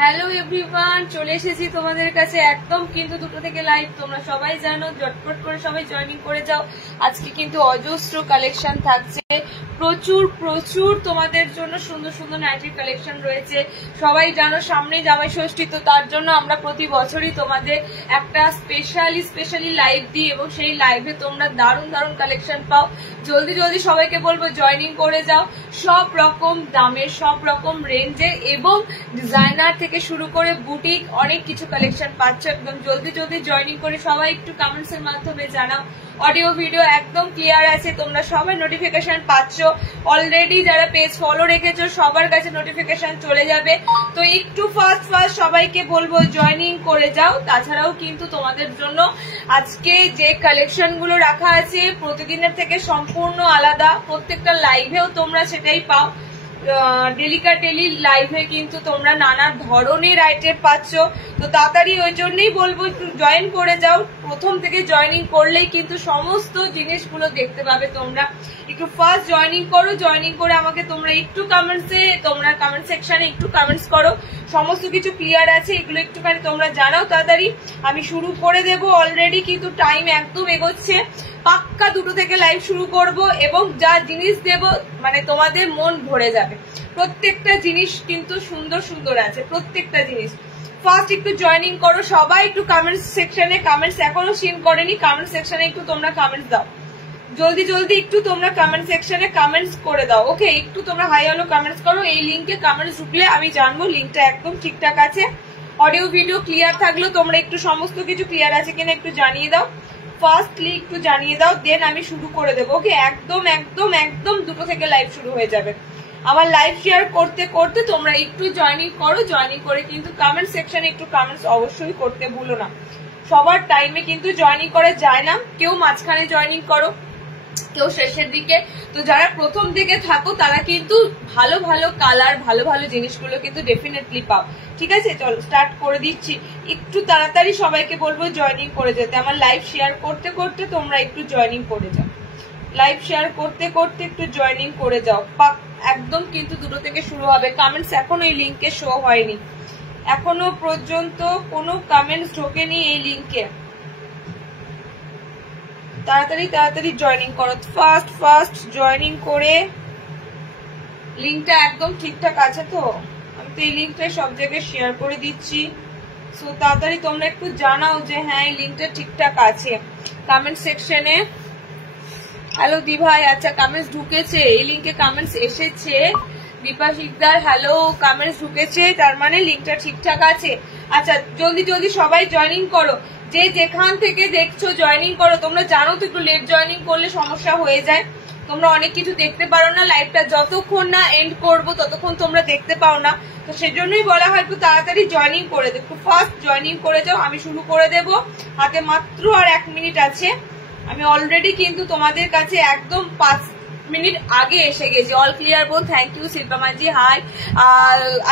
Hello everyone, চলে এসেছি তোমাদের কাছে একদম কিন্তু দুটো থেকে লাইভ। তোমরা সবাই জানো, ঝটপট করে সবাই জয়েনিং করে যাও। আজকে কিন্তু অজস্র কালেকশন থাকছে, প্রচুর প্রচুর তোমাদের জন্য সুন্দর সুন্দর নাইটির কালেকশন রয়েছে। সবাই জানো সামনে জামাই ষষ্ঠী, তো তার জন্য আমরা প্রতি বছরই তোমাদের একটা স্পেশালি লাইভ দিই এবং সেই লাইভে তোমরা দারুণ দারুণ কালেকশন পাও। জলদি জলদি সবাইকে বলবো জয়েনিং করে যাও। সব রকম দামের, সব রকম রেঞ্জে এবং ডিজাইনার থেকে শুরু করে বুটিক অনেক কিছু কালেকশন পাচ্ছ। একদম জলদি জলদি জয়েনিং করে সবাই একটু কমেন্টস এর মাধ্যমে জানাও। অডিও ভিডিও একদম ক্লিয়ার আছে, তোমরা সবাই নোটিফিকেশন পাচ্ছ। অলরেডি যারা পেজ ফলো রেখেছো সবার কাছে নোটিফিকেশন চলে যাবে, তো একটু ফাস্ট সবাইকে বলবো জয়েনিং করে যাও। তাছাড়াও কিন্তু তোমাদের জন্য আজকে যে কালেকশন গুলো রাখা আছে প্রতিদিনের থেকে সম্পূর্ণ আলাদা। প্রত্যেকটা লাইভেও তোমরা সেটাই পাও। ডেলি লাইভে কিন্তু তোমরা নানা ধরনের আইটেম পাচ্ছ, তো তাড়াতাড়ি ওই জন্যই বলবো একটু জয়েন করে যাও। প্রথম থেকে জয়েনিং করলেই কিন্তু সমস্ত জিনিসগুলো দেখতে পাবে তোমরা। একটু ফার্স্ট জয়েনিং করো, জয়েনিং করে আমাকে তোমরা একটু তোমরা কমেন্ট সেকশনে একটু কমেন্টস করো। সমস্ত কিছু ক্লিয়ার আছে এগুলো একটুখানি তোমরা জানাও তাড়াতাড়ি। আমি শুরু করে দেব, অলরেডি কিন্তু টাইম একদম এগোচ্ছে। পাক্কা দুটো থেকে লাইভ শুরু করব এবং যা জিনিস দেব মানে তোমাদের মন ভরে যাবে। প্রত্যেকটা জিনিস কিন্তু সুন্দর সুন্দর আছে, প্রত্যেকটা জিনিস। ফার্স্ট একটু জয়েনিং করো সবাই, একটু কমেন্ট সেকশনে কমেন্টস এখনো সিন করেনি, কমেন্ট সেকশনে একটু তোমরা কমেন্টস দাও। জলদি জলদি একটু তোমরা কমেন্ট সেকশনে কমেন্টস করে দাও। ওকে, একটু তোমরা হাই হ্যালো কমেন্টস করো। এই লিঙ্কে কমেন্টস ঢুকলে আমি জানবো লিঙ্কটা একদম ঠিকঠাক আছে। অডিও ভিডিও ক্লিয়ার থাকলেও তোমরা একটু সমস্ত কিছু ক্লিয়ার আছে কিনা একটু জানিয়ে দাও। ফার্স্টলি একটু জানিয়ে দাও, দেন আমি শুরু করে দেবো। ওকে, একদম একদম একদম দুটো থেকে লাইভ শুরু হয়ে যাবে। আমার লাইভ শেয়ার করতে করতে তোমরা একটু জয়েনিং করো। জয়েনিং করে কিন্তু কমেন্ট সেকশনে একটু কমেন্টস অবশ্যই করতে ভুলো না। সবার টাইমে কিন্তু জয়েনিং করে যায় না, কেউ মাঝখানে জয়েনিং করো, কেউ শেষের দিকে। তো যারা প্রথম দিকে থাকো তারা কিন্তু ভালো ভালো কালার, ভালো ভালো জিনিসগুলো কিন্তু ডেফিনেটলি পাও। ঠিক আছে, চলো স্টার্ট করে দিচ্ছি। একটু তাড়াতাড়ি সবাইকে বলবো জয়েনিং করে যেতে। আমার লাইভ শেয়ার করতে করতে তোমরা একটু জয়েনিং করে যাও। লাইভ শেয়ার করতে করতে একটু জয়েনিং করে যাও। একদম কিন্তু দুটো থেকে শুরু হবে। কমেন্টস এখনো এই লিঙ্কে শো হয়নি, এখনো পর্যন্ত কোনো কমেন্টস ঢোকেনি এই লিঙ্কে। তাড়াতাড়ি জয়েনিং করো। ফার্স্ট জয়েনিং করে। লিঙ্কটা একদম ঠিকঠাক আছে তো? আমি তো এই লিঙ্কটা সব জায়গায় শেয়ার করে দিচ্ছি, সো তাড়াতাড়ি তোমরা একটু জানাও যে হ্যাঁ এই লিঙ্কটা ঠিকঠাক আছে কমেন্ট সেকশনে। হ্যালো দি ভাই, আচ্ছা কমেন্টস ঢুকেছে, এই লিঙ্কে কমেন্টস এসেছে। দীপা শিকদার হ্যালো, কমেন্টস ঢুকেছে, তার মানে লিঙ্কটা ঠিকঠাক আছে। আচ্ছা জলদি জলদি সবাই জয়েনিং করো, যে যেখান থেকে দেখছো জয়েনিং করো। তোমরা জানো তো একটু লেট জয়েনিং করলে সমস্যা হয়ে যায়, তোমরা অনেক কিছু দেখতে পারো না। লাইভটা যতক্ষণ না এন্ড করবো ততক্ষণ তোমরা দেখতে পাও না, তো সেজন্যই বলা হয় একটু তাড়াতাড়ি জয়েনিং করে দেবো। একটু ফার্স্ট জয়েনিং করে যাও, আমি শুরু করে দেব। হাতে মাত্র আর 1 মিনিট আছে। আমি অলরেডি কিন্তু তোমাদের কাছে একদম 5 মিনিট আগে এসে গেছি। অল ক্লিয়ার বোন, থ্যাংক ইউ। শিল্পামাজি হাই।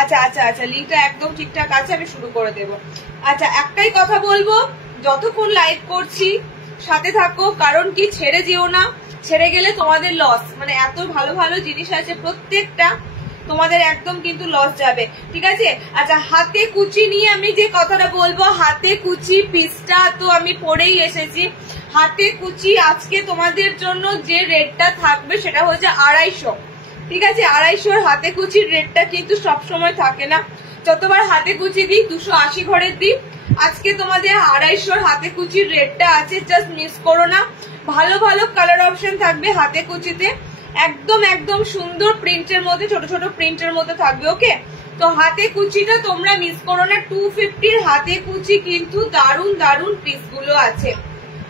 আচ্ছা লিঙ্কটা একদম ঠিকঠাক আছে, আমি শুরু করে দেব। আচ্ছা একটাই কথা বলবো, যতক্ষণ লাইভ করছি সাথে থাকো, কারণ কি ছেড়ে যেও না, ছেড়ে গেলে তোমাদের লস। মানে এত ভালো ভালো জিনিস আছে, প্রত্যেকটা তোমাদের একদম কিন্তু লস যাবে। ঠিক আছে, আচ্ছা হাতে কুচি নিয়ে আমি যে কথাটা বলবো, হাতে কুচি পিসটা তো আমি পরেই এসেছি। হাতে কুচি আজকে তোমাদের জন্য যে রেটটা থাকবে সেটা হচ্ছে 250। ঠিক আছে, 250 হাতে কুচির রেটটা কিন্তু সবসময় থাকে না। যতবার হাতে কুচি দিই 280 ঘরের দিই, আজকে তোমাদের 250 হাতে কুচির রেটটা আছে, জাস্ট মিস করো না। ভালো ভালো কালার অপশন থাকবে হাতে কুচিতে, একদম একদম সুন্দর প্রিন্টের মধ্যে, ছোট ছোট প্রিন্টের মধ্যে থাকবে। ওকে, তো হাতে কুচিটা তোমরা মিস করো না। 250 হাতে কুচি কিন্তু দারুণ দারুণ পিস গুলো আছে।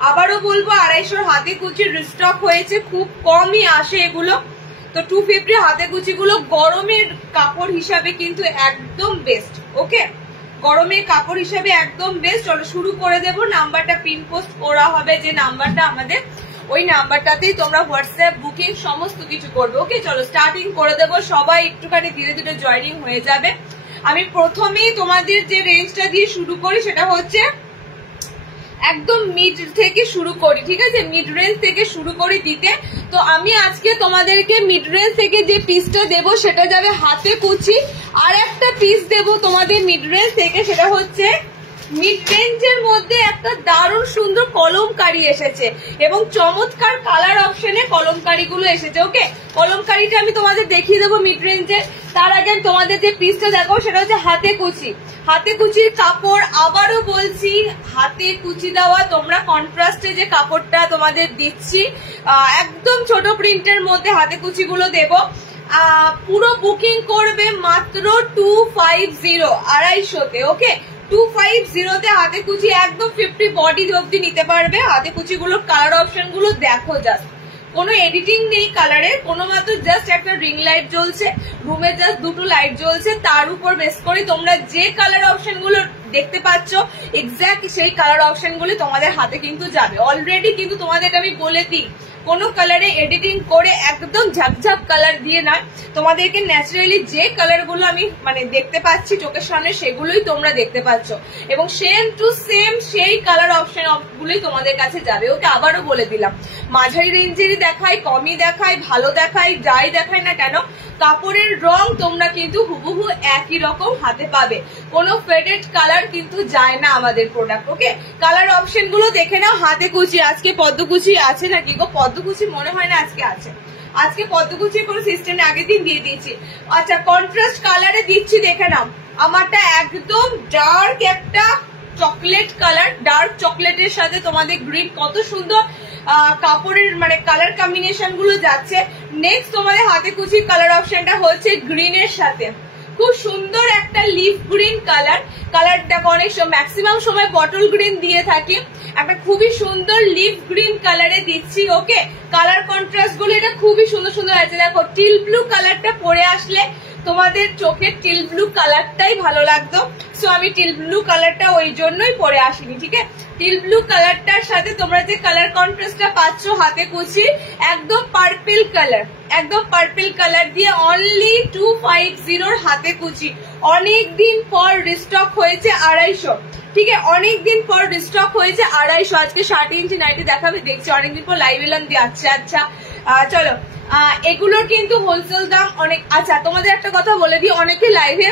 আবারও বলবো 250 হাতে কুচির রিস্টক হয়েছে, খুব কমই আসে এগুলো। তো 250 হাতে কুচি গুলো গরমের কাপড় হিসাবে কিন্তু একদম বেস্ট। ওকে, গরমের কাপড় হিসাবে একদম বেস্ট। চলো শুরু করে দেবো। নাম্বারটা পিন পোস্ট করা হবে, যে নাম্বারটা আমাদের, ওই নাম্বারটাতেই তোমরা হোয়াটসঅ্যাপ বুকিং সমস্ত কিছু করবে। ওকে, চলো স্টার্টিং করে দেবো। সবাই একটুখানি ধীরে ধীরে জয়েনিং হয়ে যাবে। আমি প্রথমেই তোমাদের যে রেঞ্জটা দিয়ে শুরু করি সেটা হচ্ছে একদম মিড থেকে শুরু করি, ঠিক আছে, মিড রেঞ্জ থেকে শুরু করি দিতে। তো আমি আজকে তোমাদেরকে মিড রেঞ্জ থেকে যে পিসটা দেবো সেটা যাবে হাতে কুচি, আর একটা পিস দেবো তোমাদের মিড রেঞ্জ থেকে, সেটা হচ্ছে মিড রেঞ্জের মধ্যে একটা দারুণ সুন্দর কলমকারি এসেছে এবং চমৎকার কালার অপশনে কলমকারি গুলো এসেছে। ওকে, কলমকারিটা আমি তোমাদের দেখিয়ে দেবো মিড রেঞ্জে। তার আগে আমি তোমাদের যে পিসটা দেখাবো সেটা হচ্ছে হাতে কুচি। হাতে কুচির কাপড়, আবারও বলছি, হাতে কুচি দেওয়া। তোমরা কন্ট্রাস্টে যে কাপড়টা তোমাদের দিচ্ছি একদম ছোট প্রিন্টের মধ্যে হাতে কুচি গুলো দেবো। পুরো বুকিং করবে মাত্র 250, 250-তে। ওকে, 250-তে হাতে কুচি একদম 50 বডি অব্দি নিতে পারবে। হাতে কুচি গুলোর কালার অপশন গুলো দেখো, জাস্ট কোনো এডিটিং নেই কালারের, কোনো মাত্র জাস্ট একটা রিং লাইট জ্বলছে, রুমে জাস্ট দুটো লাইট জ্বলছে, তার উপর বেস করে তোমরা যে কালার অপশন গুলো দেখতে পাচ্ছ এক্স্যাক্ট সেই কালার অপশন গুলো তোমাদের হাতে কিন্তু যাবে। অলরেডি কিন্তু তোমাদেরকে আমি বলে দিই, কোনো কালারে এডিটিং করে একদম ঝাপঝাপ কালার দিয়ে নয়, তোমাদেরকে ন্যাচারালি যে কালার গুলো আমি মানে দেখতে পাচ্ছি চোখের সামনে সেগুলোই তোমরা দেখতে পাচ্ছ এবং সেম টু সেম সেই কালার অপশন গুলোই তোমাদের কাছে যাবে। ওকে, আবারও বলে দিলাম, মাঝারি রেঞ্জেরই দেখাই, কমই দেখাই, ভালো দেখাই, যাই দেখাই না কেন, কাপড়ের রং তোমরা কিন্তু হুবহু একই রকম হাতে পাবে, কোনো ফেডেড কালার কিন্তু যায় না আমাদের প্রোডাক্ট। ওকে, কালার অপশন গুলো দেখে নাও। হাতে কুচি, আজকে পদ্মকুচি আছে নাকি গো? পদ্মকুচি মনে হয় না আজকে আছে, আজকে পদ্মকুচির কোনো সিস্টেমে আগের দিন দিয়ে দিয়েছি। আচ্ছা, কন্ট্রাস্ট কালারে দিচ্ছি, দেখে নাও। আমারটা একদম ডার্ক একটা চকলেট কালার, ডার্ক চকলেটের সাথে তোমাদের গ্রিন, কত সুন্দর কাপড়ের মানে কালার কম্বিনেশন গুলো যাচ্ছে। নেক্সট তোমাদের হাতে কুচির কালার অপশনটা হচ্ছে গ্রিনের সাথে, খুব সুন্দর একটা লিফ গ্রিন কালার। কালারটা অনেক ম্যাক্সিমাম সময় বটল গ্রিন দিয়ে থাকি, একটা খুবই সুন্দর লিফ গ্রিন কালারে দিচ্ছি। ওকে, কালার কন্ট্রাস্ট গুলো এটা খুবই সুন্দর সুন্দর আছে। দেখো, টিল ব্লু কালারটা পরে আসলে তোমাদের চোখে টিল ব্লু কালারটাই ভালো লাগতো, সো আমি টিল ব্লু কালারটা ওই জন্যই পরে আসিনি। ঠিক আছে, টিল ব্লু কালারটার সাথে তোমরা যে কালার কন্ট্রাস্টটা পাচ্ছ হাতে কুচি, একদম পার্পল কালার, একদম পার্পল কালার দিয়ে অনলি 250 হাতে কুচি। অনেকদিন পর রিস্টক হয়েছে 250, ঠিক আছে, অনেকদিন পর রিস্টক হয়েছে 250। আজকে 60 ইঞ্চি নাইটি দেখাবে, দেখছি অনেকদিন পর লাইভ এলাম দিয়ে। আচ্ছা, চলো, এগুলোর কিন্তু হোলসেল দাম অনেক। আচ্ছা, তোমাদের একটা কথা বলে দিই, অনেকে লাইভে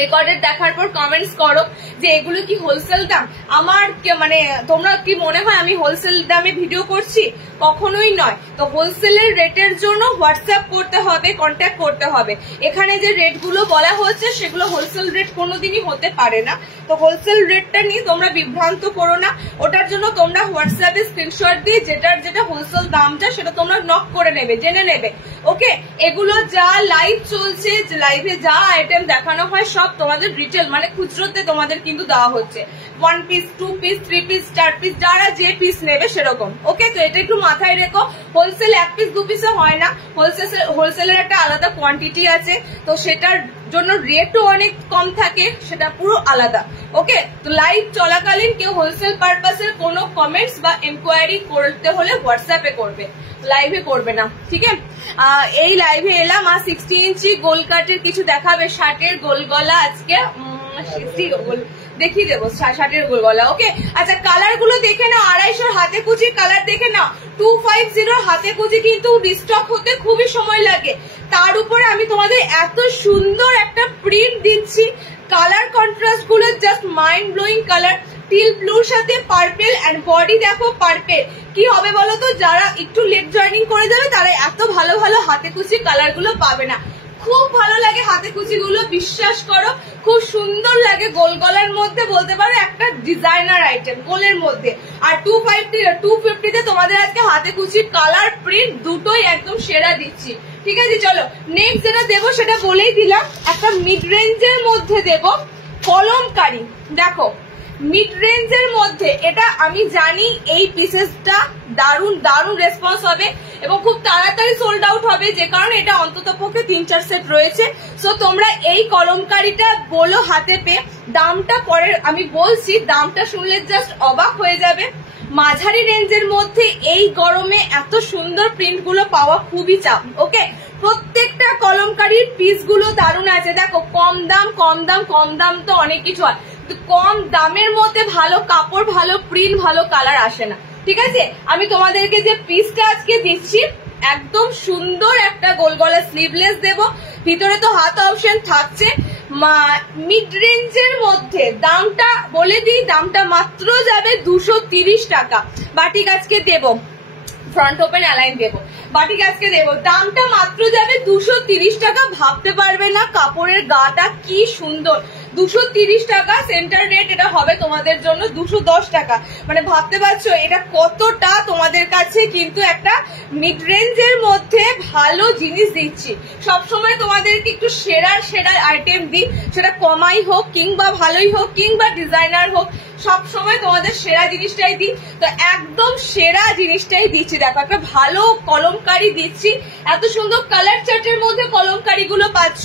রেকর্ডেড দেখার পর কমেন্টস করো যে এগুলো কি হোলসেল দাম। আমার মানে তোমরা কি মনে হয় আমি হোলসেল দামে ভিডিও করছি? কখনোই নয়। তো হোলসেলের রেটের জন্য হোয়াটসঅ্যাপ করতে হবে, কন্ট্যাক্ট করতে হবে। এখানে যে রেট গুলো বলা হচ্ছে সেগুলো হোলসেল রেট কোনোদিনই হতে পারে না। তো হোলসেল রেটটা নিয়ে তোমরা বিভ্রান্ত করো না, ওটার জন্য তোমরা হোয়াটসঅ্যাপে স্ক্রিনশট দিয়ে যেটার যেটা হোলসেল দামটা সেটা তোমরা নক করে নেবে, জেনে নেবে। ওকে, এগুলো যা লাইভ চলছে, লাইভে যা আইটেম দেখানো হয় সব তোমাদের রিটেল মানে খুচরোতে তোমাদের কিন্তু দেওয়া হচ্ছে। 1 পিস, 2 পিস, 3 পিস, 4 পিস, যারা যে পিস নেবে সেরকম। ওকে, তো এটা একটু মাথায় রেখো, হোলসেল 1 পিস 2 পিসে হয় না, হোলসেলের একটা আলাদা কোয়ান্টিটি আছে, তো সেটার জন্য রেটও অনেক কম থাকে, সেটা পুরো আলাদা। ওকে, তো লাইভ চলাকালীন কেউ হোলসেল পারপাসের কোনো কমেন্টস বা এনকোয়ারি করতে হলে হোয়াটসঅ্যাপে করবে, লাইভে করবে না। ঠিক আছে, এই লাইভে এলাম। আর 60 ইঞ্চি গোল কাটের কিছু দেখাবে, শার্টের গোল গলা আজকে দেখিয়ে দেবো, শার্টের গোল গলা। ওকে, আচ্ছা, কালার গুলো দেখে নাও। 250 হাতে কুচি কালার দেখে নাও। 250 হাতে কুচি কিন্তু রিস্টক হতে খুবই সময় লাগে, তার উপরে আমি তোমাদের এত সুন্দর একটা প্রিন্ট দিচ্ছি। কালার কন্ট্রাস্ট গুলো just mind blowing colour, teal ব্লুর সাথে পার্পেল, এন্ড বডি দেখো পার্পেল। কি হবে বলো তো, যারা একটু লেট জয়েনিং করে যাবে তারা এত ভালো ভালো হাতে কুচি কালার গুলো পাবে না। খুব ভালো লাগে হাতে কুচি গুলো, বিশ্বাস করো, খুব সুন্দর লাগে। গোল গলার মধ্যে বলতে পারো একটা ডিজাইনার আইটেম গোলের মধ্যে। আর 250-তে তোমাদের আজকে হাতে কুচি কালার প্রিন্ট দুটোই একদম সেরা দিচ্ছি। ঠিক আছে, চলো নেক্সট যেটা দেবো সেটা বলেই দিলাম, একটা মিড রেঞ্জের মধ্যে দেবো কলমকারি। দেখো, মিড রেঞ্জের মধ্যে এটা আমি জানি এই পিসেসটা দারুণ দারুণ রেসপন্স হবে এবং খুব তাড়াতাড়ি সোল্ড আউট হবে, যে কারণে এটা অন্তত পক্ষে 3-4 সেট রয়েছে। সো তোমরা এই কলমকারিটা বলো হাতে পেয়ে। দামটা পরে আমি বলছি, দামটা শুনলে জাস্ট অবাক হয়ে যাবে। মাঝারি রেঞ্জের মধ্যে এই গরমে এত সুন্দর প্রিন্ট গুলো পাওয়া খুবই চাপ। ওকে, প্রত্যেকটা কলমকারির পিস গুলো দারুণ আছে। দেখো, কম দাম কম দাম কম দাম তো অনেক কিছু হয়, কম দামের মধ্যে ভালো কাপড়, ভালো প্রিন্ট, ভালো কালার আসে না। ঠিক আছে, আমি তোমাদেরকে যে পিসটা আজকে দিচ্ছি একদম সুন্দর একটা গোল গলা স্লিভলেস দেব, ভিতরে তো হাত অপশন থাকছে। মিড রেঞ্জের মধ্যে দামটা বলে দিই, দামটা মাত্র যাবে 230 টাকা। বাটিক আজকে দেব, ফ্রন্ট ওপেন অ্যালাইন দেব, বাটিক আজকে দেব, দামটা মাত্র যাবে 230 টাকা। ভাবতে পারবে না কাপড়ের গাটা কি সুন্দর। 230 টাকা সেন্টার রেট, এটা হবে তোমাদের জন্য 210 টাকা। মানে ভাবতে পারছো এটা কতটা তোমাদের কাছে কিন্তু একটা মিড রেঞ্জের মধ্যে ভালো জিনিস দিচ্ছি। সবসময় তোমাদেরকে একটু সেরার আইটেম দিই, সেটা কমাই হোক কিংবা ভালোই হোক কিংবা ডিজাইনার হোক, সবসময় তোমাদের সেরা জিনিসটাই দিই। তো একদম সেরা জিনিসটাই দিচ্ছি। দেখো একটা ভালো কলমকারি দিচ্ছি, এত সুন্দর কালার চার্টের মধ্যে কলমকারি গুলো পাচ্ছ।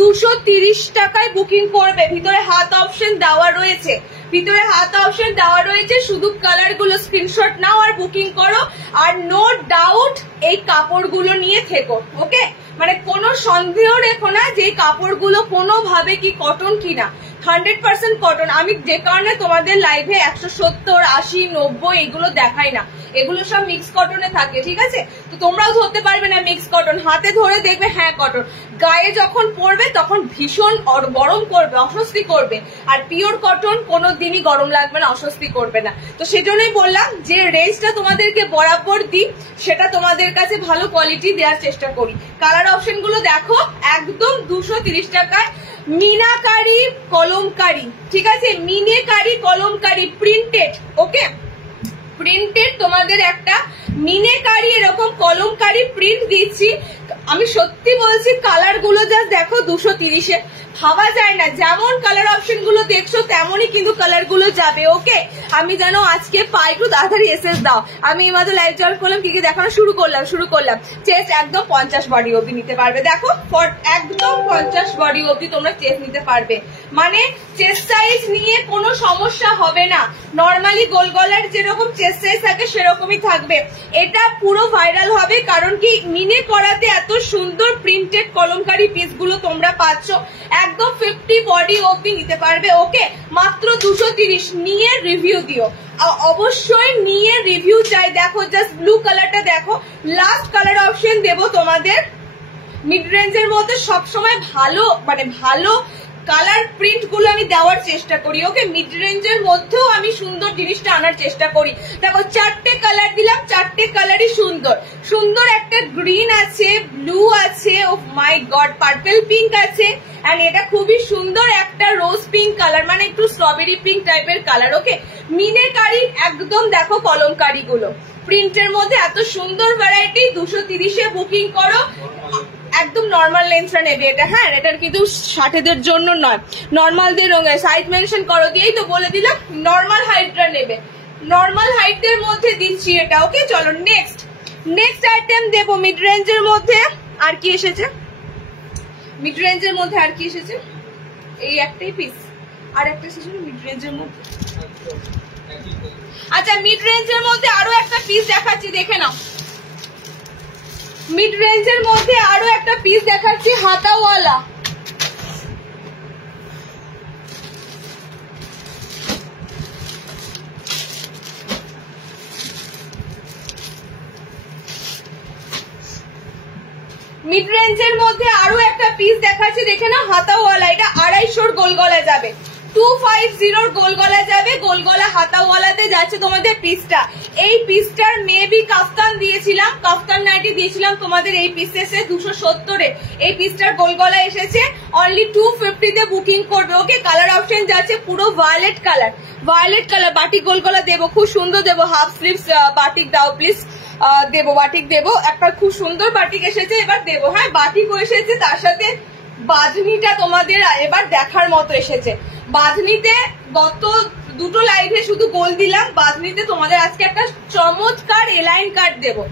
230 টাকায় বুকিং করবে। ভিতরে হাত অপশন দেওয়া রয়েছে, ভিতরে হাত অপশন দেওয়া রয়েছে। শুধু কালার গুলো স্ক্রিনশট নাও আর বুকিং করো। আর নো ডাউট এই কাপড়গুলো নিয়ে থেকো। ওকে, মানে কোনো সন্দেহ রেখো না যে কাপড়গুলো কোনোভাবে কি কটন কিনা। 100% কটন। আমি যে কারণে তোমাদের লাইভে 170, 80, 90 এগুলো দেখাই না, এগুলো সব মিক্স কটনে থাকে। ঠিক আছে, তো তোমরাও ধরতে পারবে না মিক্স কটন, হাতে ধরে দেখবে হ্যাঁ কটন, গায়ে যখন পরবে তখন ভীষণ গরম করবে, অস্বস্তি করবে। আর পিওর কটন কোনো দিনই গরম লাগবে না, অস্বস্তি করবে না। তো সেজন্যই বললাম যে রেঞ্জটা তোমাদেরকে বরাবর দিই, সেটা তোমাদের কাছে ভালো কোয়ালিটি দেওয়ার চেষ্টা করি। কালার অপশন গুলো দেখো, একদম 230 টাকায় মিনাকারি কলমকারি। ঠিক আছে, মিনেকারি কলমকারি প্রিন্টেড। ওকে, প্রিন্টেড তোমাদের একটা মিনেকারি এরকম কলমকারি প্রিন্ট দিচ্ছি। আমি সত্যি বলছি কালার গুলো জাস্ট দেখো 230-এ, ভাবা যায় না। যেমন কালার অপশন গুলো দেখছো তেমনই কিন্তু কালার গুলো যাবে। ওকে, আমি যেন আজকে পাই, একটু তাড়াতাড়ি এসএস দাও। আমি এমাত্র লাইভ জয়েন করলাম, কি কি দেখানো শুরু করলাম। চেস্ট একদম 50 বডি অবধি নিতে পারবে। দেখো একদম 50 বডি অবধি তোমরা চেস্ট নিতে পারবে, মানে চেস্ট সাইজ নিয়ে কোনো সমস্যা হবে না। নর্মালি গোল গলার যেরকম চেস্ট সাইজ থাকে সেরকমই থাকবে। এটা পুরো ভাইরাল হবে, কারণ কি মিনে করাতে এত সুন্দর প্রিন্টেড কলমকারি পিস গুলো তোমরা পাচ্ছ। একদম 50 বডি অবধি নিতে পারবে। ওকে, মাত্র 230। নিয়ে রিভিউ দিও, অবশ্যই নিয়ে রিভিউ চাই। দেখো জাস্ট ব্লু কালারটা দেখো, লাস্ট কালার অপশন দেবো তোমাদের। মিড রেঞ্জের মধ্যে সবসময় ভালো, মানে ভালো কালার প্রিন্ট গুলো আমি দেওয়ার চেষ্টা করি। ওকে, মিড রেঞ্জের মধ্যেও আমি সুন্দর জিনিসটা আনার চেষ্টা করি। দেখো 4টে কালার দিলাম, 4টে কালারই সুন্দর সুন্দর। একটা গ্রিন আছে, ব্লু আছে, ও মাই গড পার্পল পিঙ্ক আছে, এন্ড এটা খুবই সুন্দর একটা রোজ পিঙ্ক কালার, মানে একটু স্ট্রবেরি পিঙ্ক টাইপের কালার। ওকে, মিনেকারি একদম দেখো কলমকারি গুলো প্রিন্টের মধ্যে এত সুন্দর ভ্যারাইটি। 230-এ বুকিং করো। একদম নর্মাল লেন্সটা নেবে এটা, হ্যাঁ, এটার কিন্তু 60-দের জন্য নয়, নর্মালদের রঙে সাইজ মেনশন করো, দিয়েই তো বলে দিলাম নর্মাল হাইটটা নেবে। নর্মাল হাইটের মধ্যে দিচ্ছি এটা। ওকে, চলো নেক্সট আইটেম দেবো মিড রেঞ্জের মধ্যে। আর কি এসেছে মিড রেঞ্জের মধ্যে? আর কি এসেছে? এই একটাই পিস, আর একটা এসেছে মিড রেঞ্জের মধ্যে। আচ্ছা, মিড রেঞ্জের মধ্যে আরো একটা পিস দেখাচ্ছি, দেখে নাও। মিড রেঞ্জের মধ্যে আরো একটা পিস দেখাচ্ছি, হাতাওয়ালা। মিড রেঞ্জের মধ্যে আরো একটা পিস দেখাচ্ছি, দেখে নাও, হাতাওয়ালা। এটা 250-র গোল গলা যাবে, 250-র গোল গলা যাবে। গোল গলা হাতাওয়ালাতে যাচ্ছে তোমাদের পিসটা। এই পিসটার মেবি কাফতান দিয়েছিলাম, কাফতান নাইটি দিয়েছিলাম তোমাদের। এই পিস এসে 270-এ এই পিসটার গোল গলা এসেছে। অনলি 250-তে বুকিং করবে। ওকে, কালার অপশন যাচ্ছে পুরো ভায়োলেট কালার, বাটিক গোল গলা দেবো, খুব সুন্দর দেবো। হাফ স্লিভস বাটিক দাও প্লিজ, দেবো বাটিক দেবো। একটা খুব সুন্দর বাটিক এসেছে, এবার দেবো। হ্যাঁ, বাটিকও এসেছে, তার সাথে বাঁধনিটা তোমাদের এবার দেখার মতো এসেছে। বাঁধনিতে গত দুটো লাইভে শুধু গোল দিলাম, বাঁধনিতে তোমাদের আজকে একটা চমৎকার এলাইন কাট দেবো।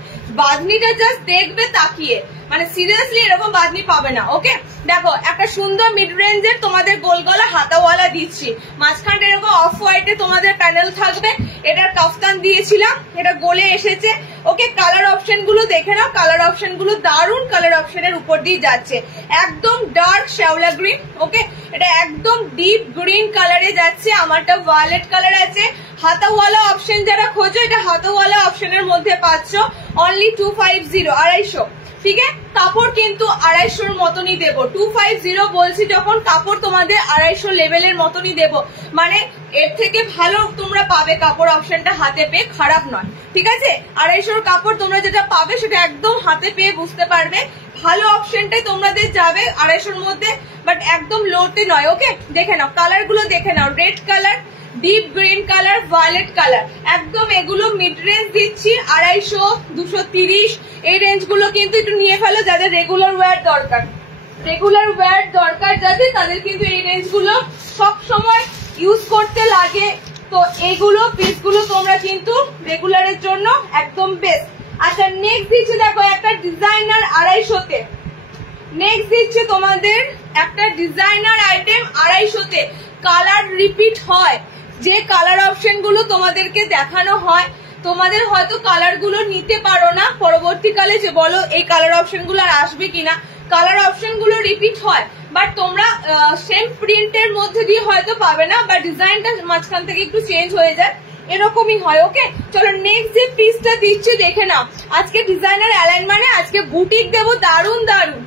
বাঁধনিটা জাস্ট দেখবে তাকিয়ে, মানে সিরিয়াসলি এরকম বাঁধনি পাবে না। ওকে দেখো একটা সুন্দর মিড রেঞ্জের তোমাদের গোল গলা হাতাওয়ালা দিচ্ছি, মাঝখানটা এরকম অফ হোয়াইটে তোমাদের প্যানেল থাকবে। এটার কাফতান দিয়েছিলাম, এটা গোলে এসেছে। ওকে কালার অপশন গুলো দেখে নাও, কালার অপশন গুলো দারুণ কালার অপশনের উপর দিয়ে যাচ্ছে, একদম ডার্ক শ্যাওলা গ্রিন। ওকে এটা একদম ডিপ গ্রিন কালারে যাচ্ছে, আমারটা ভায়োলেট কালার আছে। হাতাওয়ালা অপশন যারা খোঁজো, এটা হাতাওয়ালা অপশনের মধ্যে পাচ্ছ অনলি 250, 250। ঠিক আছে, কাপড় কিন্তু 250 মতনই দেবো, 250 বলছি যখন, কাপড় তোমাদের 250 লেভেলের মতনই দেবো, মানে এর থেকে ভালো তোমরা পাবে কাপড় অপশনটা হাতে পেয়ে, খারাপ নয়। ঠিক আছে 250 কাপড় তোমরা যেটা পাবে সেটা একদম হাতে পেয়ে বুঝতে পারবে, ভালো অপশনটাই তোমাদের যাবে 250 মধ্যে, বাট একদম লোতে নয়। ওকে দেখে নাও কালার গুলো, দেখে নাও red colour, deep green colour, violet colour, একদম এগুলো মিড রেঞ্জ দিচ্ছি 250, 230 এই রেঞ্জ গুলো কিন্তু একটু নিয়ে ফেলো যাদের রেগুলার ওয়্যার দরকার, রেগুলার ওয়্যার দরকার যাদের, তাদের কিন্তু এই রেঞ্জ গুলো সব সময় ইউজ করতে লাগে। তো এইগুলো পিস গুলো তোমরা কিন্তু রেগুলারের জন্য একদম বেস্ট। আচ্ছা নেক্সট দিচ্ছি দেখো একটা ডিজাইনার 250-তে, নেক্সট দিচ্ছে তোমাদের একটা ডিজাইনার আইটেম 250-তে, কালার রিপিট হয়, যে কালার অপশন গুলো তোমাদেরকে দেখানো হয়, তোমাদের হয়তো কালার গুলো নিতে পারো না, পরবর্তীকালে যে বলো এই কালার অপশন গুলো আর আসবে কিনা, কালার অপশন গুলো রিপিট হয়, বাট তোমরা সেম প্রিন্টের মধ্যে দিয়ে হয়তো পাবে না, বা ডিজাইনটা মাঝখান থেকে একটু চেঞ্জ হয়ে যায়, এরকমই হয়। ওকে চলো নেক্সট যে পিসটা দিচ্ছি দেখে নাও, আজকে ডিজাইনার অ্যালাইন মানে আজকে বুটিক দেবো দারুন দারুন।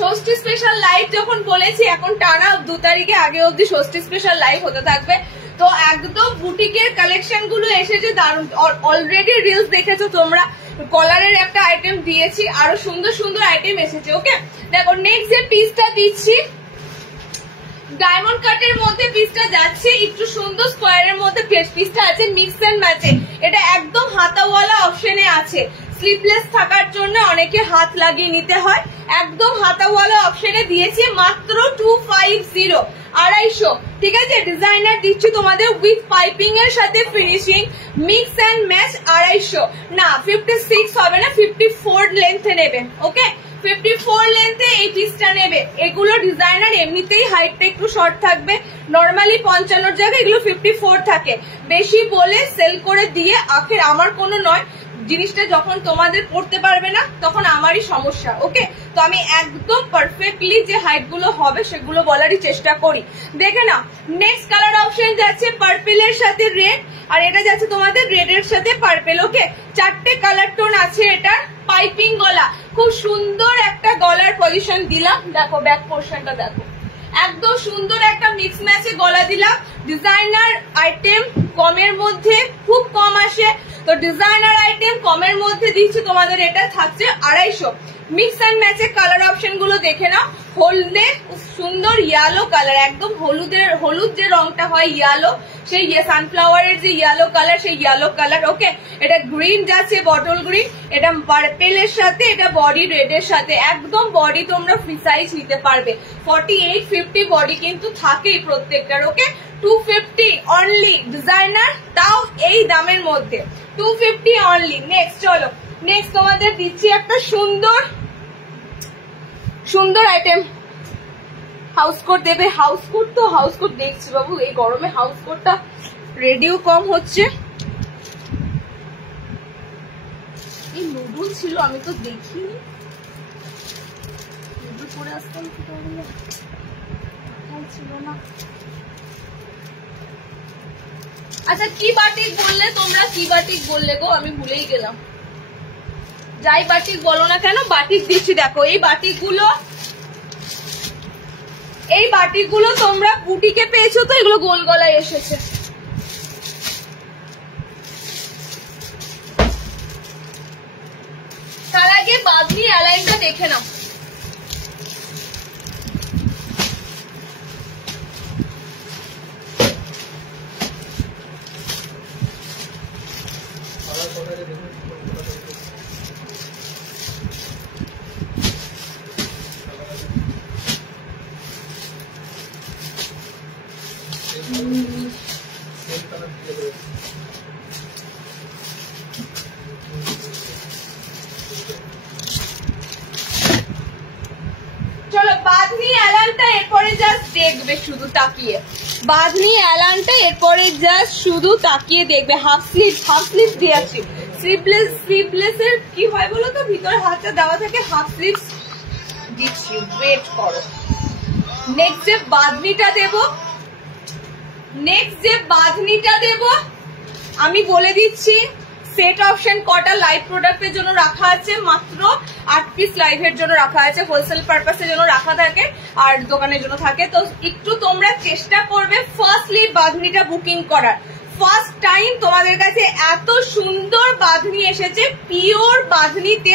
ষষ্ঠী স্পেশাল লাইভ যখন বলেছি, এখন টানা 2 তারিখে আগে অব্দি ষষ্ঠী স্পেশাল লাইভ হতে থাকবে, তো একদম বুটিকের কালেকশন গুলো এসেছে দারুন। অলরেডি রিলস দেখেছো তোমরা, কলারের একটা আইটেম দিয়েছি, আরো সুন্দর সুন্দর আইটেম এসেছে। ওকে দেখো নেক্সট যে পিসটা দিচ্ছি ডায়মন্ড কাটের মধ্যে পিসটা যাচ্ছে, একটু সুন্দর স্কোয়ারের মধ্যে পিসটা আছে মিক্স এন্ড ম্যাচে, এটা একদম হাতাওয়ালা অপশনে আছে, স্লিপলেস থাকার জন্য অনেকে হাত লাগিয়ে নিতে হয়, একদম হাতাওয়ালা অপশনে দিয়েছি মাত্র 250, 250। ঠিক আছে ডিজাইনার দিচ্ছি তোমাদের উইথ পাইপিং এর সাথে ফিনিশিং, মিক্স এন্ড ম্যাচ 250 না 56 হবে না, 54 লেন্থে নেবে। ওকে 54 লেন্থে এই পিসটা নেবে। এগুলো ডিজাইনার এমনিতেই হাইটটা একটু শর্ট থাকবে, নর্মালি 55 জায়গায় এগুলো 54 থাকে, বেশি বলে সেল করে দিয়ে আখের আমার কোনো নয়, জিনিসটা যখন তোমাদের পড়তে পারবে না তখন আমারই সমস্যা। ওকে তো আমি একদম পারফেক্টলি যে হাইট গুলো হবে সেগুলো বলারই চেষ্টা করি। দেখে না নেক্সট কালার অপশন যাচ্ছে পার্পেলের সাথে রেড, আর এটা যাচ্ছে তোমাদের রেড এর সাথে পার্পেল। ওকে 4টে কালার টোন আছে, এটা পাইপিং গলা, খুব সুন্দর একটা গলার পজিশন দিলাম, দেখো ব্যাক পোর্শনটা দেখো, একদম সুন্দর একটা মিক্স ম্যাচে গলা দিলাম। ডিজাইনার আইটেম কমের মধ্যে খুব কম আসে, তো ডিজাইনার আইটেম কমের মধ্যে দিচ্ছি তোমাদের, এটা থাকছে 250। মিক্স অ্যান্ড ম্যাচের কালার অপশন গুলো দেখে নাও, হলদে সুন্দর ইয়েলো কালার, একদম হলুদ যে রংটা হয় ইয়েলো, সেই সানফ্লাওয়ারের যে ইয়েলো কালার, সেই ইয়েলো কালার। ওকে এটা গ্রিন যাচ্ছে বটল গ্রিন, এটা পার্পেলের সাথে, এটা বডি রেডের সাথে, একদম বডি তোমরা ফ্রি সাইজ নিতে পারবে, 48-50 বডি কিন্তু থাকেই প্রত্যেকটার। ওকে 250 অনলি ডিজাইনার, তাও এই দামের মধ্যে 250 অনলি। নেক্সট চলো নেক্সট তোমাদের দিচ্ছি একটা সুন্দর সুন্দর আইটেম, হাউস কোট দেবে, হাউস কোট তো হাউস কোট দেখছি বাবু, এই গরমে হাউস কোটটা রেডিও কম হচ্ছে। এই নুডুল ছিল আমি তো দেখিনি, নুডুল পরে আসতাম ছিল না। আচ্ছা কি বাটিক বললে তোমরা, কি বাটিক বললে গো, আমি ভুলেই গেলাম। যাই বাটিক বলো না কেন, বাটিক দিচ্ছি। দেখো এই বাটিকগুলো তোমরা বুটিকে পেয়েছো, তো এগুলো গোল গলায় এসেছে। তার আগে বাঁধনি অ্যালাইনটা দেখে নাও, দেখবে, শুধু তাকিয়ে বাঁধনি অ্যালানটা, এরপরে জাস্ট শুধু তাকিয়ে দেখবে। হাফ স্লিভ দিয়েছি, স্লিভলেসের কি হয় বলো তো, ভিতরে হাতটা দেওয়া থাকে, হাফ স্লিভ দিচ্ছি। ওয়েট করো, নেক্সট যে বাঁধনিটা দেব আমি বলে দিচ্ছি। সেট অপশন কটা লাইভ প্রোডাক্টের জন্য রাখা আছে, মাত্র 8 পিস লাইভের জন্য রাখা আছে, হোলসেল পারপাসের জন্য রাখা থাকে আর দোকানের জন্য থাকে। তো একটু তোমরা চেষ্টা করবে ফার্স্টলি বাঁধনিটা বুকিং করার। ফার্স্ট টাইম তোমাদের কাছে এত সুন্দর বাঁধনি এসেছে, পিওর বাঁধনিতে,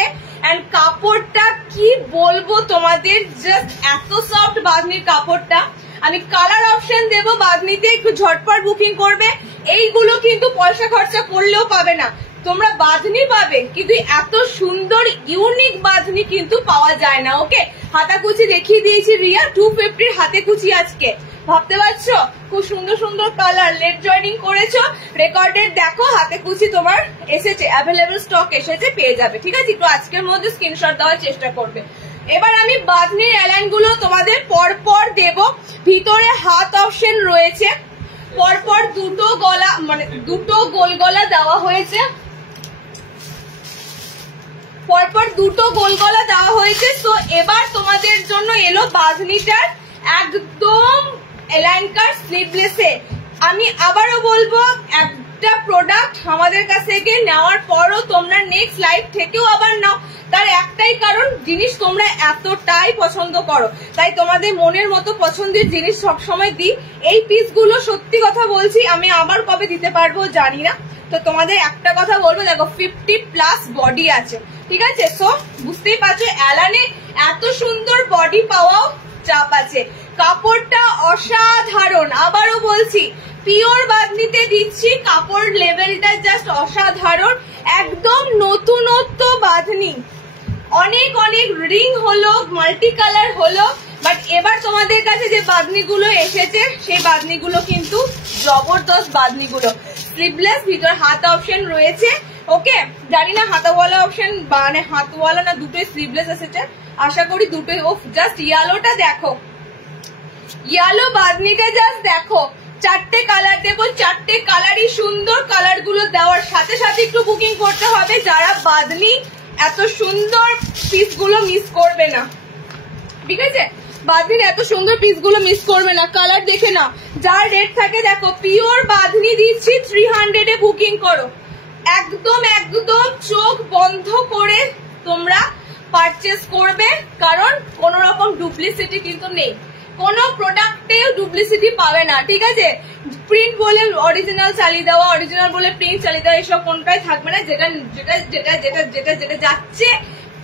এন্ড কাপড়টা কি বলবো তোমাদের, জাস্ট এত সফট বাঁধনির কাপড়টা। আমি কালার অপশন দেবো বাঁধনিতে, একটু ঝটপট বুকিং করবে। এইগুলো কিন্তু পয়সা খরচা করলেও পাবে না, তোমরা বাঁধনি পাবে, কিন্তু এত সুন্দর ইউনিক বাঁধনি কিন্তু পাওয়া যায় না। ওকে, হাতাকুচি দেখিয়ে দিয়েছি রিয়া, 250 হাতে কুচি আজকে, ভাবতে পারছো? খুব সুন্দর সুন্দর কালার, লেট জয়েনিং করেছো, রেকর্ডেড দেখো, হাতে কুচি তোমার এসেছে, অ্যাভেলেবল স্টক এসেছে, পেয়ে যাবে। ঠিক আছে, একটু আজকের মধ্যে স্ক্রিনশট দেওয়ার চেষ্টা করবে। এবার আমি বাঁধনির অ্যালাইন গুলো তোমাদের পরপর দেব। ভিতরে হাত অপশন রয়েছে, পরপর দুটো গলা, মানে দুটো গোল গলা দেওয়া হয়েছে, পরপর দুটো গোল গলা দেওয়া হয়েছে। তো এবার তোমাদের জন্য এলো বাঁধনিটার একদম এলাইন কাট স্লিভলেসে। আমি আবারও বলবো, একটা প্রোডাক্ট আমাদের কাছ থেকে নেওয়ার পরও তোমরা নেক্সট লাইভ থেকেও আবার নাও, তার একটাই কারণ, জিনিস তোমরা এতটাই পছন্দ করো, তাই তোমাদের মনের মতো পছন্দের জিনিস সবসময় দিই। এই পিসগুলো সত্যি কথা বলছি, আমি আবার কবে দিতে পারবো জানি না। তো তোমাদের একটা কথা বলবো, দেখো 50+ বডি আছে, ঠিক আছে? সো বুঝতেই পারছো অ্যালানে এত সুন্দর বডি পাওয়াও চাপ আছে। কাপড়টা অসাধারণ, আবারও বলছি, পিওর বাঁধনিতে দিচ্ছি, কাপড় লেভেলটা জাস্ট অসাধারণ, একদম নতুনত্ব বাঁধনি। অনেক অনেক রিং হলো, মাল্টি কালার হলো, বাট এবার তোমাদের কাছে যে বাঁধনিগুলো এসেছে সেই বাঁধনিগুলো কিন্তু জবরদস্ত বাঁধনিগুলো। স্লিভলেস, ভিতর হাত অপশন রয়েছে। ওকে, জানি না হাতাওয়ালা অপশন, মানে হাতওয়ালা না দুটোই স্লিভলেস এসেছে, আশা করি দুটোই। ও জাস্ট ইয়ালোটা দেখো, ইয়ালো বাঁধনিটা জাস্ট দেখো, 4টে কালার দেবো, 4টে কালারই সুন্দর। কালার গুলো দেওয়ার সাথে সাথে একটু বুকিং করতে হবে, যারা বাঁধনি এত সুন্দর পিস গুলো মিস করবে না, ঠিক আছে? বাঁধনির এত সুন্দর পিস গুলো মিস করবে না, কালার দেখে না। যার রেট থাকে দেখো, পিওর বাঁধনি দিচ্ছি 300 এ বুকিং করো, একদম একদম চোখ বন্ধ করে তোমরা পারচেস করবে, কারণ কোন রকম ডুপ্লিসিটি কিন্তু নেই, কোনো প্রোডাক্টেও ডুপ্লিসিটি পাবে না, ঠিক আছে? প্রিন্ট বলে অরিজিনাল চালিয়ে দেওয়া, অরিজিনাল বলে প্রিন্ট চালিয়ে দেওয়া, এসব কোনটাই থাকবে না। যেটা যেটা যেটা যেটা যেটা যেটা যাচ্ছে,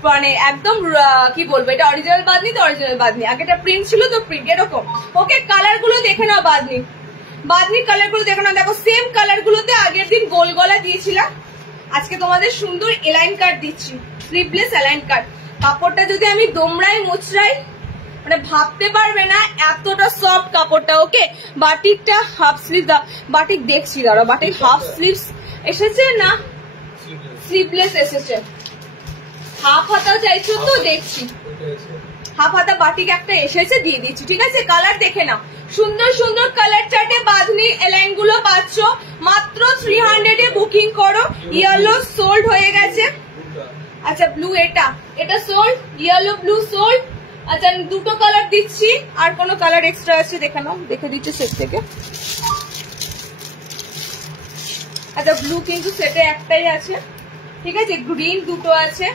মানে একদম কি বলবো, এটা অরিজিনাল বাঁধনি তো অরিজিনাল বাঁধনি, আগেটা প্রিন্ট ছিল তো প্রিন্ট, এরকম। ওকে, কালার গুলো দেখে নাও, বাঁধনির কালার গুলো দেখে নাও। দেখো সেম কালার গুলোতে আগের দিন গোল গলা দিয়েছিলাম, আজকে তোমাদের সুন্দর এলাইন কাট দিচ্ছি, স্লিভলেস এলাইন কাট। কাপড়টা যদি আমি দোমড়াই মোচড়াই, মানে ভাবতে পারবে না এতটা সফট কাপড়টা। ওকে, বাটিকটা হাফ স্লিভ, বাটিক দেখছি, দাঁড়া, বাটিক হাফ স্লিভ এসেছে না স্লিভলেস এসেছে? হাফ হাতা চাইছো তো, দেখছি হাফ হাতা বাটিক একটা এসেছে, দিয়ে দিচ্ছি, ঠিক আছে? কালার দেখে নাও, সুন্দর সুন্দর কালার চার্টে বাঁধনি এলাইন গুলো পাচ্ছ, মাত্র 300 এ বুকিং করো। ইয়েলো সোল্ড হয়ে গেছে, আচ্ছা ব্লু, এটা সোল্ড, ইয়েলো ব্লু সোল্ড। আচ্ছা, দুটো কালার দিচ্ছি, আর কোনো কালার এক্সট্রা আছে দেখে নাও, দেখে দিচ্ছি সেট থেকে। আচ্ছা, ব্লু কিন্তু সেটে একটাই আছে, ঠিক আছে? গ্রিন দুটো আছে,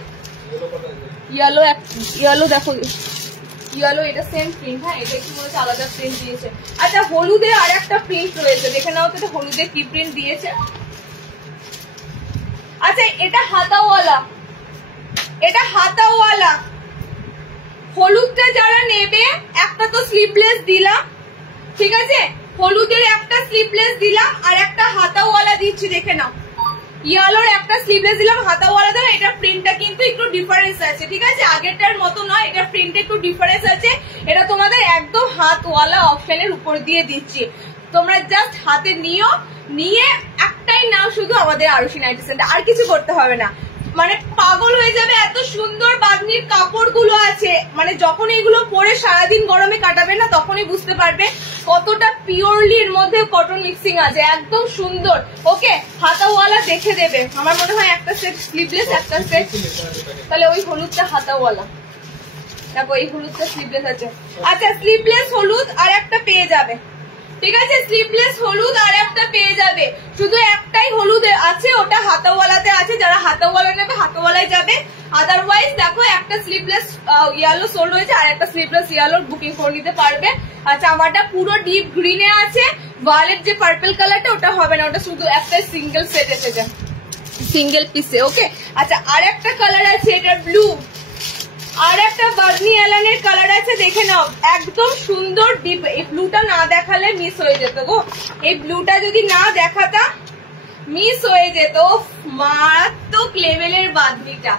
ইয়েলো দেখো, ইয়েলো, এটা সেম প্রিন্ট, হ্যাঁ, এটা একটু মনে হচ্ছে আলাদা প্রিন্ট দিয়েছে। আচ্ছা, হলুদে আর একটা প্রিন্ট রয়েছে, দেখে নাও তো এটা হলুদে কি প্রিন্ট দিয়েছে। আচ্ছা, এটা হাতাওয়ালা, হলুদটা যারা নেবে, একটা তো স্লিভলেস দিলাম, ঠিক আছে? হলুদের একটা স্লিভলেস দিলাম, আর একটা হাতাওয়ালা দিচ্ছি, দেখে নাও। ইয়েলোর একটা স্লিভলেস দিলাম, হাতাওয়ালা দিলাম। এটা প্রিন্টটা কিন্তু একটু ডিফারেন্স আছে, ঠিক আছে? আগেরটার মতো নয়, এটা প্রিন্টে একটু ডিফারেন্স আছে। এটা তোমাদের একদম হাতওয়ালা অপশনের উপর দিয়ে দিচ্ছি, তোমরা জাস্ট হাতে নিয়ে একটাই নাও, শুধু আমাদের আরুষি নাইটি সেন্টার, আর কিছু করতে হবে না। মানে পাগল হয়ে যাবে, এত সুন্দর বাঁধনির কাপড় গুলো আছে। মানে যখন এগুলো পরে সারাদিন গরমে কাটাবে না তখনই বুঝতে পারবে কতটা পিওরলি এর মধ্যে কটন মিক্সিং আছে, একদম সুন্দর। ওকে, হাতাওয়ালা দেখে দেবে, আমার মনে হয় একটা সেট স্লিভলেস, একটা সেট, তাহলে ওই হলুদটা হাতাওয়ালা। দেখো এই হলুদটা স্লিভলেস আছে। আচ্ছা, স্লিভলেস হলুদ আর একটা পেয়ে যাবে, ঠিক আছে? স্লিভলেস হলুদ আর একটা পেয়ে যাবে, শুধু একটাই হলুদ আছে, ওটা হাতাওয়ালাতে আছে। যারা হাতাওয়ালা নেবে হাতাওয়ালায় যাবে, আদারওয়াইজ দেখো একটা স্লিভলেস ইয়েলো সোল্ড হয়েছে আর একটা স্লিভলেস ইয়েলো বুকিং করে নিতে পারবে। আচ্ছা, আমারটা পুরো ডিপ গ্রিনে আছে, ভায়োলেট যে পার্পল কালারটা ওটা হবে না, ওটা শুধু একটা সিঙ্গেল সেট এসেছে, সিঙ্গেল পিসে। ওকে, আচ্ছা আর একটা কালার আছে, এটা ব্লু, আর একটা বার্নি অ্যালানের কালার আছে, দেখে নাও, একদম সুন্দর ডিপ। এই ব্লুটা না দেখালে মিস হয়ে যেত গো, এই ব্লুটা যদি না দেখাতা মিস হয়ে যেত। মারাত্মক লেভেলের বাঁধনিটা,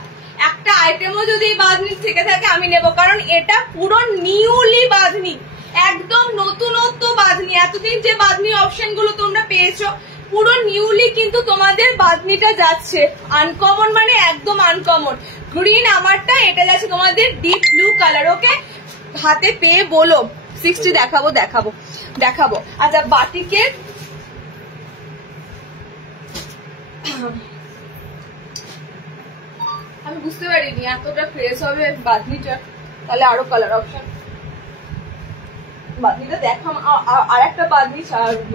একটা আইটেমও যদি এই বাঁধনি থেকে থাকে আমি নেব, কারণ এটা পুরো নিউলি বাঁধনি, একদম নতুনত্ব বাঁধনি। এতদিন যে বাঁধনি অপশন গুলো তোমরা পেয়েছো পুরো নিউলি কিন্তু তোমাদের বাঁধনিটা যাচ্ছে। আনকমন মানে একদম আনকমন। গ্রিন আমারটা, এটা যাচ্ছে তোমাদের ডিপ ব্লু কালার। ওকে, হাতে পেয়ে বলো 60 দেখাবো দেখাবো দেখাবো। আচ্ছা, বাটিকের আমি বুঝতে পারিনি এতটা ফ্রেশ হবে বাঁধনিটা, তাহলে আরো কালার অপশন। বাঁধনিটা দেখাম, আর একটা বাঁধনি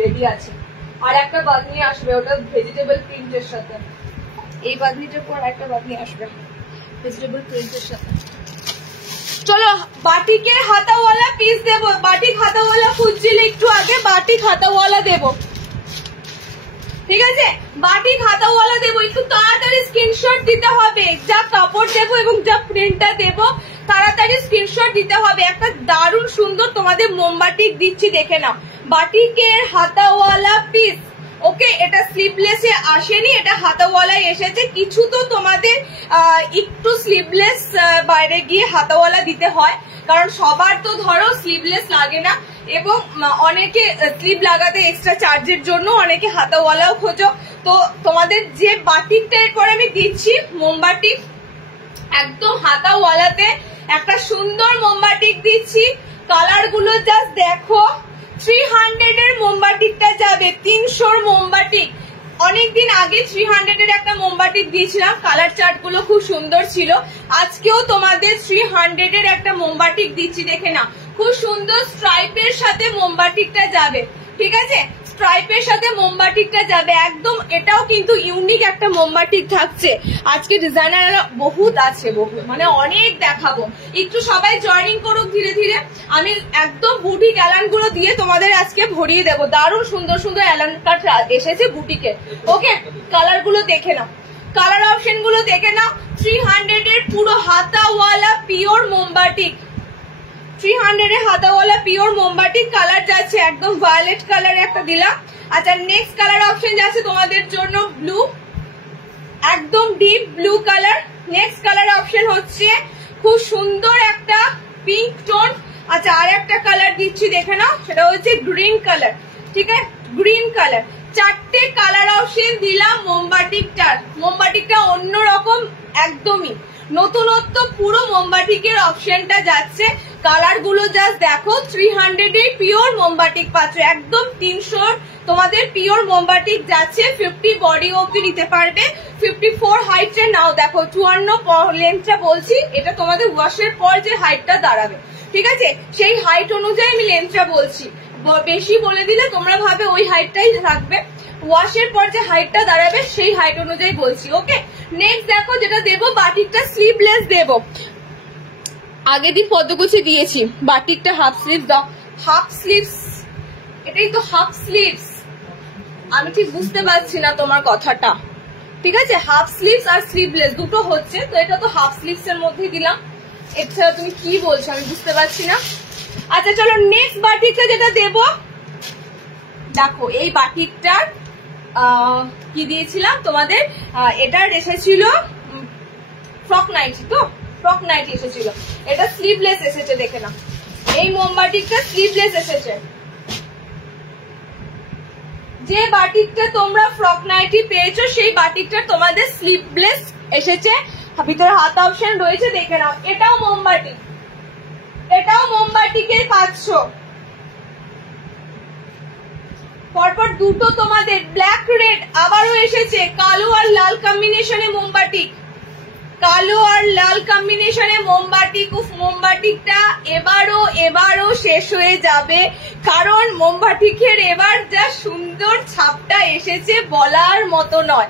রেডি আছে, আর একটা বাঁধনি আসবে, ওটা ভেজিটেবল প্রিন্টের সাথে। এই বাঁধনিটার পর একটা বাঁধনি আসবে ভেজিটেবল প্রিন্টের সাথে। চলো, বাটিকের হাতাওয়ালা পিস দেবো। বাটিক হাতাওয়ালা খুঁজছিলে একটু আগে, বাটিক হাতাওয়ালা দেবো, ঠিক আছে? বাটিক হাতাওয়ালা দেবো, একটু তাড়াতাড়ি স্ক্রিনশট দিতে হবে। যা কাপড় দেবো এবং যা প্রিন্টটা দেবো তাড়াতাড়ি স্ক্রিনশট দিতে হবে। একটা দারুণ সুন্দর তোমাদের মোমবাটিক দিচ্ছি, দেখে নাও, বাটিকের হাতাওয়ালা পিস। ওকে, এটা স্লিভলেসে আসেনি, এটা হাতাওয়ালাই এসেছে। কিছু তো তোমাদের একটু স্লিভলেস বাইরে গিয়ে হাতাওয়ালা দিতে হয়, কারণ সবার তো ধরো স্লিভলেস লাগে না, এবং অনেকে স্লিভ লাগাতে এক্সট্রা চার্জের জন্য অনেকে হাতাওয়ালাও খোঁজো। তো তোমাদের যে বাটিকটা এরপর আমি দিচ্ছি মোমবাটিক, একদম হাতাওয়ালাতে একটা সুন্দর মোমবাটিক দিচ্ছি। কালার গুলো জাস্ট দেখো, 300 এর মোমবাটিকটা যাবে, 300 মোমবাটিক। অনেকদিন আগে 300 এর একটা মোমবাটিক দিয়েছিলাম, কালার চার্ট গুলো খুব সুন্দর ছিল। আজকেও তোমাদের 300 এর একটা মোমবাটিক দিচ্ছি, দেখে না, খুব সুন্দর স্ট্রাইপের সাথে মোমবাটিকটা যাবে, ঠিক আছে? স্ট্রাইপের সাথে মোমবাটিকটা যাবে একদম। এটাও কিন্তু ইউনিক একটা মোমবাটিক থাকছে। আজকে ডিজাইনার বহুত আছে, বহু মানে অনেক দেখাবো। একটু সবাই জয়েনিং করুক ধীরে ধীরে। আমি একদম বুটিক অ্যালান গুলো দিয়ে তোমাদের আজকে ভরিয়ে দেবো। দারুণ সুন্দর সুন্দর অ্যালান কাট এসেছে বুটিকে। ওকে, কালার গুলো দেখে নাও, কালার অপশন গুলো দেখে নাও। 300 এর পুরো হাতাওয়ালা পিওর মোমবাটিক, 300 এর হাতাওয়ালা পিওর মোমবাটিক। কালার যাচ্ছে একদম ভায়োলেট কালার একটা দিলাম। আচ্ছা, নেক্সট কালার অপশন যাচ্ছে তোমাদের জন্য ব্লু, একদম deep blue colour. Next colour option হচ্ছে খুব সুন্দর একটা পিঙ্ক টোন। আচ্ছা, আর একটা কালার দিচ্ছি, দেখে নাও, সেটা হচ্ছে গ্রিন কালার, ঠিক আছে? Green colour. চারটে কালার অপশন দিলাম মোমবাটিকটার। মোমবাটিকটা অন্যরকম, একদমই নতুনত্ব, পুরো মোমবাটিকের অপশনটা যাচ্ছে। কালার গুলো জাস্ট দেখো, 300 এর পিওর মোমবাটিক পাচ্ছ, একদম 300 তোমাদের পিওর মোমবাটিক যাচ্ছে। 50 বডি অব্দি নিতে পারবে, 54 হাইটের নাও। দেখো 54 লেন্থটা বলছি, এটা তোমাদের ওয়াশের পর যে হাইটটা দাঁড়াবে, ঠিক আছে? সেই হাইট অনুযায়ী আমি লেন্থটা বলছি, বেশি বলে দিলে তোমরা ভাবে ওই হাইটটাই থাকবে। ওয়াশের পর যে হাইটটা দাঁড়াবে সেই হাইট অনুযায়ী বলছি। ওকে, নেক্সট দেখো যেটা দেবো, বাটিকটা স্লিভলেস দেবো। আগের দিন পদ্মগুছি দিয়েছি, বাটিকটা হাফ স্লিভ দাও। হাফ স্লিভস, এটাই তো হাফ স্লিভস। আমি ঠিক বুঝতে পারছি না তোমার কথাটা, ঠিক আছে? হাফ স্লিভস আর স্লিভলেস দুটো হচ্ছে, তো এটা তো হাফ স্লিভস এর মধ্যে দিলাম। এছাড়া তুমি কি বলছো আমি বুঝতে পারছি না। আচ্ছা চলো, নেক্সট বাটিকটা যেটা দেবো, দেখো এই বাটিকটার কি দিয়েছিলাম তোমাদের, এটার এসেছিল ফ্রক নাইটি, তো ফ্রক নাইটি এসেছিল। এটা স্লিভলেস এসেছে, দেখে না, এই মোমবাটিকটা স্লিভলেস এসেছে। যে বাটিকটা তোমরা ফ্রক নাইটি পেয়েছো সেই বাটিকটা তোমাদের স্লিভলেস এসেছে, ভিতরে হাতা অপশন রয়েছে, দেখে নাও। এটাও মোমবাটি, এটাও মোমবাটিকে পাচ্ছ। পরপর দুটো তোমাদের ব্ল্যাক রেড আবারও এসেছে, কালো আর লাল কম্বিনেশনে মোমবাটিক, কালো আর লাল কম্বিনেশনে মোমবাটিক। মোমবাটিকটা এবারও শেষ হয়ে যাবে, কারণ মোমবাটিকের এবার যা সুন্দর ছাপটা এসেছে বলার মতো নয়।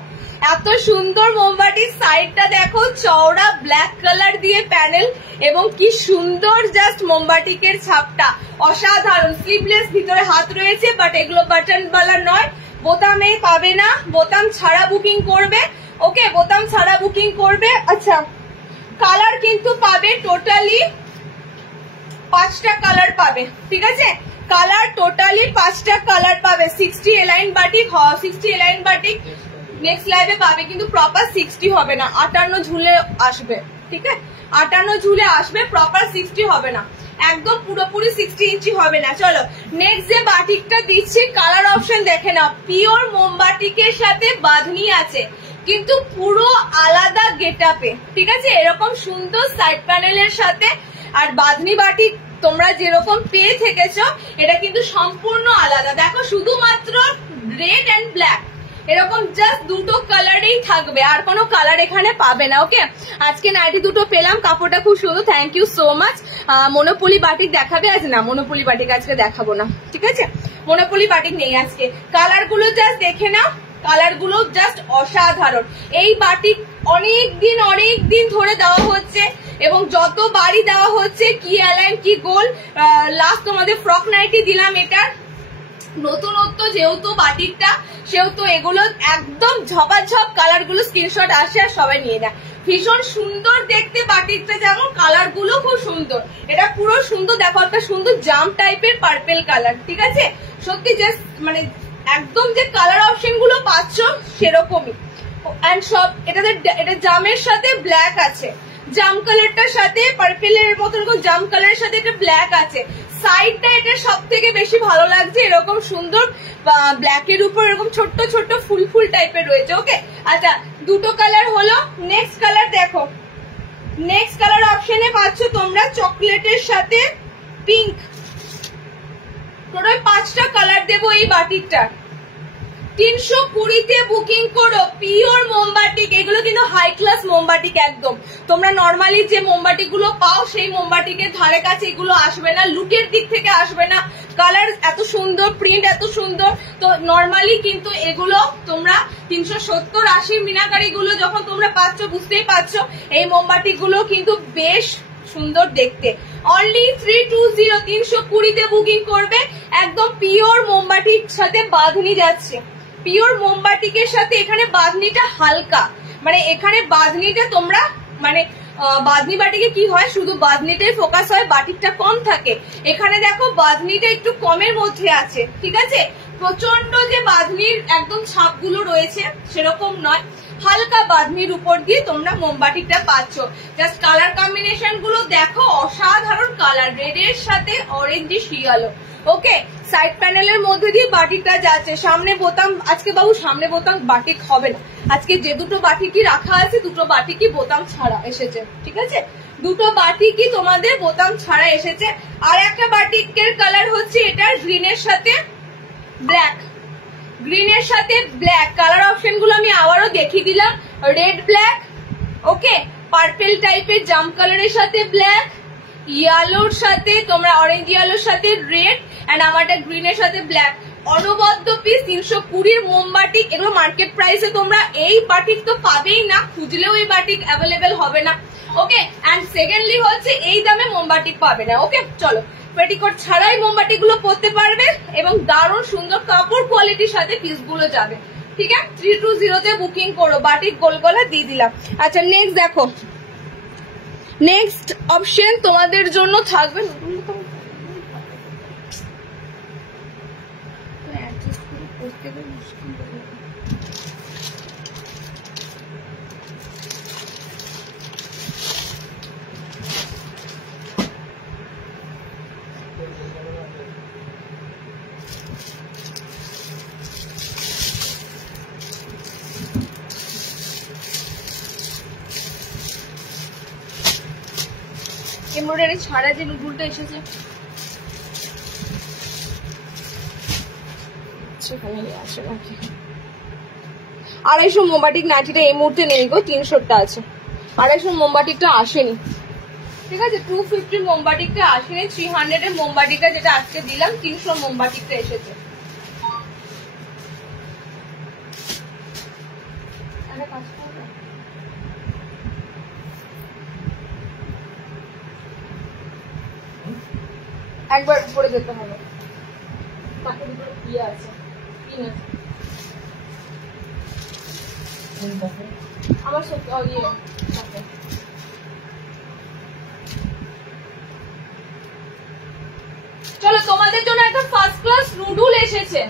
এত সুন্দর মোমবাটির সাইডটা দেখো, চওড়া ব্ল্যাক কালার দিয়ে প্যানেল, এবং কি সুন্দর জাস্ট মোমবাটিকের ছাপটা, অসাধারণ। স্লিভলেস, ভিতরে হাত রয়েছে, বাট এগুলো বাটন বালা নয়, বোতামে পাবে না, বোতাম ছাড়া বুকিং করবে। ওকে, বোতাম ছাড়া বুকিং করবে। আচ্ছা, কালার কিন্তু পাবে টোটালি 5টা কালার পাবে, ঠিক আছে? কালার টোটালি 5টা কালার পাবে। 60 align batik, 60 align batik next লাইভে পাবে, কিন্তু প্রপার 60 হবে না, 58 ঝুলে আসবে, ঠিক আছে? 58 ঝুলে আসবে, প্রপার 60 হবে না, একদম পুরোপুরি 60 ইঞ্চি হবে না। চলো নেক্সট যে বাটিকটা দিচ্ছি, কালার অপশন দেখে নাও। পিওর মোমবাটিকের সাথে বাঁধনি আছে, কিন্তু পুরো আলাদা গেটআপে, ঠিক আছে? এরকম সুন্দর সাইড প্যানেলের সাথে। আর বাঁধনি বাটিক তোমরা যেরকম পেয়ে থেকেছো, এটা কিন্তু সম্পূর্ণ আলাদা। দেখো, শুধুমাত্র রেড এন্ড ব্ল্যাক, এরকম জাস্ট দুটো কালারেই থাকবে, আর কোনো কালার এখানে পাবে না। ওকে, আজকে নাইটি দুটো পেলাম, কাপড়টা খুব সুন্দর, thank you so much. Monopoly batik দেখাবে আজ? না, মনোপলি বাটিক আজকে দেখাবো না, ঠিক আছে? মনোপলি বাটিক নেই আজকে। কালার গুলো জাস্ট দেখে নাও, কালার গুলো জাস্ট অসাধারণ। এই বাটিক অনেক দিন ধরে দেওয়া হচ্ছে, এবং যতবারই দেওয়া হচ্ছে, কি অ্যালাইন কি গোল, লাস্ট তোমাদের ফ্রক নাইটি দিলাম। এটার নতুনত্ব যেহেতু বাটিকটা, সেহেতু এগুলো একদম ঝপাঝপ কালার গুলো স্ক্রিনশট আসে আর সবাই নিয়ে নেয়। ভীষণ সুন্দর দেখতে বাটিকটা, যেমন কালার গুলো খুব সুন্দর। এটা পুরো সুন্দর, দেখো একটা সুন্দর জাম টাইপের পার্পেল কালার, ঠিক আছে? সত্যি জাস্ট মানে একদম যে কালার অপশন গুলো পাচ্ছ সেরকমই। এন্ড সব এটাতে, এটা জামের সাথে ব্ল্যাক আছে, জাম কালারটার সাথে পার্পেলের মতো জাম কালারের সাথে এটা ব্ল্যাক আছে। সাইডটা এটা সব থেকে বেশি ভালো লাগছে, এরকম সুন্দর ব্ল্যাকের উপর এরকম ছোট্ট ছোট্ট ফুল ফুল টাইপের রয়েছে। ওকে, আচ্ছা দুটো কালার হলো। নেক্সট কালার দেখো, নেক্সট কালার অপশনে পাচ্ছ তোমরা চকলেটের সাথে পিঙ্ক। টোটাল 5টা কালার দেবো এই বাটিকটার। 320-তে বুকিং করো। পিওর মোমবাটিক, এগুলো কিন্তু হাই ক্লাস মোমবাটিক একদম। তোমরা নর্মালি যে মোমবাটিক গুলো পাও সেই মোমবাটিকের ধারে কাছে এগুলো আসবে না, লুকের দিক থেকে আসবে না। কালার এত সুন্দর, প্রিন্ট এত সুন্দর, তো নর্মালি কিন্তু এগুলো তোমরা 370-80 মিনাকারি গুলো যখন তোমরা পাচ্ছ, বুঝতেই পারছো এই মোমবাটিক গুলো কিন্তু বেশ সুন্দর দেখতে। অনলি 320, 320-তে বুকিং করবে। একদম পিওর মোমবাটির সাথে বাঁধনি যাচ্ছে, পিওর মোমবাটিকের সাথে এখানে বাঁধনিটা হালকা, মানে এখানে বাঁধনিটা তোমরা মানে বাঁধনি বাটিকে কি হয়, শুধু বাঁধনিটাই ফোকাস হয়, বাটিকটা কম থাকে। এখানে দেখো বাঁধনিটা একটু কমের মধ্যে আছে, ঠিক আছে? প্রচন্ড যে বাঁধনির একদম ছাপগুলো রয়েছে সেরকম নয়, হালকা বাঁধনির উপর দিয়ে তোমরা মোমবাটিকটা পাচ্ছ। জাস্ট কালার কম্বিনেশন গুলো দেখো, অসাধারণ কালার, রেড এর সাথে অরেঞ্জ শিয়ালো। ওকে, সাইড প্যানেলের মধ্যে দিয়ে বাটিকটা যাচ্ছে। সামনে বোতাম, আজকে বাবু সামনে বোতাম বাটিক হবে না, আজকে যে দুটো বাটিকই রাখা আছে দুটো বাটিকই বোতাম ছাড়া এসেছে, ঠিক আছে? দুটো বাটিকই তোমাদের বোতাম ছাড়া এসেছে। আর একটা বাটিকের কালার হচ্ছে এটা গ্রিনের সাথে ব্ল্যাক, গ্রিনের সাথে ব্ল্যাক। কালার অপশন গুলো আমি আবারও দেখিয়ে দিলাম, রেড ব্ল্যাক, ওকে, পার্পেল টাইপের জাম কালারের সাথে ব্ল্যাক, ইয়েলোর সাথে তোমরা অরেঞ্জ ইয়েলোর সাথে রেড, এন্ড আমারটা গ্রিনের সাথে ব্ল্যাক। অনবদ্য পিস 320-র মোমবাটিক, এগুলো মার্কেট প্রাইসে তোমরা এই বাটিক তো পাবেই না, খুঁজলেও এই বাটিক অ্যাভেলেবেল হবে না। ওকে, এন্ড সেকেন্ডলি হচ্ছে এই দামে মোমবাটিক পাবে না। ওকে, চলো পেটিকোট ছাড়াই মোমবাটি গুলো পরতে পারবে, এবং দারুণ সুন্দর কাপড় কোয়ালিটির সাথে পিস গুলো যাবে, ঠিক আছে? 320-তে বুকিং করো। বাটিক গোলগলা দিয়ে দিলাম। আচ্ছা নেক্সট দেখো, নেক্সট অপশন তোমাদের জন্য থাকবে এমব্রয়ডারি ছাড়া যে নুডুলটা এসেছে সেখানে আছে নাকি 250 মোমবাটিক নাইটিটা এই মুহূর্তে নেই গো, 300টা আছে। 250 মোমবাটিকটা আসেনি, ঠিক আছে। 250 মোমবাটিকটা আসেনি, 300 এর মোমবাটিকটা যেটা আজকে দিলাম 300 মোমবাটিকটা এসেছে। একবার উপরে যেতে হবে, আমার চলো তোমাদের জন্য একটা ফার্স্ট ক্লাস নুডল এসেছে।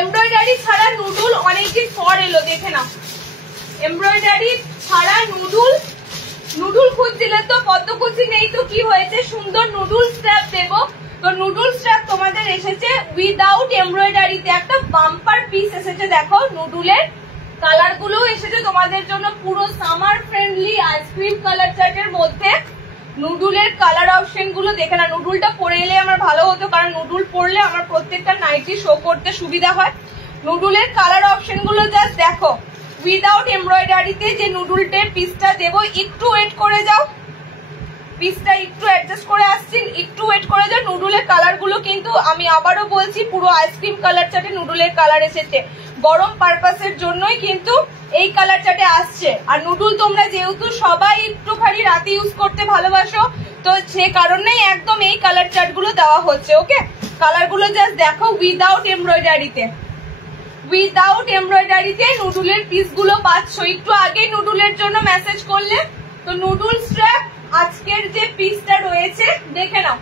এমব্রয়ডারি ছাড়া নুডল অনেকদিন পর এলো, দেখে নাও। এমব্রয়ডারি ছাড়া নুডল খুঁজছিলে তো, পদ্ম খুঁজি নেই তো কি হয়েছে, সুন্দর নুডল স্ট্র্যাপ দেবো। তো নুডল স্ট্র্যাপ তোমাদের এসেছে উইদাউট এমব্রয়ডারিতে, একটা বাম্পার পিস এসেছে। দেখো নুডলের কালার গুলো এসেছে তোমাদের জন্য পুরো সামার ফ্রেন্ডলি আইসক্রিম কালার চার্টের মধ্যে। নুডলের কালার অপশন গুলো দেখে না, নুডলটা পরে এলে আমার ভালো হতো, কারণ নুডল পরলে আমার প্রত্যেকটা নাইটি শো করতে সুবিধা হয়। নুডলের কালার অপশন গুলো জাস্ট দেখো, উইদাউট এমব্রয়ডারিতে যে নুডলটে পিসটা দেবো, একটু ওয়েট করে যাও, পিসটা একটু অ্যাডজাস্ট করে আসছি, একটু ওয়েট করে যাও। নুডলের কালার গুলো কিন্তু আমি আবারও বলছি পুরো আইসক্রিম কালার চার্টে নুডলের কালার এসেছে, গরম পারপাসের জন্যই কিন্তু এই কালার চার্টে আসছে। আর নুডল তোমরা যেহেতু সবাই একটুখানি রাতে ইউজ করতে ভালোবাসো, তো সে কারণেই একদম এই কালার চার্ট গুলো দেওয়া হচ্ছে। ওকে, কালার গুলো জাস্ট দেখো, উইদাউট এমব্রয়ডারিতে, উইদাউট এমব্রয়ডারিতে নুডলের পিস গুলো পাচ্ছ। একটু আগে নুডলের জন্য মেসেজ করলে, তো নুডল স্ট্র্যাপ আজকের যে পিসটা রয়েছে দেখে নাও।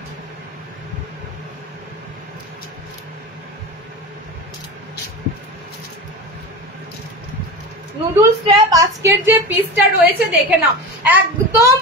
নুডল স্ট্র্যাপ আজকের যে পিসটা রয়েছে দেখে নাও, একদম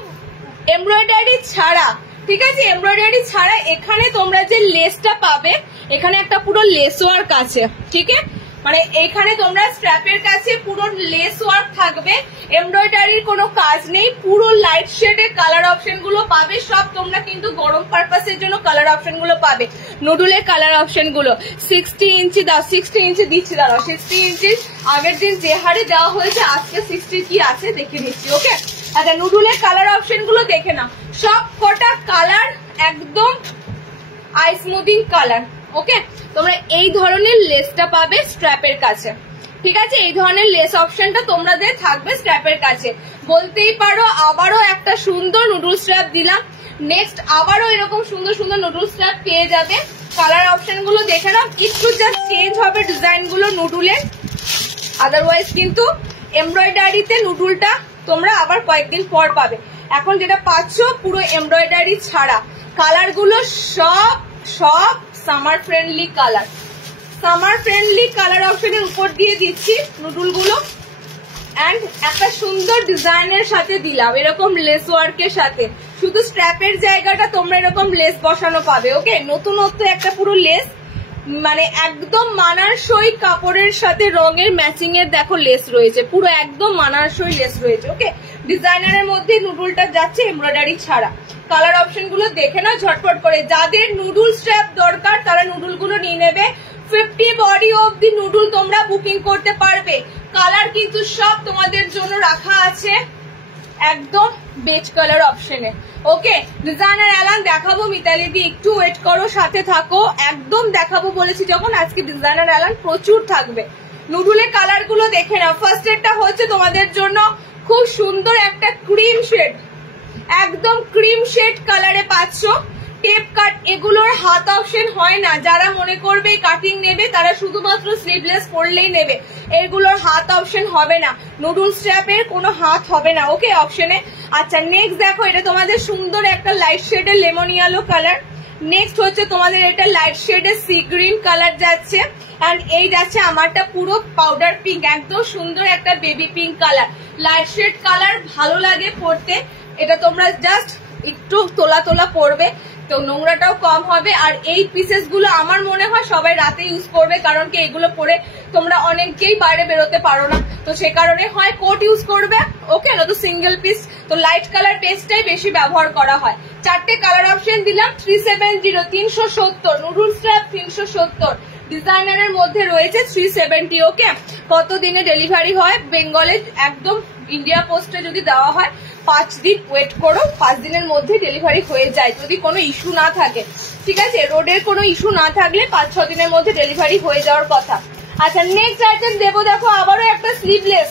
এমব্রয়ডারি ছাড়া, ঠিক আছে, এমব্রয়ডারি ছাড়া। এখানে তোমরা যে লেসটা পাবে, এখানে একটা পুরো লেস ওয়ার্ক আছে, ঠিক আছে, মানে এখানে তোমরা স্ট্র্যাপের কাছে পুরো লেস ওয়ার্ক থাকবে, এমব্রয়ডারির কোনো কাজ নেই, পুরো লাইট শেডের কালার অপশন গুলো পাবে। সব তোমরা কিন্তু গরম পারপাসের জন্য কালার অপশন গুলো পাবে। নুডলের কালার অপশন গুলো 60 ইঞ্চি দাও, 60 ইঞ্চি দিচ্ছি, দাঁড়াও, 60 ইঞ্চি আগের দিন যে হারে দেওয়া হয়েছে, আজকে 60 কি আছে দেখে নিচ্ছি। ওকে, আচ্ছা, নুডলের কালার অপশন গুলো দেখে নাও, সব কটা কালার একদম আই স্মুদিং কালার। ওকে, তোমরা এই ধরনের লেসটা পাবে স্ট্র্যাপের কাছে, ঠিক আছে, এই ধরনের লেস অপশনটা তোমাদের থাকবে স্ট্র্যাপের কাছে। বলতেই পারো আবারও একটা সুন্দর নুডল স্ট্র্যাপ দিলাম, নেক্সট আবারও এরকম সুন্দর সুন্দর নুডল স্ট্র্যাপ পেয়ে যাবে। কালার অপশন গুলো দেখে নাও, একটু জাস্ট চেঞ্জ হবে ডিজাইন গুলো নুডলের, আদারওয়াইজ কিন্তু এমব্রয়ডারিতে নুডলটা তোমরা আবার কয়েকদিন পর পাবে। এখন যেটা পাচ্ছ পুরো এমব্রয়ডারি ছাড়া, কালার গুলো সব সব summer friendly colour, summer friendly colour অপশনের উপর দিয়ে দিচ্ছি নুডল গুলো। এন্ড একটা সুন্দর ডিজাইনের সাথে দিলাম, এরকম লেস ওয়ার্কের সাথে, শুধু স্ট্র্যাপের জায়গাটা তোমরা এরকম লেস বসানো পাবে। ওকে, নতুনত্ব একটা পুরো লেস, মানে একদম মানানসই কাপড়ের সাথে রঙের ম্যাচিং এর দেখো লেস রয়েছে, পুরো একদম মানানসই লেস রয়েছে। ওকে, ডিজাইনারের মধ্যে নুডলটা যাচ্ছে এমব্রয়ডারি ছাড়া। কালার অপশন গুলো দেখে না ঝটপট করে, যাদের নুডল স্ট্র্যাপ দরকার তারা নুডল গুলো নিয়ে নেবে। 50 বডি অবধি নুডল তোমরা বুকিং করতে পারবে। কালার কিন্তু সব তোমাদের জন্য রাখা আছে একদম বেজ কালার অপশনে। ওকে, ডিজাইনার অ্যালান দেখাবো, মিতালি দি একটু ওয়েট করো, সাথে থাকো, একদম দেখাবো বলেছি যখন, আজকে ডিজাইনার অ্যালান প্রচুর থাকবে। নুডলের কালার গুলো দেখে নাও, ফার্স্ট এরটা হচ্ছে তোমাদের জন্য খুব সুন্দর একটা ক্রিম শেড, একদম ক্রিম শেড কালারে পাচ্ছ। টেপ কাট, এগুলোর হাত অপশন হয় না, যারা মনে করবে কাটিং নেবে তারা শুধুমাত্র স্লিভলেস পরলেই নেবে, এগুলোর হাত অপশন হবে না, নুডল স্ট্র্যাপের কোনো হাত হবে না। ওকে, অপশনে। আচ্ছা, নেক্সট দেখো, এটা তোমাদের সুন্দর একটা লাইট শেডের লেমন ইয়েলো কালার। নেক্সট হচ্ছে তোমাদের এটা লাইট শেডের সি গ্রিন কালার যাচ্ছে, এন্ড এই যাচ্ছে আমারটা পুরো পাউডার পিঙ্ক, একদম সুন্দর একটা baby pink colour. Light shade colour ভালো লাগে পরতে, এটা তোমরা জাস্ট একটু তোলা তোলা পরবে, তো নোংরাটাও কম হবে। আর এই পিসেস গুলো আমার মনে হয় সবাই রাতে ইউজ করবে, কারণ কি এগুলো পরে তোমরা অনেকেই বাইরে বেরোতে পারো না, তো সে কারণে হয় কোট ইউজ করবে, ওকে, না তো সিঙ্গেল পিস। তো লাইট কালার পেস্টটাই বেশি ব্যবহার করা হয়। 4টে কালার অপশন দিলাম। 370 370, নুডলস ট্র্যাপ 370, ডিজাইনারের মধ্যে রয়েছে 370। ওকে, কত দিনে ডেলিভারি হয় বেঙ্গলে? একদম ইন্ডিয়া পোস্টে যদি দেওয়া হয় 5 দিন ওয়েট করো, 5 দিনের মধ্যে ডেলিভারি হয়ে যায় যদি কোনো ইস্যু না থাকে। ঠিক আছে, রোডের কোনো ইস্যু না থাকলে 5-6 দিনের মধ্যে ডেলিভারি হয়ে যাওয়ার কথা। আচ্ছা, নেক্সট আইটেম দেবো, দেখো আবারও একটা স্লিভলেস,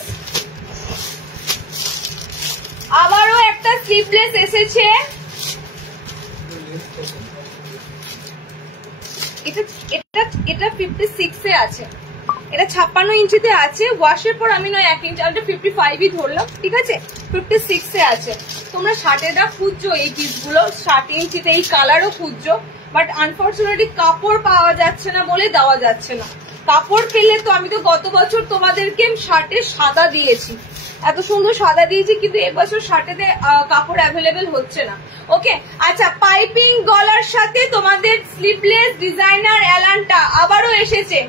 আবারও একটা স্লিভলেস এসেছে। এটা 56 এ আছে, এটা 56 ইঞ্চিতে আছে। ওয়াশের পর আমি নয় 1 ইঞ্চি, আমি 55ই ধরলাম, ঠিক আছে, 56 এ আছে। তোমরা 60-এটা খুঁজছো এই পিসগুলো, 60 ইঞ্চিতে এই কালারও খুঁজছো, বাট আনফর্চুনেটলি কাপড় পাওয়া যাচ্ছে না বলে দেওয়া যাচ্ছে না। কাপড় পেলে তো আমি তো গত বছর তোমাদেরকে 60-এ সাদা দিয়েছি, এত সুন্দর সাদা দিয়েছি, কিন্তু এবছর 60-এতে কাপড় অ্যাভেলেবেল হচ্ছে না। ওকে, আচ্ছা, পাইপিং গলার সাথে তোমাদের স্লিভলেস ডিজাইনার অ্যালানটা আবারও এসেছে।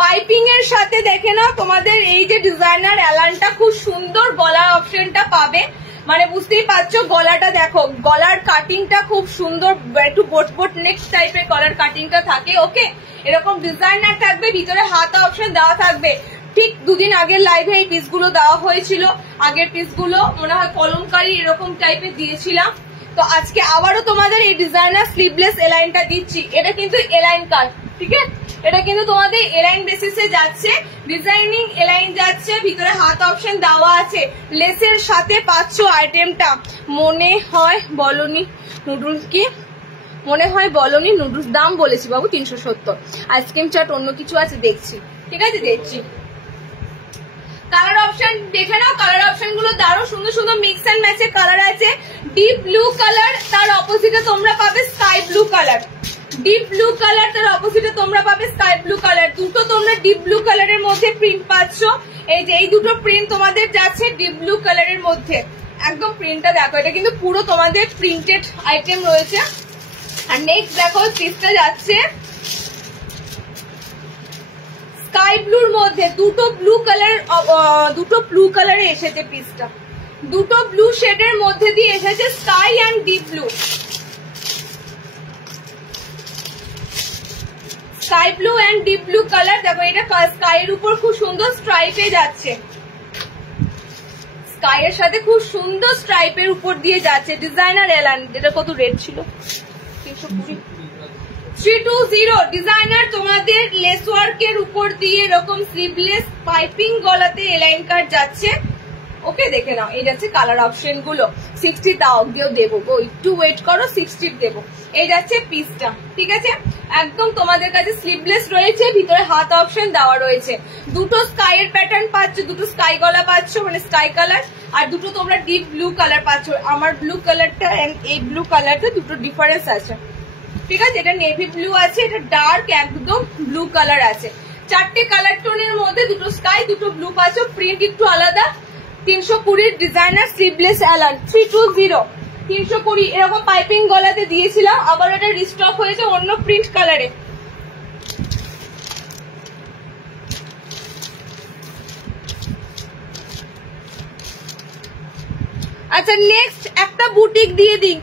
পাইপিং এর সাথে দেখে না তোমাদের এই যে ডিজাইনার অ্যালানটা, খুব সুন্দর গলার অপশনটা পাবে। মানে বুঝতেই পারছো, গলাটা দেখো, গলার কাটিংটা খুব সুন্দর, একটু বোট বোট নেক্সট টাইপের গলার কাটিংটা থাকে। ওকে, এরকম ডিজাইনার থাকবে, ভিতরে হাতা অপশন দেওয়া থাকবে। ঠিক দুদিন আগের লাইভে এই পিসগুলো দেওয়া হয়েছিল, আগের পিসগুলো মনে হয় কলমকারি এরকম টাইপের দিয়েছিলাম। তো আজকে আবারও তোমাদের এই ডিজাইনার স্লিভলেস এলাইনটা দিচ্ছি। এটা কিন্তু এলাইন কাট, ঠিক আছে, এটা কিন্তু তোমাদের এলাইন বেসিসে যাচ্ছে, ডিজাইনিং এলাইন যাচ্ছে, ভিতরে হাত অপশন দেওয়া আছে। লেসের সাথে পাচ্ছ আইটেমটা। মনে হয় বলনি নুডলস, কি মনে হয় বলনি নুডলস দাম বলেছি বাবু 370। আইসক্রিম চাট অন্য কিছু আছে দেখছি, ঠিক আছে দেখছি। কালার অপশন দেখে নাও, কালার অপশন গুলো দারুণ সুন্দর সুন্দর মিক্স এন্ড ম্যাচের কালার আছে। ডিপ ব্লু কালার, তার অপোজিটে তোমরা পাবে sky blue colour. Deep blue colour, তার অপোজিটে তোমরা পাবে স্কাই ব্লু কালার। দুটো তোমরা ডিপ ব্লু কালারের মধ্যে প্রিন্ট পাচ্ছ। এই যে এই দুটো প্রিন্ট তোমাদের যাচ্ছে ডিপ ব্লু কালারের মধ্যে। একদম প্রিন্টটা দেখো, এটা কিন্তু পুরো তোমাদের প্রিন্টেড আইটেম রয়েছে। আর নেক্সট দেখো পিসটা যাচ্ছে স্কাই ব্লুর মধ্যে, দুটো ব্লু কালারে এসেছে পিসটা, দুটো ব্লু শেডের মধ্যে দিয়ে এসেছে, sky and deep blue. Sky blue and deep blue colour. দেখো এটা স্কাই এর উপর খুব সুন্দর স্ট্রাইপে যাচ্ছে, স্কাই এর সাথে খুব সুন্দর স্ট্রাইপের উপর দিয়ে যাচ্ছে। ডিজাইনার এলান, এটা কত রেট ছিল? 320। ডিজাইনার তোমাদের লেস ওয়ার্কের উপর দিয়ে এরকম স্লিভলেস পাইপিং গলাতে এলাইন কাট যাচ্ছে। ওকে, দেখে নাও, এই যাচ্ছে কালার অপশন গুলো। 60 দাও দিয়েও দেবো গো, একটু ওয়েট করো, 60 দেবো। এই যাচ্ছে পিসটা, ঠিক আছে, একদম তোমাদের কাছে স্লিভলেস রয়েছে, ভিতরে হাত অপশন দেওয়া রয়েছে। দুটো স্কাই এর প্যাটার্ন পাচ্ছ, দুটো স্কাই গলা পাচ্ছ, মানে স্কাই কালার, আর দুটো তোমরা ডিপ ব্লু কালার পাচ্ছ। আমার ব্লু কালারটা এন্ড এই ব্লু কালারটা দুটো ডিফারেন্স আছে, ঠিক আছে, এটা নেভি ব্লু আছে, এটা ডার্ক একদম ব্লু কালার আছে। 4টে কালার টোনের মধ্যে দুটো স্কাই, দুটো ব্লু পাচ্ছ, প্রিন্ট একটু আলাদা। 320 ডিজাইনার স্লিভলেস অ্যালান 320, 320 এরকম পাইপিং গলাতে দিয়েছিলাম, আবার এটা রিস্টক হয়েছে অন্য প্রিন্ট কালারে। আচ্ছা, নেক্সট একটা বুটিক দিয়ে দিই,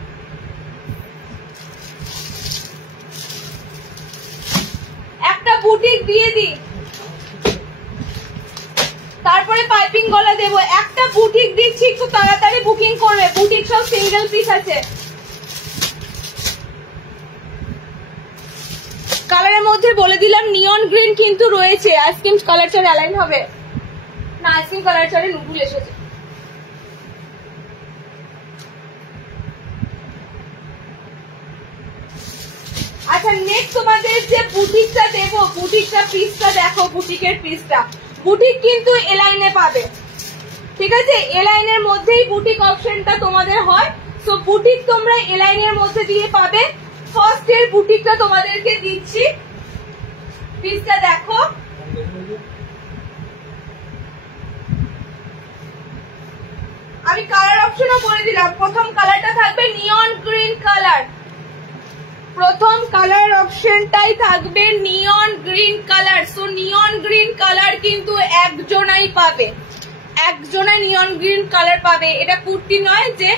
একটা বুটিক দিয়ে দিই, তারপরে পাইপিং গলা দেবো। একটা বুটিক দিচ্ছি, একটু তাড়াতাড়ি বুকিং করবে, বুটিক সব সিঙ্গেল পিস আছে। কালারের মধ্যে বলে দিলাম নিয়ন গ্রিন কিন্তু রয়েছে। আইসক্রিম কালার চার অ্যালাইন হবে না, আইসক্রিম কালার চারে নুডুল এসেছে। আচ্ছা, নেক্সট তোমাদের যে বুটিকটা দেবো, বুটিকটা পিসটা দেখো, বুটিকের পিসটা, বুটিক কিন্তু এলাইনে পাবে, ঠিক আছে, এলাইনের মধ্যেই বুটিক অপশনটা তোমাদের হয়। সো বুটিক তোমরা এলাইনের মধ্যে দিয়ে পাবে। ফার্স্ট এর বুটিকটা তোমাদেরকে দিচ্ছি, পিসটা দেখো, আমি কালার অপশনও বলে দিলাম। প্রথম কালারটা থাকবে নিয়ন গ্রিন কালার, প্রথম কালার অপশনটাই থাকবে নিয়ন গ্রিন কালার। সো নিয়ন গ্রিন কালার কিন্তু একজনাই পাবে, একজনা নিয়ন গ্রিন কালার পাবে। এটা কুর্তি নয় যে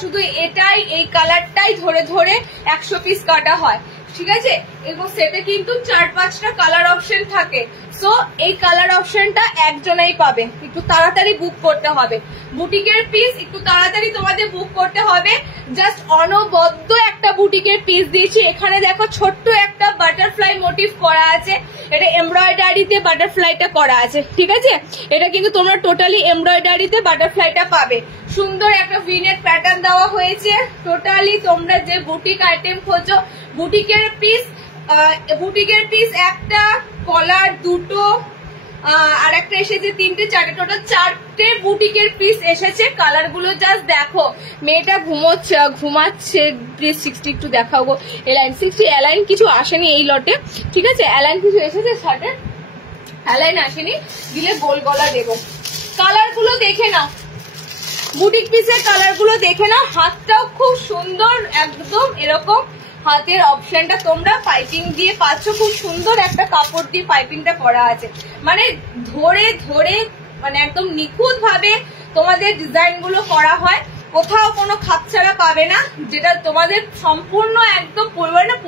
শুধু এটাই এই কালারটাই ধরে ধরে 100 পিস কাটা হয়, ঠিক আছে? এবং সেটা কিন্তু 4-5টা কালার অপশন থাকে। সো এই কালার অপশনটা একজনাই পাবে, একটু তাড়াতাড়ি বুক করতে হবে। বুটিকের পিস একটু তাড়াতাড়ি তোমাদের বুক করতে হবে। জাস্ট অনবদ্য একটা বুটিকের পিস দিয়েছি। এখানে দেখো ছোট্ট একটা বাটারফ্লাই মোটিভ করা আছে, এটা এমব্রয়ডারিতে বাটারফ্লাইটা করা আছে, ঠিক আছে? এটা কিন্তু তোমরা টোটালি এমব্রয়ডারিতে বাটারফ্লাইটা পাবে। সুন্দর একটা ভিনেক প্যাটার্ন দেওয়া হয়েছে। টোটালি তোমরা যে বুটিক আইটেম খোঁজো, বুটিকের পিস একটা, কলার দুটো, আর একটা এসেছে 3টে 4টে, টোটাল 4টে বুটিকের পিস এসেছে। কালার গুলো জাস্ট দেখো। মেয়েটা ঘুমাচ্ছে। প্লিজ 60 একটু দেখাও গো। এলাইন 60 এলাইন কিছু আসেনি এই লটে, ঠিক আছে? এলাইন কিছু এসেছে শার্টে, এলাইন আসেনি, দিলে গোল গলা দেবো। কালার গুলো দেখে নাও, বুটিক পিসের কালার গুলো দেখে নাও। হাতটাও খুব সুন্দর, একদম এরকম হাতের অপশনটা তোমরা পাইপিং দিয়ে পাচ্ছ। খুব সুন্দর একটা কাপড় দিয়ে পাইপিংটা করা আছে, মানে ধরে ধরে মানে একদম নিখুঁত ভাবে তোমাদের ডিজাইন গুলো করা হয়। কোথাও কোনো খাপছাড়া পাবে না, যেটা তোমাদের সম্পূর্ণ একদম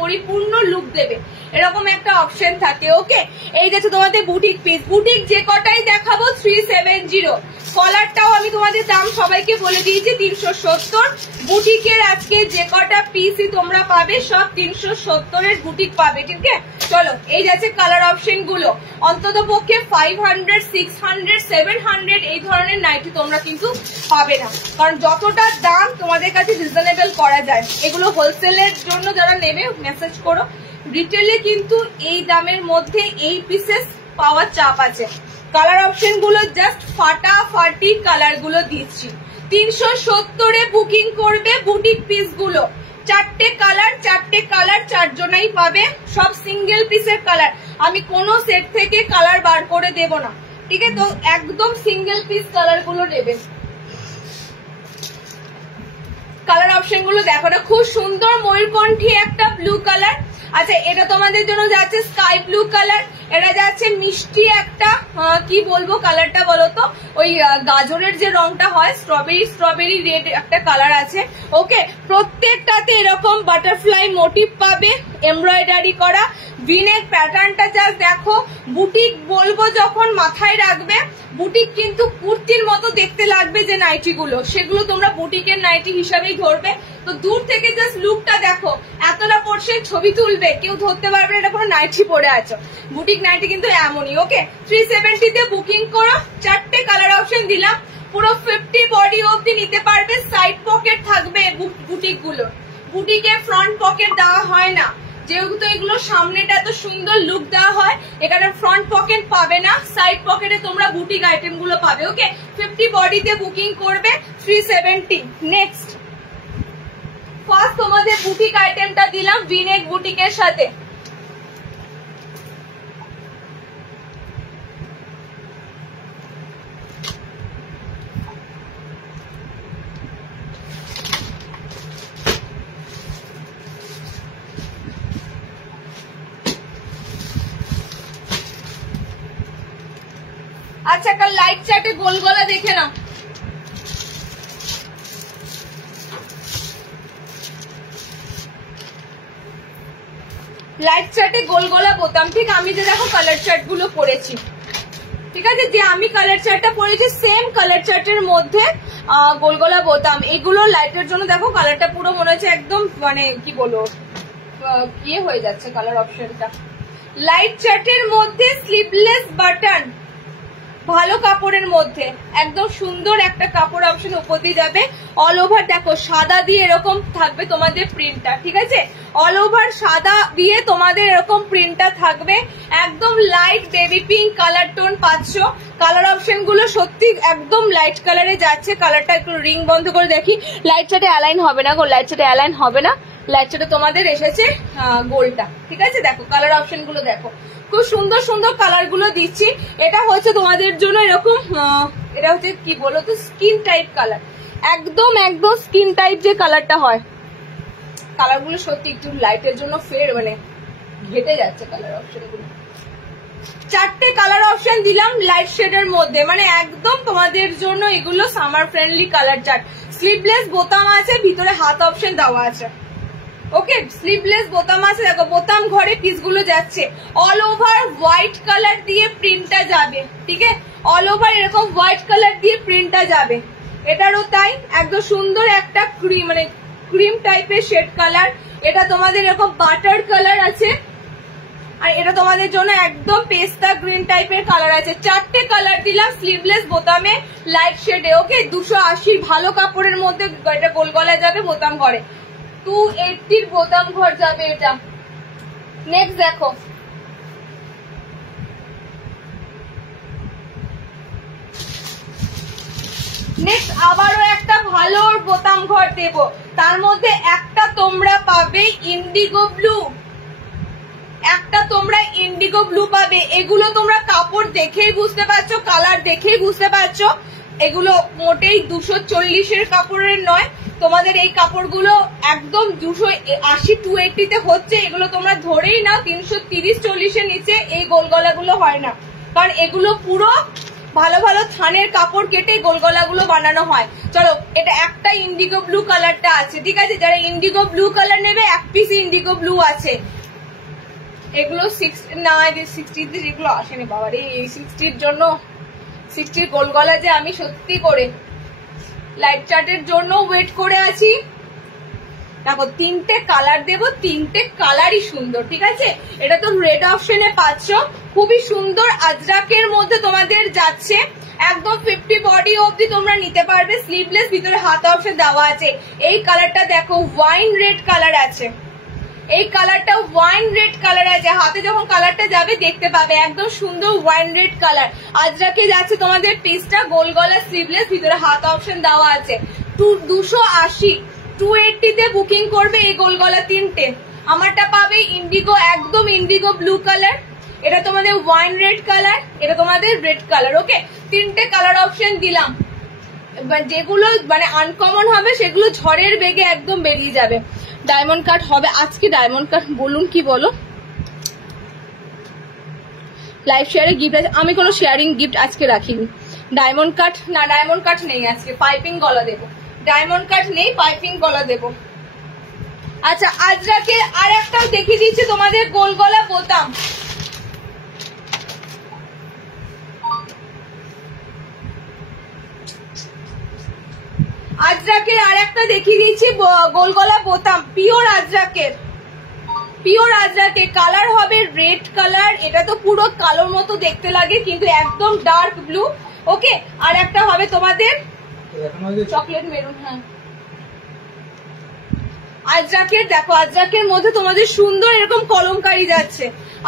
পরিপূর্ণ লুক দেবে, এরকম একটা অপশন থাকে। ওকে, এই যাচ্ছে তোমাদের বুটিক পিস। বুটিক যে কটাই দেখাবো 370। কলারটাও আমি তোমাদের দাম সবাইকে বলে দিয়েছি 370। বুটিকের আজকে যে কটা পিসই তোমরা পাবে সব 370-এর বুটিক পাবে, ঠিক আছে? চলো, এই যাচ্ছে কালার অপশন গুলো। অন্তত পক্ষে 500, 600, 700 এই ধরনের নাইটি তোমরা কিন্তু পাবে না, কারণ যতটা দাম তোমাদের কাছে রিজনেবল করা যায়। এগুলো হোলসেলের জন্য যারা নেবে মেসেজ করো। রিটেলে কিন্তু এই দামের মধ্যে এই পিসেস পাওয়ার চাপ আছে। কালার অপশন গুলো জাস্ট ফাটাফাটি কালার গুলো দিচ্ছি। 370-এ বুকিং করবে বুটিক পিস গুলো। 4টে কালার 4 জনাই পাবে, সব সিঙ্গেল পিসের কালার। আমি কোনো সেট থেকে কালার বার করে দেব না, ঠিক আছে? তো একদম সিঙ্গেল পিস কালার গুলো নেবে। কালার অপশন গুলো দেখো না, খুব সুন্দর ময়ূরকণ্ঠী একটা ব্লু কালার। আচ্ছা, এটা তোমাদের জন্য যাচ্ছে স্কাই ব্লু কালার। এটা যাচ্ছে মিষ্টি একটা, কি বলবো কালারটা বলো তো, ওই গাজরের যে রংটা হয়, স্ট্রবেরি রেড একটা কালার আছে। ওকে, প্রত্যেকটাতে এরকম বাটারফ্লাই মোটিভ পাবে, এমব্রয়ডারি করা। ভিনেক প্যাটার্নটা জাস্ট দেখো। বুটিক বলবো যখন মাথায় রাখবে, বুটিক কিন্তু কুর্তির মতো দেখতে লাগবে যে নাইটি গুলো, সেগুলো তোমরা বুটিকের নাইটি হিসাবেই ধরবে। তো দূর থেকে জাস্ট লুকটা দেখো, এতটা পোর্শন ছবি তুলবে, কেউ ধরতে পারবে না এটা কোনো নাইটি পরে আছো। বুটিক নাইটি কিন্তু এমনই। ওকে, 370-তে বুকিং করো। 4টে কালার অপশন দিলাম, পুরো 50 বডি অবধি নিতে পারবে। সাইড পকেট থাকবে বুটিক গুলো, বুটিকে ফ্রন্ট পকেট দেওয়া হয় না, যেহেতু এগুলো সামনেটা এত সুন্দর লুক দেওয়া হয়, এখানে ফ্রন্ট পকেট পাবে না, সাইড পকেটে তোমরা বুটিক আইটেম গুলো পাবে। ওকে, 50 বডিতে বুকিং করবে 370। নেক্সট, ফার্স্ট তোমাদের বুটিক আইটেমটা দিলাম ভিনেক বুটিকের সাথে। আচ্ছা, একটা লাইট চার্টে গোল গলা দেখে নাও। লাইট চার্টে গোল গলা বোতাম, ঠিক আমি যে দেখো কালার চার্ট গুলো পরেছি, ঠিক আছে? যে আমি কালার চার্টটা পরেছি সেম কালার চার্টের মধ্যে গোল গলা বোতাম। এগুলো লাইটের জন্য দেখো কালারটা পুরো মনে হচ্ছে একদম মানে কি বলবো ইয়ে হয়ে যাচ্ছে কালার অপশনটা। লাইট চার্টের মধ্যে স্লিভলেস বাটন, ভালো কাপড়ের মধ্যে একদম সুন্দর একটা কাপড় অপশন উপর দিয়ে যাবে। অল ওভার দেখো সাদা দিয়ে এরকম থাকবে তোমাদের প্রিন্টটা, ঠিক আছে? অল ওভার সাদা দিয়ে তোমাদের এরকম প্রিন্টটা থাকবে। একদম light baby pink colour tone পাচ্ছ। কালার অপশন গুলো সত্যি একদম লাইট কালারে যাচ্ছে। কালারটা একটু রিং বন্ধ করে দেখি। লাইট চার্টে অ্যালাইন হবে না গো, লাইট চার্টে অ্যালাইন হবে না। লাইট চার্টে তোমাদের এসেছে গোলটা, ঠিক আছে? দেখো কালার অপশন গুলো দেখো, খুব সুন্দর সুন্দর কালার গুলো দিচ্ছি। এটা হচ্ছে তোমাদের জন্য এরকম এটা হচ্ছে কি বলো তো স্কিন টাইপ কালার, একদম একদম স্কিন টাইপ যে কালারটা হয়। কালারগুলো সত্যি একটু লাইটের জন্য ফের মানে ঘেটে যাচ্ছে কালার অপশনগুলো। 4টে কালার অপশন দিলাম লাইট শেডের মধ্যে, মানে একদম তোমাদের জন্য এগুলো summer friendly colour chart. Sleeveless বোতাম আছে, ভিতরে হাত অপশন দেওয়া আছে। ওকে, স্লিভলেস বোতাম আছে, দেখো বোতাম ঘরে পিসগুলো যাচ্ছে। অল ওভার হোয়াইট কালার দিয়ে প্রিন্টটা যাবে, ঠিক আছে, অল ওভার এরকম হোয়াইট কালার দিয়ে প্রিন্টটা যাবে। এটারও তাই, একদম সুন্দর একটা ক্রিম মানে ক্রিম টাইপের শেড কালার। এটা তোমাদের এরকম বাটার কালার আছে, আর এটা তোমাদের জন্য একদম পেস্তা গ্রিন টাইপের কালার আছে। 4টে কালার দিলাম স্লিভলেস বোতামে লাইট শেডে। ওকে, 280 ভালো কাপড়ের মধ্যে এটা গোল গলা যাবে বোতাম ঘরে, 280 বোতাম ঘর যাবে এটা। নেক্সট দেখো, নেক্সট আবারও একটা ভালো বোতাম ঘর দেব, তার মধ্যে একটা তোমরা পাবে ইন্ডিগো ব্লু, একটা তোমরা ইন্ডিগো ব্লু পাবে। এগুলো তোমরা কাপড় দেখেই বুঝতে পারছো, কালার দেখেই বুঝতে পারছো, এগুলো মোটেই 240-এর কাপড়ের নয়। তোমাদের এই কাপড়গুলো একদম 280 280-তে হচ্ছে। এগুলো তোমরা ধরেই নাও 330-40-এর নিচে এই গোল গলাগুলো হয় না, কারণ এগুলো পুরো ভালো ভালো থানের কাপড় কেটে গোল গলাগুলো বানানো হয়। চলো, এটা একটা ইন্ডিগো ব্লু কালারটা আছে, ঠিক আছে, যারা ইন্ডিগো ব্লু কালার নেবে এক পিস ইন্ডিগো ব্লু আছে। এগুলো 60 যেগুলো আসেনি বাবা রে, এই 60-র জন্য 60 গোল গলা যে আমি সত্যি করে লাইট চার্টের জন্য ওয়েট করে আছি। দেখো 3টে কালার দেব, 3টে কালারই সুন্দর, ঠিক আছে। এটা তো রেড অপশনে পাচ্ছ, খুবই সুন্দর আজরাকের মধ্যে তোমাদের যাচ্ছে, একদম 50 বডি অবধি তোমরা নিতে পারবে। স্লিভলেস, ভিতরে হাত অপশন দেওয়া আছে। এই কালারটা দেখো ওয়াইন রেড কালার আছে, এই কালারটা ওয়াইন রেড কালার আছে, হাতে যখন কালারটা যাবে দেখতে পাবে একদম সুন্দর ওয়াইন রেড কালার। আজরাকে যাচ্ছে তোমাদের পিসটা গোল গলা স্লিভলেস, ভিতরে হাত অপশন দেওয়া আছে। 280 280-তে বুকিং করবে এই গোল গলা 3টে। আমারটা পাবে ইন্ডিগো, একদম ইন্ডিগো ব্লু কালার, এটা তোমাদের ওয়াইন রেড কালার, এটা তোমাদের রেড কালার। ওকে, 3টে কালার অপশন দিলাম। যেগুলো মানে আনকমন হবে সেগুলো ঝড়ের বেগে একদম বেরিয়ে যাবে। ডায়মন্ড কাট হবে আজকে, ডায়মন্ড কাট বলুন কি বলো, লাইভ শেয়ারে গিফট আছে। আমি কোনো শেয়ারিং গিফট আজকে রাখিনি। ডায়মন্ড কাট না, ডায়মন্ড কাট নেই আজকে, পাইপিং গলা দেবো। ডায়মন্ড কাট নেই, পাইপিং গলা দেবো। আচ্ছা, আজরাকে আর একটাও দেখিয়ে দিচ্ছি তোমাদের গোল গলা বোতাম। আজরাকের আর একটা দেখিয়ে দিচ্ছি গোল গলা বোতাম, পিওর আজরাকের, পিওর আজরাকের। কালার হবে রেড কালার, এটা তো পুরো কালোর মতো দেখতে লাগে কিন্তু একদম ডার্ক ব্লু। ওকে, আর একটা হবে তোমাদের চকলেট মেরুন। হ্যাঁ, আজরাকের দেখো, আজরাকের মধ্যে তোমাদের সুন্দর এরকম কলমকারি যাচ্ছে,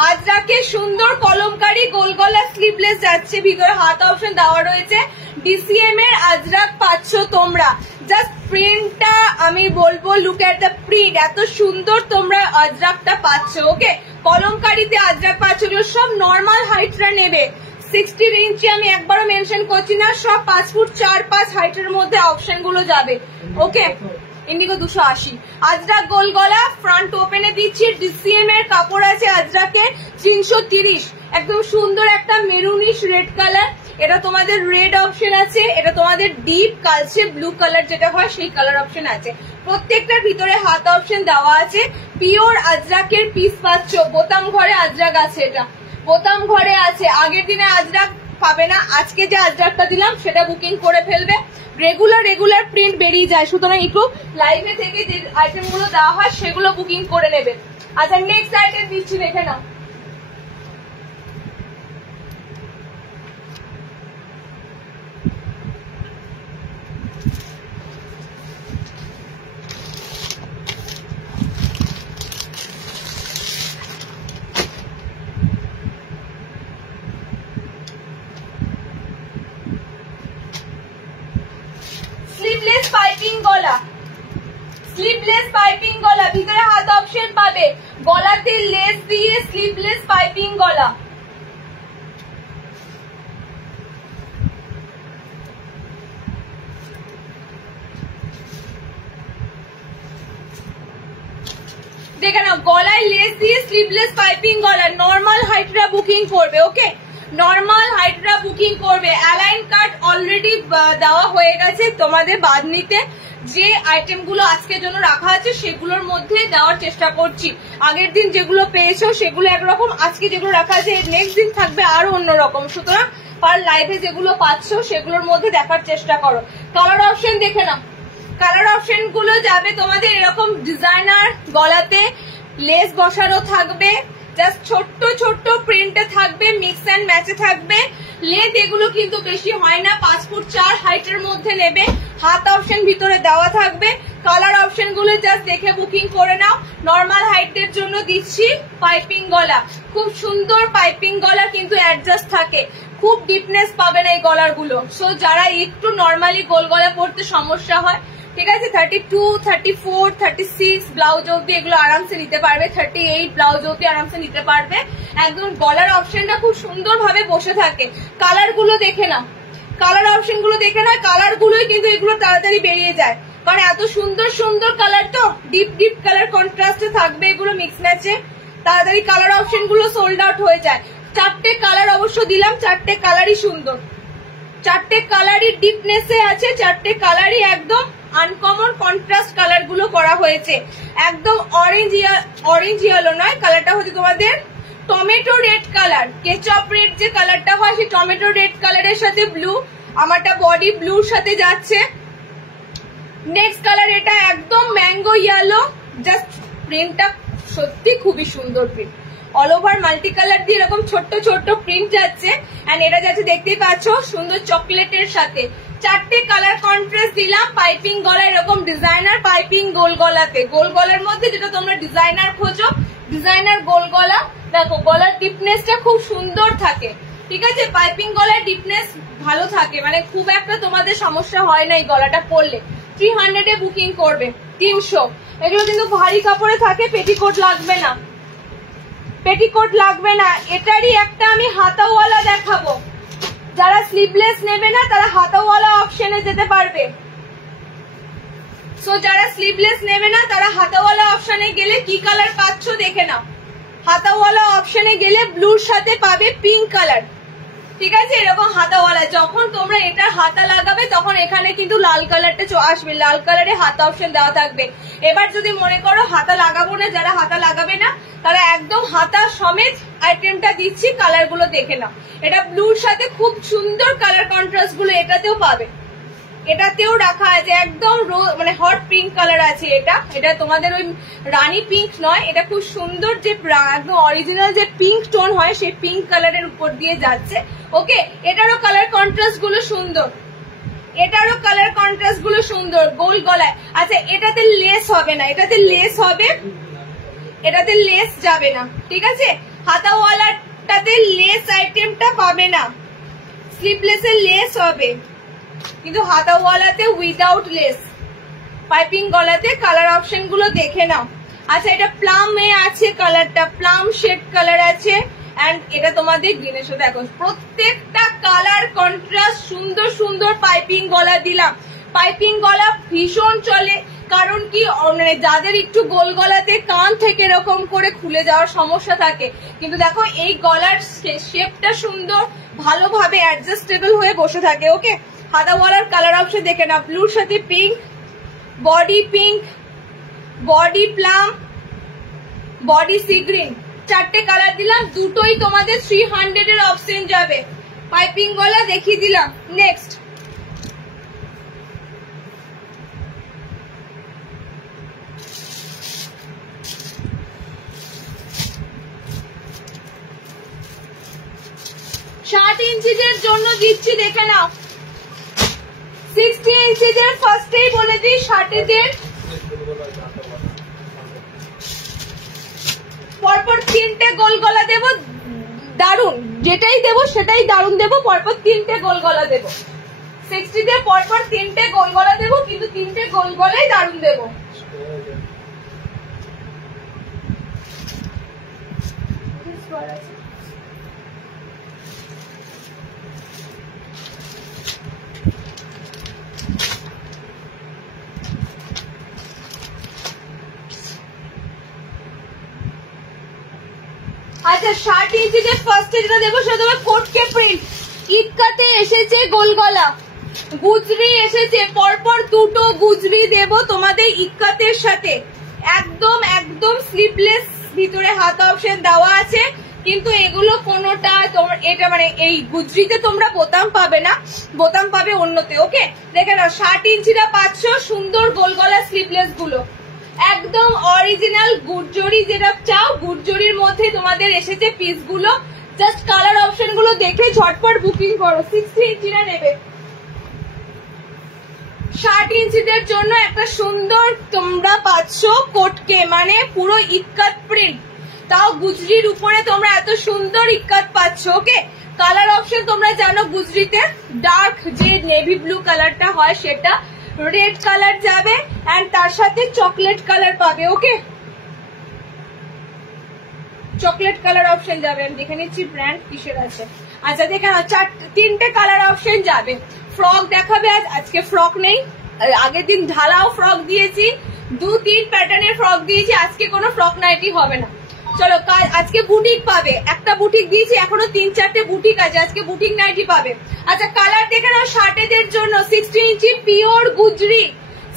আজরাকের সুন্দর কলমকারি গোল গলা স্লিভলেস যাচ্ছে, ভিতরে হাত অপশন দেওয়া রয়েছে। ডিসিএম এর আজরাক পাচ্ছ তোমরা, জাস্ট প্রিন্টটা আমি বলবো, লুক এট দ্য প্রিন্ট, এত সুন্দর তোমরা আজরাকটা পাচ্ছ। ওকে, কলমকারিতে আজরাক পাচ্ছ, সব নর্মাল হাইটরা নেবে। 60 ইঞ্চি আমি একবারও মেনশন করছি না, সব 5 ফুট 4-5 হাইটের মধ্যে অপশন গুলো যাবে। ওকে, ইন্ডিগো 280। আজরাক গোল গলা ফ্রন্ট ওপেনে দিচ্ছি, ডিসিএম এর কাপড় আছে আজরাকের 330, একদম সুন্দর একটা মেরুনিশ রেড কালার। এটা তোমাদের রেড অপশন আছে, এটা তোমাদের ডিপ কালচে ব্লু কালার যেটা হয় সেই কালার অপশন আছে। প্রত্যেকটার ভিতরে হাত অপশন দেওয়া আছে। পিওর আজরাকের পিস পাচ্ছ, বোতাম ঘরে আজরাক আছে, এটা বোতাম ঘরে আছে। আগের দিনে আজরাক পাবে না, আজকে যে আজরাকটা দিলাম সেটা বুকিং করে ফেলবে। রেগুলার প্রিন্ট বেরিয়ে যায়, সুতরাং একটু লাইভে থেকে যে আইটেম গুলো দেওয়া হয় সেগুলো বুকিং করে নেবে। আচ্ছা, নেক্সট আইটেম দিচ্ছি, দেখে নাও। স্লিভলেস পাইপিং গলা, স্লিভলেস পাইপিং গলা, ভিতরে হাত অপশন পাবে, গলাতে লেস দিয়ে স্লিভলেস পাইপিং গলা। দেখে নাও, গলায় লেস দিয়ে স্লিভলেস পাইপিং গলা, নর্মাল হাইটরা বুকিং করবে। ওকে, নর্মাল হাইটরা বুকিং করবে। অ্যালাইন কাট অলরেডি দেওয়া হয়ে গেছে তোমাদের বাঁধনিতে। যে আইটেম গুলো আজকের জন্য রাখা আছে সেগুলোর মধ্যে দেওয়ার চেষ্টা করছি। আগের দিন যেগুলো পেয়েছো সেগুলো একরকম, আজকে যেগুলো রাখা আছে নেক্সট দিন থাকবে আরো অন্যরকম। সুতরাং আর লাইভে যেগুলো পাচ্ছ সেগুলোর মধ্যে দেখার চেষ্টা করো। কালার অপশন দেখে নাও, কালার অপশন গুলো যাবে তোমাদের এরকম ডিজাইনার, গলাতে লেস বসানো থাকবে, জাস্ট ছোট্ট ছোট্ট প্রিন্টে থাকবে, মিক্স অ্যান্ড ম্যাচে থাকবে। লেন্থ এগুলো কিন্তু বেশি হয় না, 5 ফুট 4 হাইটের মধ্যে নেবে। হাত অপশন ভিতরে দেওয়া থাকবে। কালার অপশন গুলো জাস্ট দেখে বুকিং করে নাও। নর্মাল হাইটের জন্য দিচ্ছি পাইপিং গলা, খুব সুন্দর পাইপিং গলা, কিন্তু অ্যাডজাস্ট থাকে, খুব ডিপনেস পাবে না এই গলার গুলো। সো যারা একটু নর্মালি গোল গলা পড়তে সমস্যা হয়, ঠিক আছে, 32, 34, 36 ব্লাউজ অব্দি এগুলো আরামসে নিতে পারবে, 38 ব্লাউজ অব্দি আরামসে নিতে পারবে। একদম গলার অপশনটা খুব সুন্দর ভাবে বসে থাকে। কালার গুলো দেখে নাও, কালার অপশন গুলো দেখে নাও, কালার গুলোই কিন্তু এগুলো তাড়াতাড়ি বেরিয়ে যায়, কারণ এত সুন্দর সুন্দর কালার, তো ডিপ ডিপ কালার কন্ট্রাস্টে থাকবে এগুলো মিক্স ম্যাচে, তাড়াতাড়ি কালার অপশন গুলো সোল্ড আউট হয়ে যায়। 4টে কালার অবশ্য দিলাম, 4টে কালারই সুন্দর, 4টে কালারই ডিপনেসে আছে, 4টে কালারই একদম আনকমন কন্ট্রাস্ট কালার গুলো করা হয়েছে। একদম অরেঞ্জ ইয়েলো নয়, কালারটা হচ্ছে তোমাদের tomato red colour, ketchup red যে কালারটা হয় সেই টমেটো রেড কালারের সাথে ব্লু, আমারটা বডি ব্লুর সাথে যাচ্ছে। নেক্সট কালার এটা একদম ম্যাঙ্গো ইয়েলো, জাস্ট প্রিন্টটা সত্যি খুবই সুন্দর print, all over multi colour দিয়ে এরকম ছোট্ট ছোট্ট প্রিন্ট যাচ্ছে। এন্ড এটা যাচ্ছে দেখতেই পাচ্ছ সুন্দর চকলেটের সাথে। 4টে কালার কন্ট্রাস্ট দিলাম। পাইপিং গলা এরকম ডিজাইনার পাইপিং গোল গলাতে, গোল গলার মধ্যে যেটা তোমরা ডিজাইনার খোঁজো, ডিজাইনার গোল গলা। দেখো গলার ডিপনেসটা খুব সুন্দর থাকে, ঠিক আছে, পাইপিং গলার ডিপনেস ভালো থাকে, মানে খুব একটা তোমাদের সমস্যা হয় না এই গলাটা পরলে। 300 এ বুকিং করবে, 300। এগুলো কিন্তু ভারী কাপড়ে থাকে, পেটিকোট লাগবে না, পেটিকোট লাগবে না। এটারই একটা আমি হাতাওয়ালা দেখাবো, যারা স্লিভলেস নেবে না তারা হাতাওয়ালা অপশনে যেতে পারবে। সো যারা স্লিভলেস নেবে না তারা হাতাওয়ালা অপশনে গেলে কি কালার পাচ্ছ দেখে নাও। হাতাওয়ালা অপশনে গেলে ব্লুর সাথে পাবে পিঙ্ক কালার, ঠিক আছে, এরকম হাতাওয়ালা। যখন তোমরা এটার হাতা লাগাবে তখন এখানে কিন্তু লাল কালারটা আসবে, লাল কালারে হাতা অপশন দেওয়া থাকবে। এবার যদি মনে করো হাতা লাগাবো না, যারা হাতা লাগাবে না তারা একদম হাতা সমেত আইটেমটা দিচ্ছি, কালার গুলো দেখে নাও। এটা ব্লুর সাথে খুব সুন্দর কালার কন্ট্রাস্ট গুলো এটাতেও পাবে, এটাতেও রাখা আছে, একদম মানে হট পিঙ্ক কালার আছে। এটা তোমাদের ওই রানী পিঙ্ক নয়, এটা খুব সুন্দর যে একদম অরিজিনাল যে পিঙ্ক টোন হয় সেই পিঙ্ক কালারের উপর দিয়ে যাচ্ছে। ওকে, এটারও কালার কন্ট্রাস্ট গুলো সুন্দর, এটারও কালার কন্ট্রাস্ট গুলো সুন্দর, গোল গলায়। আচ্ছা, এটাতে লেস হবে না, এটাতে লেস হবে, এটাতে লেস যাবে না, ঠিক আছে। হাতাওয়ালাটাতে লেস আইটেমটা পাবে না, স্লিভলেসের লেস হবে, কিন্তু হাতাওয়ালাতে উইদাউট লেস। পাইপিং গলাতে কালার অপশন গুলো দেখে নাও। আচ্ছা, এটা প্লামে আছে, কালারটা প্লাম শেড কালার আছে। এন্ড এটা তোমাদের গ্রিনের সাথে, দেখো প্রত্যেকটা কালার কন্ট্রাস্ট সুন্দর সুন্দর পাইপিং গলা দিলাম। পাইপিং গলা ভীষণ চলে, কারণ কি মানে যাদের একটু গোল গলাতে কান থেকে এরকম করে খুলে যাওয়ার সমস্যা থাকে, কিন্তু দেখো এই গলার শেপটা সুন্দর, ভালোভাবে অ্যাডজাস্টেবল হয়ে বসে থাকে। ওকে, হাতাওয়ালার কালার অপশন দেখে না, ব্লুর সাথে pink, pink, body plum, body sea green, 4টে কালার দিলাম। দুটোই তোমাদের 300 এর অপশন যাবে। পাইপিং গলা দেখিয়ে দিলাম। নেক্সট ইঞ্চিদের জন্য দিচ্ছি, দেখে নাও। 60 ইঞ্চিদের ফার্স্টেই বলে দিই, 60 পরপর 3টে গোল গলা দেব, দারুন, যেটাই দেব সেটাই দারুন দেব, পরপর 3টে গোল গলা দেব। 60 পরপর 3টে গোল গলা দেব, কিন্তু 3টে গোল গলাই দারুন দেব। 60 ইঞ্চিতে ফার্স্টে যেটা দেবো সেটা হবে কোটকে প্রিন্ট, ইটকাতে এসেছে গোল গলা, গুজরি এসেছে, পরপর দুটো গুজরি দেব তোমাদের ইটকাতের সাথে, একদম একদম স্লিভলেস, ভিতরে হাত অপশন দেওয়া আছে, কিন্তু এগুলো কোনোটা তোমার এটা মানে এই গুজরিতে তোমরা বোতাম পাবে না, বোতাম পাবে অন্যতে। ওকে, দেখে নাও 60 ইঞ্চিটা পাচ্ছ, সুন্দর গোল গলা স্লিভলেস গুলো, একদম অরিজিনাল গুজরি যেটা চাও গুজরির মধ্যে তোমাদের এসেছে পিস গুলো। জাস্ট কালার অপশন গুলো দেখে ঝটপট বুকিং করো। 60 ইঞ্চিটা নেবে, 60 ইঞ্চিদের জন্য একটা সুন্দর তোমরা পাচ্ছ কোটকে, মানে পুরো ইক্কাত প্রিন্ট, তাও গুজরির উপরে তোমরা এত সুন্দর ইক্কাত পাচ্ছ। ওকে, কালার অপশন তোমরা জানো গুজরিতে ডার্ক যে নেভি ব্লু কালারটা হয় সেটা, রেড কালার যাবে এন্ড তার সাথে চকলেট কালার পাবে। ওকে, চকলেট কালার অপশন যাবে, আমি দেখে নিচ্ছি ব্র্যান্ড কিসের আছে। আচ্ছা দেখে নাও, তিনটে কালার অপশন যাবে। ফ্রক দেখাবে আজকে ফ্রক নেই, আগের দিন ঢালাও ফ্রক দিয়েছি, 2-3 প্যাটার্নের ফ্রক দিয়েছি, আজকে কোনো ফ্রক নাইটি হবে না। চলো আজকে বুটিক পাবে, একটা বুটিক দিয়েছি, এখনো 3-4টে বুটিক আছে, আজকে বুটিক নাইটি পাবে। আচ্ছা কালার দেখে নাও, 60 জন্য 60 ইঞ্চি পিওর গুজরি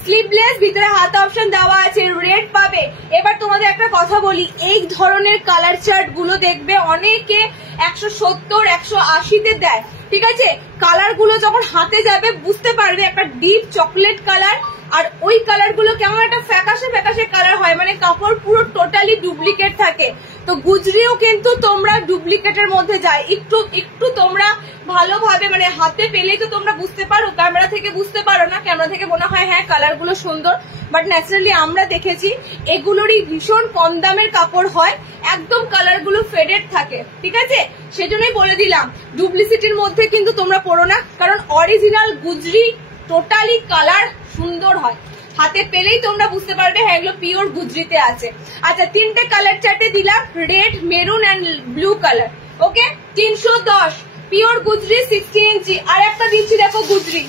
স্লিভলেস, ভিতরে হাত অপশন দেওয়া আছে, রেড পাবে। এবার তোমাদের একটা কথা বলি, এই ধরনের কালার চার্ট গুলো দেখবে অনেকে 170-180-তে দেয়, ঠিক আছে? কালার গুলো যখন হাতে যাবে বুঝতে পারবে একটা ডিপ চকলেট কালার আর ওই কালার গুলো কেমন একটা ফ্যাকাশে ফ্যাকাশে কালার হয়, মানে কাপড় পুরো টোটালি ডুপ্লিকেট থাকে। তো গুজরিও কিন্তু তোমরা ডুপ্লিকেটের মধ্যে যায়, একটু তোমরা ভালোভাবে মানে হাতে পেলেই তো তোমরা বুঝতে পারো, ক্যামেরা থেকে বুঝতে পারো না, ক্যামেরা থেকে মনে হয় হ্যাঁ কালার গুলো সুন্দর, বাট ন্যাচারালি আমরা দেখেছি এগুলোরই ভীষণ কম দামের কাপড় হয়, একদম কালার গুলো ফেডেড থাকে, ঠিক আছে? সেজন্যই বলে দিলাম ডুপ্লিসিটির মধ্যে কিন্তু তোমরা পড়ো না, কারণ অরিজিনাল গুজরি টোটালি কালার সুন্দর হয়, হাতে পেলেই তোমরা বুঝতে পারবে হ্যাঁ এগুলো পিওর গুজরিতে আছে। আচ্ছা 3টে কালার চার্টে দিলাম, red, maroon and blue colour. Okay, 310 pure গুজরি 60 ইঞ্চি। আর একটা দিচ্ছি দেখো গুজরি,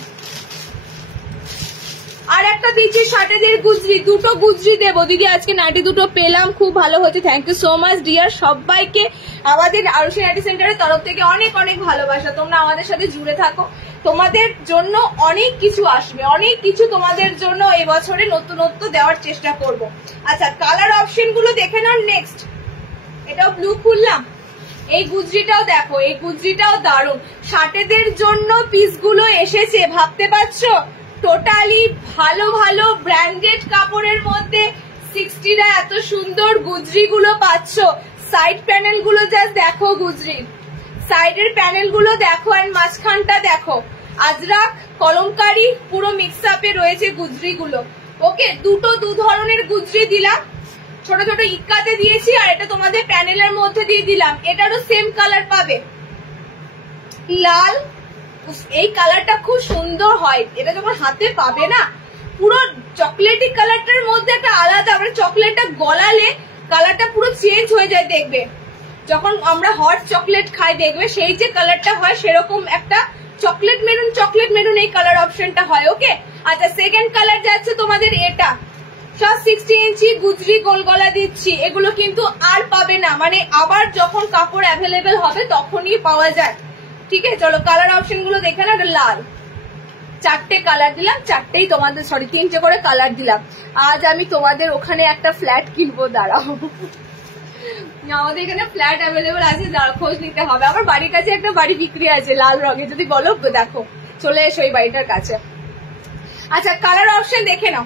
আর একটা দিচ্ছি 60 গুজরি, দুটো গুজরি দেবো। দিদি আজকে নাইটি দুটো পেলাম, খুব ভালো হয়েছে, thank you so much dear. সবাইকে আমাদের আরুষি নাইটি সেন্টারের তরফ থেকে অনেক অনেক ভালোবাসা, তোমরা আমাদের সাথে জুড়ে থাকো, তোমাদের জন্য অনেক কিছু আসবে, অনেক কিছু তোমাদের জন্য এই বছরে নতুনত্ব দেওয়ার চেষ্টা করব। আচ্ছা কালার অপশন গুলো দেখে নাও। নেক্সট এটাও ব্লু খুললাম, এই গুজরিটাও দেখো, এই গুজরিটাও দারুণ, 60 জন্য পিসগুলো এসেছে, ভাবতে পারছো? টোটালি ভালো ভালো ব্র্যান্ডেড কাপড়ের মধ্যে 60টা এত সুন্দর গুজরি গুলো পাচ্ছ। সাইড প্যানেল গুলো জাস্ট দেখো, গুজরির সাইডের প্যানেল গুলো দেখো, আর মাঝখানটা দেখো, আজরাক কলমকারি পুরো মিক্স আপে রয়েছে গুজরি গুলো। ওকে, দু ধরনের গুজরি দিলাম, ছোট ছোট ইক্কাতে দিয়েছি, আর এটা তোমাদের প্যানেলের মধ্যে দিয়ে দিলাম। এটারও সেম কালার পাবে, লাল, এই কালারটা খুব সুন্দর হয়, এটা যখন হাতে পাবে না পুরো চকলেটি কালারটার মধ্যে একটা আলাদা, মানে চকলেটটা গলালে কালারটা পুরো চেঞ্জ হয়ে যায়, দেখবে যখন আমরা হট চকলেট খাই দেখবে সেই যে কালারটা হয় সেরকম একটা চকলেট মেরুন এই কালার অপশনটা হয়। ওকে, আচ্ছা সেকেন্ড কালার যাচ্ছে তোমাদের এটা, সব 60 ইঞ্চি গুজরি গোল গলা দিচ্ছি, এগুলো কিন্তু আর পাবে না, মানে আবার যখন কাপড় অ্যাভেলেবেল হবে তখনই পাওয়া যায়, ঠিক আছে? চলো কালার অপশন গুলো দেখে না, লাল, 4টে কালার দিলাম, 4টেই তোমাদের 3টে করে কালার দিলাম। আজ আমি তোমাদের ওখানে একটা ফ্ল্যাট কিনবো, দাঁড়াও, আমাদের এখানে ফ্ল্যাট অ্যাভেলেবেল আছে, খোঁজ নিতে হবে। আমার বাড়ির কাছে একটা বাড়ি বিক্রি আছে লাল রঙের, যদি বলো দেখো চলে এসো এই বাড়িটার কাছে। আচ্ছা কালার অপশন দেখে নাও,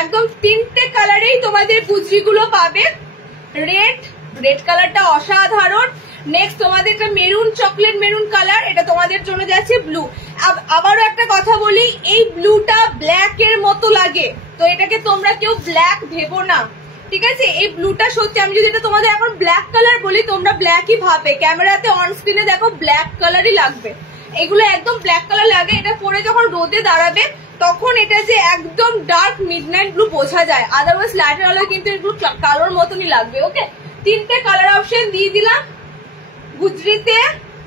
একদম 3টে কালারেই তোমাদের গুজরি গুলো পাবে। রেড কালারটা অসাধারণ, নেক্সট তোমাদের মেরুন, চকলেট মেরুন কালার, এটা তোমাদের জন্য যাচ্ছে ব্লু। আবারও একটা কথা বলি, এই ব্লুটা ব্ল্যাক এর মতো লাগে, তো এটাকে তোমরা কেউ ব্ল্যাক ভেবো না, ঠিক আছে? এই ব্লুটা সত্যি, আমি যদি এটা তোমাদের এখন ব্ল্যাক কালার বলি তোমরা ব্ল্যাকই ভাবে, ক্যামেরাতে অন স্ক্রিনে দেখো ব্ল্যাক কালারই লাগবে, এগুলো একদম ব্ল্যাক কালার লাগে। এটা পরে যখন রোদে দাঁড়াবে তখন এটা যে একদম ডার্ক মিডনাইট ব্লু বোঝা যায়, আদারওয়াইজ লাইটার হলে কিন্তু এগুলো কালোর মতনই লাগবে। ওকে, 3টে কালার অপশন দিয়ে দিলাম। গুজরিতে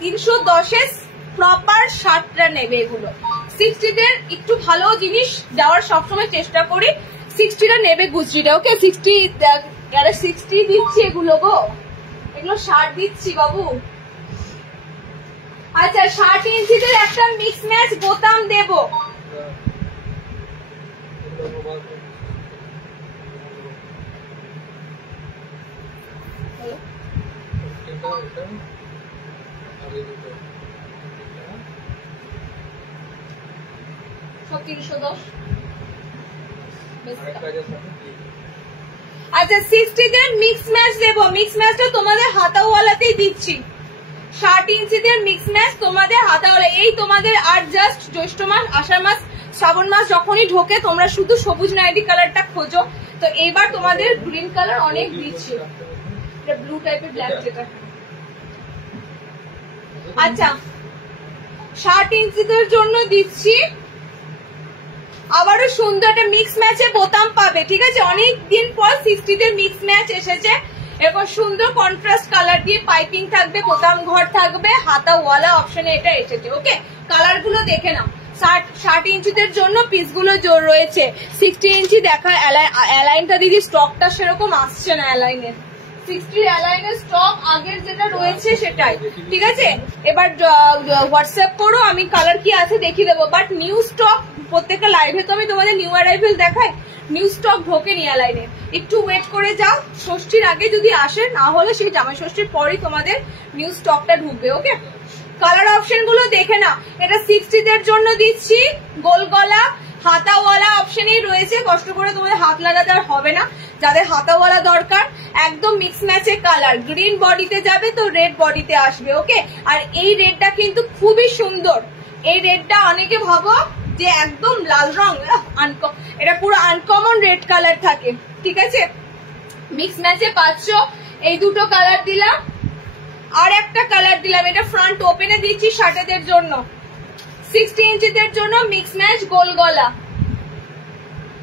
310 প্রপার 60টা নেবে, এগুলো 60দের একটু ভালো জিনিস দেওয়ার সবসময় চেষ্টা করি, 60টা নেবে গুজরিটা। ওকে, 60 দিচ্ছি এগুলো গো, এগুলো 60 দিচ্ছি বাবু। আচ্ছা 60 ইঞ্চিদের একটা মিক্স ম্যাচ বোতাম দেব। সব 310। আচ্ছা 60 দের মিক্স ম্যাচ দেবো। মিক্স ম্যাচটা তোমাদের হাতাওয়ালাতেই দিচ্ছি। 60 ইঞ্চিদের মিক্স ম্যাচ তোমাদের হাতাওয়ালা। এই তোমাদের আর জাস্ট জ্যৈষ্ঠ মাস, আষাঢ় মাস, শ্রাবণ মাস যখনই ঢোকে তোমরা শুধু সবুজ নাইটি কালারটা খোঁজো, তো এইবার তোমাদের গ্রিন কালার অনেক দিচ্ছি, ব্লু টাইপের ব্ল্যাক যেটা। আচ্ছা 60 ইঞ্চিদের জন্য দিচ্ছি আবারও সুন্দর একটা মিক্স ম্যাচে বোতাম পাবে, ঠিক আছে? অনেকদিন পর 60 দের মিক্স ম্যাচ এসেছে, এরকম সুন্দর কন্ট্রাস্ট কালার দিয়ে পাইপিং থাকবে, বোতাম ঘর থাকবে, হাতাওয়ালা অপশনে এটা এসেছে। ওকে, কালার গুলো দেখে নাও। 60 ইঞ্চিদের জন্য পিস গুলো জোর রয়েছে। 60 ইঞ্চি দেখা অ্যালাইনটা দিদি স্টকটা সেরকম আসছে না অ্যালাইনের। 60 অ্যালাইনের স্টক আগের যেটা রয়েছে সেটাই, ঠিক আছে? এবার হোয়াটসঅ্যাপ করো, আমি কালার কি আছে দেখিয়ে দেবো। বাট নিউ স্টক প্রত্যেকটা লাইভে তো আমি তোমাদের নিউ অ্যারাইভেল দেখাই, নিউ স্টক ঢোকেনি অ্যালাইনে। একটু ওয়েট করে যাও, ষষ্ঠীর আগে যদি আসে, না হলে সেই জামাই ষষ্ঠীর পরই তোমাদের নিউ স্টকটা ঢুকবে। ওকে, কালার অপশন গুলো দেখে নাও। এটা 60 দের জন্য দিচ্ছি, গোল গলা হাতাওয়ালা অপশনেই রয়েছে, কষ্ট করে তোমাদের হাত লাগাতে আর হবে না। যাদের হাতাওয়ালা দরকার, একদম মিক্স ম্যাচে কালার, গ্রিন বডিতে যাবে তো রেড বডিতে আসবে। ওকে, আর এই রেডটা কিন্তু খুবই সুন্দর। এই রেডটা অনেকে ভাবো যে একদম লাল রং, এটা পুরো আনকমন রেড কালার থাকে, ঠিক আছে? মিক্স ম্যাচে পাচ্ছ। এই দুটো কালার দিলাম, আর একটা কালার দিলাম, এটা ফ্রন্ট ওপেনে দিচ্ছি 60 দের জন্য। 60 ইঞ্চিদের জন্য মিক্স ম্যাচ গোল গলা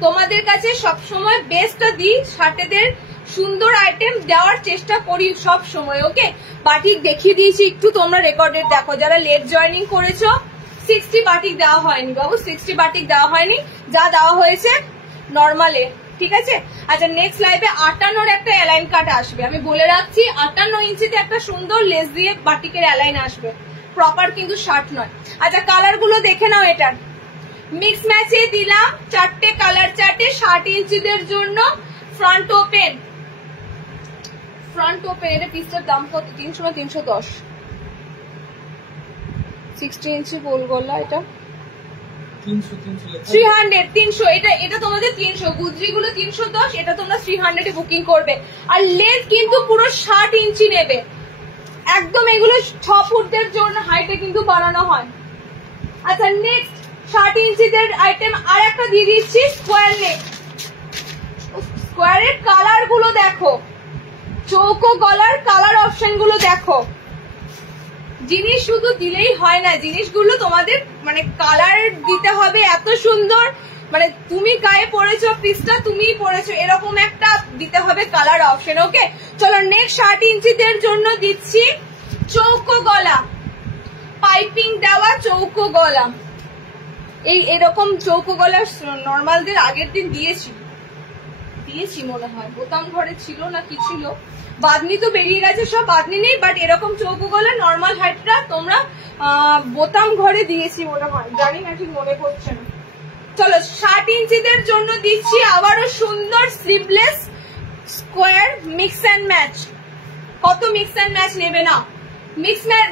তোমাদের কাছে সবসময় বেস্টটা দিই, 60 দের সুন্দর আইটেম দেওয়ার চেষ্টা করি সব সময়। ওকে, বাটিক দেখিয়ে দিয়েছি একটু, তোমরা রেকর্ডেড দেখো যারা লেট জয়েনিং করেছো। 60 বাটিক দেওয়া হয়নি বাবু, 60 বাটিক দেওয়া হয়নি, যা দেওয়া হয়েছে নর্মালে, ঠিক আছে? আচ্ছা নেক্সট লাইভে 58 একটা অ্যালাইন কাট আসবে, আমি বলে রাখছি। 58 ইঞ্চিতে একটা সুন্দর লেস দিয়ে বাটিকের অ্যালাইন আসবে, প্রপার কিন্তু শার্ট নয়। আচ্ছা কালার গুলো দেখে নাও। এটার মিক্স ম্যাচে দিলাম 4টে কালার, 4টে 60 ইঞ্চিদের জন্য। Front open, front open. এটা পিসটার দাম কত? 300 না 310? 60 ইঞ্চি গোল গলা, এটা 300। এটা তোমাদের 300, গুজরি গুলো 310, এটা তোমরা 300 এ বুকিং করবে। আর লেন্থ কিন্তু পুরো 60 ইঞ্চি নেবে একদম। এগুলো 6 ফুটদের জন্য হাইটে কিন্তু বানানো হয়। আচ্ছা নেক্সট 60 ইঞ্চিদের আইটেম আর একটা দিয়ে দিচ্ছি, স্কোয়ার নেক। স্কোয়ারের কালার গুলো দেখো, চৌকো গলার কালার অপশন গুলো দেখো। জিনিস শুধু দিলেই হয় না, জিনিসগুলো তোমাদের মানে কালার দিতে হবে এত সুন্দর, মানে তুমি গায়ে পরেছো পিসটা তুমিই পরেছো এরকম একটা দিতে হবে কালার অপশন। ওকে চলো নেক্সট 60 ইঞ্চিদের জন্য দিচ্ছি চৌকো গলা, পাইপিং দেওয়া চৌকো গলা। এই এরকম চৌকো গলা নর্মালদের আগের দিন দিয়েছি মনে হয়, বোতাম ঘরে ছিল না কি ছিল, বাদনি তো বেরিয়ে গেছে, সব বাদনি নেই, বাট এরকম চৌকো গলা নর্মাল হাইটটা তোমরা বোতাম ঘরে দিয়েছি মনে হয়, জানি না ঠিক মনে পড়ছে না। চলো 60 ইঞ্চিদের জন্য দিচ্ছি আবারও সুন্দর sleeveless square mix and match. কত মিক্স অ্যান্ড ম্যাচ নেবে না,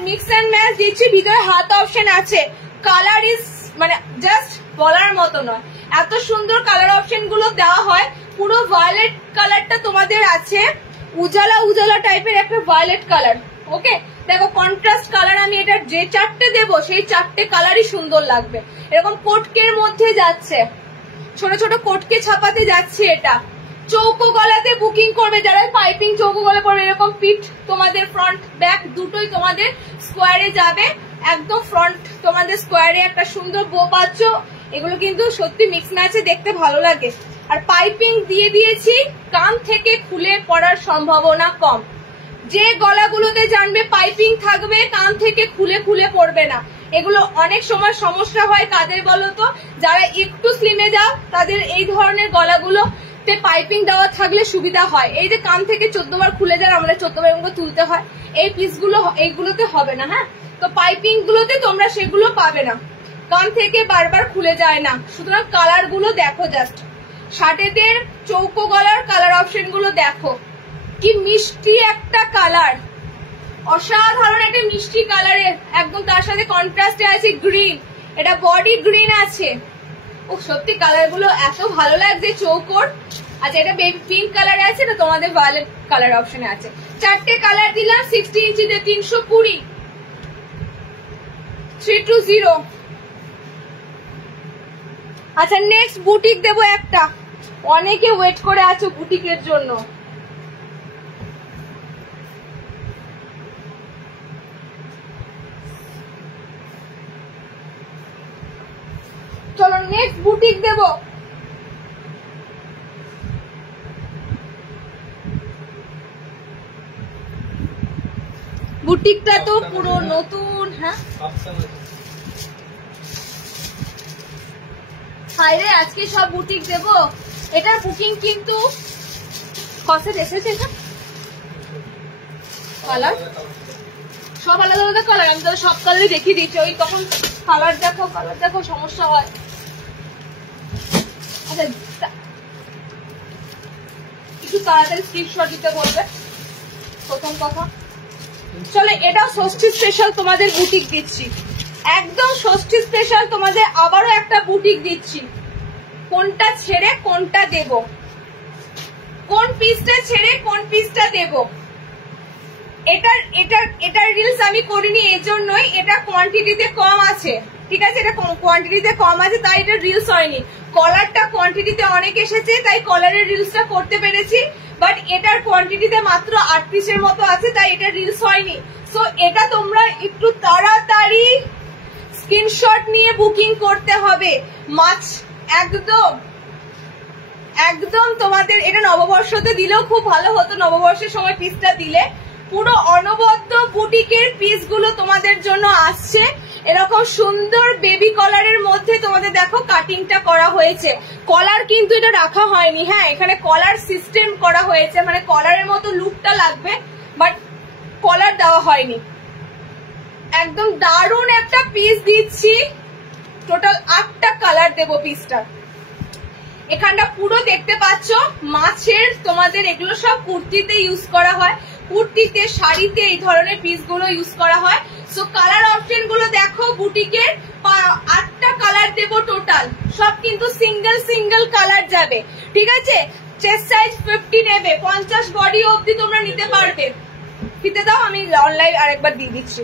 মিক্স অ্যান্ড ম্যাচ দিচ্ছি, ভিতরে হাত অপশন আছে। কালার ইজ মানে জাস্ট বলার মতো নয়, এত সুন্দর কালার অপশন গুলো দেওয়া হয়। পুরো ভায়োলেট কালারটা তোমাদের আছে, উজালা উজালা টাইপের একটা ভায়োলেট কালার। ওকে দেখো কন্ট্রাস্ট কালার, আমি এটা যে 4টে দেবো সেই 4টে কালারই সুন্দর লাগবে। এরকম কোটকের মধ্যে যাচ্ছে, ছোট ছোট কোটকে ছাপাতে যাচ্ছে। এটা চৌকো গলাতে বুকিং করবে যারা পাইপিং চৌকো গলা পড়বে, এরকম পিঠ তোমাদের ফ্রন্ট ব্যাক দুটোই তোমাদের স্কোয়ারে যাবে, একদম ফ্রন্ট তোমাদের স্কোয়ারে একটা সুন্দর বো পাচ্ছ। এগুলো কিন্তু সত্যি মিক্স ম্যাচে দেখতে ভালো লাগে। আর পাইপিং দিয়ে দিয়েছি, কান থেকে খুলে পড়ার সম্ভাবনা কম। যে গলাগুলোতে জানবে পাইপিং থাকবে, কান থেকে খুলে খুলে পড়বে না। এগুলো অনেক সময় সমস্যা হয় কাদের বলো তো, যারা একটু স্লিমে যাও তাদের এই ধরনের গলাগুলো পাইপিং দেওয়া থাকলে সুবিধা হয়। এই যে কান থেকে 14 বার খুলে যায়, আমরা 14 বার এগুলো তুলতে হয়, এই পিসগুলো এইগুলোতে হবে না। হ্যাঁ, তো পাইপিং গুলোতে তোমরা সেগুলো পাবে না, কান থেকে বারবার খুলে যায় না। সুতরাং কালার গুলো দেখো, জাস্ট শার্টেদের চৌকো গলার কালার অপশন গুলো দেখো, কি মিষ্টি একটা কালার, অসাধারণ একটা মিষ্টি কালারের, একদম তার সাথে কন্ট্রাস্টে আছে গ্রিন, এটা বডি গ্রিন আছে। ও সত্যি কালার গুলো এত ভালো লাগছে চৌকোর। আচ্ছা, এটা বেবি পিঙ্ক কালার আছে, এটা তোমাদের ভায়োলেট কালার অপশনে আছে। 4টে কালার দিলাম 60 ইঞ্চিতে 320, 320। আচ্ছা, নেক্সট বুটিক দেবো একটা, অনেকে ওয়েট করে আছো বুটিকের জন্য। চলো নেক্সট বুটিক দেব। বুটিকটা তো পুরো নতুন। হ্যাঁ, হাইরে আজকে সব বুটিক দেব। এটার বুকিং কিন্তু কসেট এসেছে, এটা কালার সব আলাদা আলাদা কালার, আমি তো সব কালারই দেখিয়ে দিচ্ছি, ওই তখন কালার দেখো সমস্যা হয়। আচ্ছা, একটু তাড়াতাড়ি স্ক্রিনশট দিতে বলবে প্রথম কথা। চলো, এটাও ষষ্ঠী স্পেশাল তোমাদের বুটিক দিচ্ছি, একদম ষষ্ঠী স্পেশাল তোমাদের আবারও একটা বুটিক দিচ্ছি। কোনটা ছেড়ে কোনটা দেব, কোন পিসটা ছেড়ে কোন পিসটা দেব, এটার রিলস আমি করিনি, এজন্যই এটা কোয়ান্টিটিতে কম আছে। ঠিক আছে, এটা কোয়ান্টিটিতে কম আছে তাই এটা রিলস হয়নি। কলারটা কোয়ান্টিটিতে অনেক এসেছে তাই কলারের রিলসটা করতে পেরেছি, বাট এটার কোয়ান্টিটিতে মাত্র 8 পিসের মতো আছে তাই এটা রিলস হয়নি। সো এটা তোমরা একটু তাড়াতাড়ি স্ক্রিনশট নিয়ে বুকিং করতে হবে। মাছ একদম তোমাদের এটা নববর্ষতে দিলেও খুব ভালো হতো, নববর্ষের সময় পিসটা দিলে। পুরো অনবদ্য বুটিকের পিসগুলো তোমাদের জন্য আসছে, এরকম সুন্দর বেবি কলারের মধ্যে তোমাদের দেখো কাটিংটা করা হয়েছে। কলার কিন্তু এটা রাখা হয়নি, হ্যাঁ এখানে কলার সিস্টেম করা হয়েছে, মানে কলারের মতো লুকটা লাগবে বাট কলার দেওয়া হয়নি। একদম দারুণ একটা পিস দিচ্ছি, টোটাল 8টা কালার দেবো পিসটা। এখানটা পুরো দেখতে পাচ্ছ মাছের, তোমাদের এগুলো সব কুর্তিতে ইউজ করা হয়, কুর্তিতে শাড়িতে এই ধরনের পিসগুলো ইউজ করা হয়। সো কালার অপশন গুলো দেখো, বুটিকের 8টা কালার দেবো টোটাল, সব কিন্তু সিঙ্গেল কালার যাবে। ঠিক আছে, চেস্ট সাইজ 50 নেবে, 50 বডি অবধি তোমরা নিতে পারবে। ফিতে দাও, আমি অনলাইন আরেকবার দিয়ে দিচ্ছি।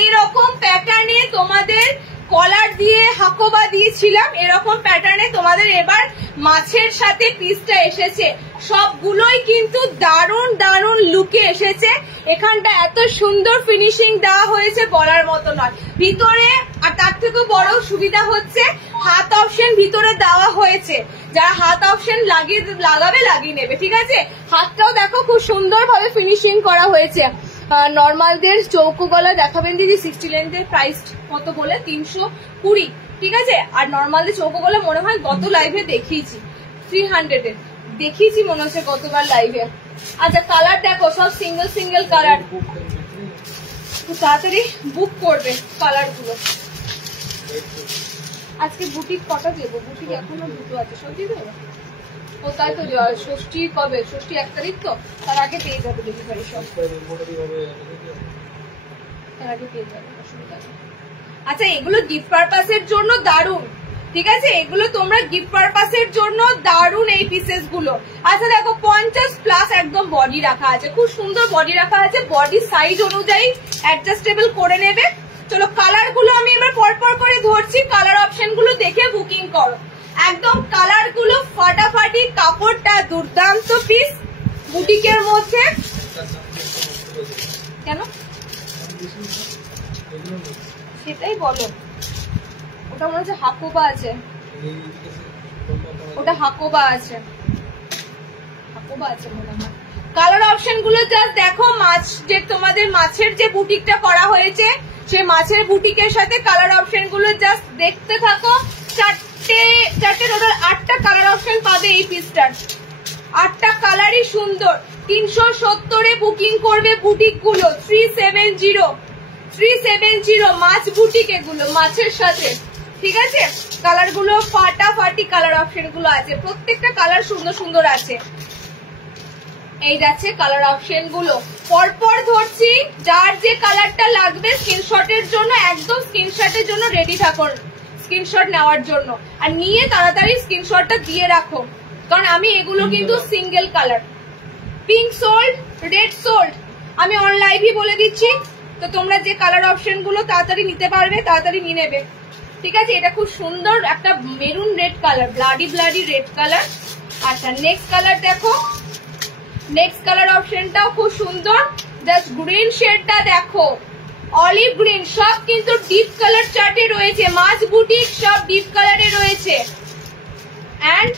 এইরকম প্যাটার্নে তোমাদের কলার দিয়ে হাকোবা দিয়েছিলাম, এরকম প্যাটার্নে তোমাদের এবার মাছের সাথে পিসটা এসেছে। সবগুলোই কিন্তু দারুণ লুকে এসেছে। এখানটা এত সুন্দর ফিনিশিং দেওয়া হয়েছে বলার মতো নয়। ভিতরে আর তার থেকে বড় সুবিধা হচ্ছে হাত অপশন ভিতরে দেওয়া হয়েছে, যারা হাত অপশন লাগিয়ে নেবে। ঠিক আছে, হাতটাও দেখো খুব সুন্দর ভাবে ফিনিশিং করা হয়েছে। নর্মালদের চৌকো গলা দেখাবেন দিদি, 60 লেন্থের প্রাইস কত বলে 320। ঠিক আছে, আর নর্মালদের চৌকো গলা মনে হয় গত লাইভে দেখিয়েছি 300 এর দেখিয়েছি মনে হচ্ছে গতবার লাইভে। আচ্ছা, কালার দেখো সব সিঙ্গেল কালার, তাড়াতাড়ি বুক করবে কালার গুলো। আজকে বুটিক কটা দেবো, বুটিক এখনো 2টো আছে, সব দিয়ে দেবো। ও তাই তো, ষষ্ঠী কবে, ষষ্ঠী 1 তারিখ, তো তার আগে পেয়ে যাবে ডেলিভারি, সব তার আগে পেয়ে যাবে, অসুবিধা নেই। আচ্ছা, এগুলো গিফট পারপাসের জন্য দারুণ। ঠিক আছে, এগুলো তোমরা গিফট পারপাসের জন্য দারুণ এই পিসেস গুলো। আচ্ছা দেখো 50+ একদম বডি রাখা আছে, খুব সুন্দর বডি রাখা আছে, বডি সাইজ অনুযায়ী অ্যাডজাস্টেবল করে নেবে। চলো কালার গুলো আমি এবার পরপর করে ধরছি, কালার অপশন গুলো দেখে বুকিং করো। একদম কালার গুলো ফাটাফাটি, কাপড়টা দুর্দান্ত পিস বুটিকের মধ্যে। কেন সেটাই বলো, ওটা মনে হচ্ছে হাকোবা আছে, ওটা হাকোবা আছে মনে হয়। কালার অপশন গুলো জাস্ট দেখো, মাছ যে তোমাদের মাছের যে বুটিকটা করা হয়েছে সেই মাছের বুটিকের সাথে কালার অপশন গুলো জাস্ট দেখতে থাকো। চারটে টোটাল 8টা কালার অপশন পাবে এই পিসটার। 8টা কালারই সুন্দর। 370 এ বুকিং করবে বুটিক গুলো। 370 মাছ বুটিক, এগুলো মাছের সাথে, ঠিক আছে। কালার গুলো ফাটাফাটি কালার অপশন গুলো আছে, প্রত্যেকটা কালার সুন্দর সুন্দর আছে। এই যাচ্ছে কালার অপশন গুলো, পরপর ধরছি। যার যে কালারটা লাগবে স্ক্রিনশটের জন্য, একদম স্ক্রিনশটের জন্য রেডি থাকুন, স্ক্রিনশট নেওয়ার জন্য। আর নিয়ে তাড়াতাড়ি স্ক্রিনশটটা দিয়ে রাখো, কারণ আমি এগুলো কিন্তু single colour. Pink sold, red sold, আমি অন লাইভই বলে দিচ্ছি। তো তোমরা যে কালার অপশন গুলো তাড়াতাড়ি নিতে পারবে তাড়াতাড়ি নিয়ে নেবে, ঠিক আছে। এটা খুব সুন্দর একটা maroon red colour, bloody red colour. আচ্ছা নেক্সট কালার দেখো, নেক্সট কালার অপশনটাও খুব সুন্দর। জাস্ট গ্রিন শেডটা দেখো, অলিভ গ্রিন, সব কিন্তু ডিপ কালার চার্টে রয়েছে। মাছ বুটিক সব ডিপ কালারে রয়েছে। And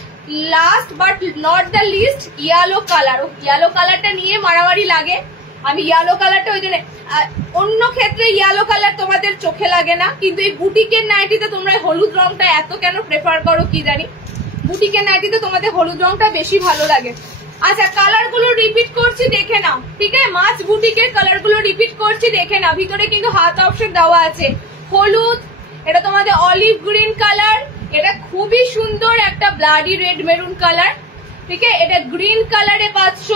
last but not the least yellow colour. Yellow কালারটা নিয়ে মারামারি লাগে, আমি ইয়েলো কালারটা ওই জন্য, অন্য ক্ষেত্রে ইয়েলো কালার তোমাদের চোখে লাগে না, কিন্তু এই বুটিকের নাইটিতে তোমরা হলুদ রংটা এত কেন প্রেফার করো কি জানি। বুটিকের নাইটিতে তোমাদের হলুদ রংটা বেশি ভালো লাগে। আচ্ছা কালার গুলো রিপিট করছি, দেখে নাও, ঠিক আছে। মাছ বুটিকের কালার গুলো রিপিট করছি, দেখে নাও। ভিতরে কিন্তু হাত অপশন দেওয়া আছে। হলুদ, এটা তোমাদের অলিভ গ্রিন কালার, এটা খুবই সুন্দর একটা ব্লাডি রেড মেরুন কালার, ঠিক আছে। এটা গ্রিন কালারে পাচ্ছ,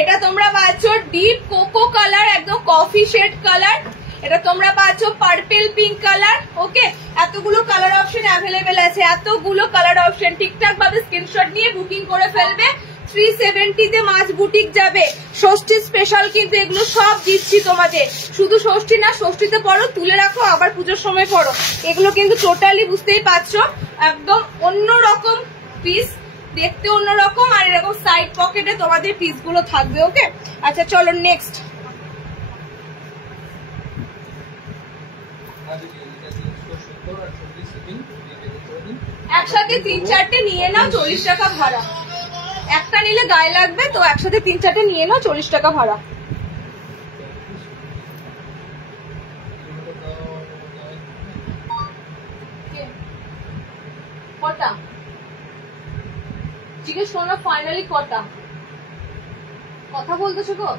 এটা তোমরা পাচ্ছ ডিপ কোকো কালার, একদম কফি শেড কালার। এটা তোমরা পাচ্ছ পার্পল পিঙ্ক কালার। ওকে, এতগুলো কালার অপশন অ্যাভেলেবেল আছে, এতগুলো কালার অপশন। ঠিকঠাক ভাবে স্ক্রিনশট নিয়ে বুকিং করে ফেলবে। 370 তে মাছ বুটিক যাবে। ষষ্ঠী স্পেশাল কিন্তু এগুলো সব দিচ্ছি তোমাদের। শুধু ষষ্ঠী না, ষষ্ঠীতে পড়ো, তুলে রাখো, আবার পুজোর সময় পড়ো। এগুলো কিন্তু টোটালি বুঝতেই পারছো একদম অন্যরকম পিস, দেখতে অন্যরকম। আর এরকম সাইড পকেটে তোমাদের পিস গুলো থাকবে। ওকে, আচ্ছা চলো নেক্সট। একসাথে 3-4টে নিয়ে নাও, 40 টাকা ভাড়া। একটা নিলে গায়ে লাগবে, তো একসাথে 3-4টে নিয়ে নাও, 40 টাকা ভাড়া। কটা জিজ্ঞেস করো, ফাইনালি কটা কথা বলতেছো গো।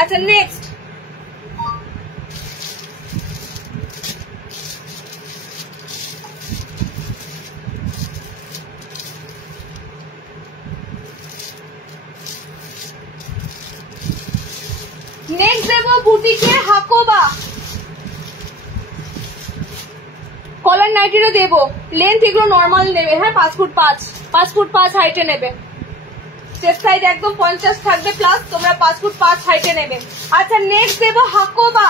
আচ্ছা নেক্সট, নেক্সট দেবো বুটিকে হাকোবা। কলার নাইটিরও দেবো। লেন্থ এগুলো নর্মাল নেবে, হ্যাঁ 5 ফুট 5 হাইটে নেবে। চেস্ট সাইজ একদম 50 থাকবে প্লাস, তোমরা 5 ফুট 5 হাইটে নেবে। আচ্ছা নেক্সট দেবো হাকোবা।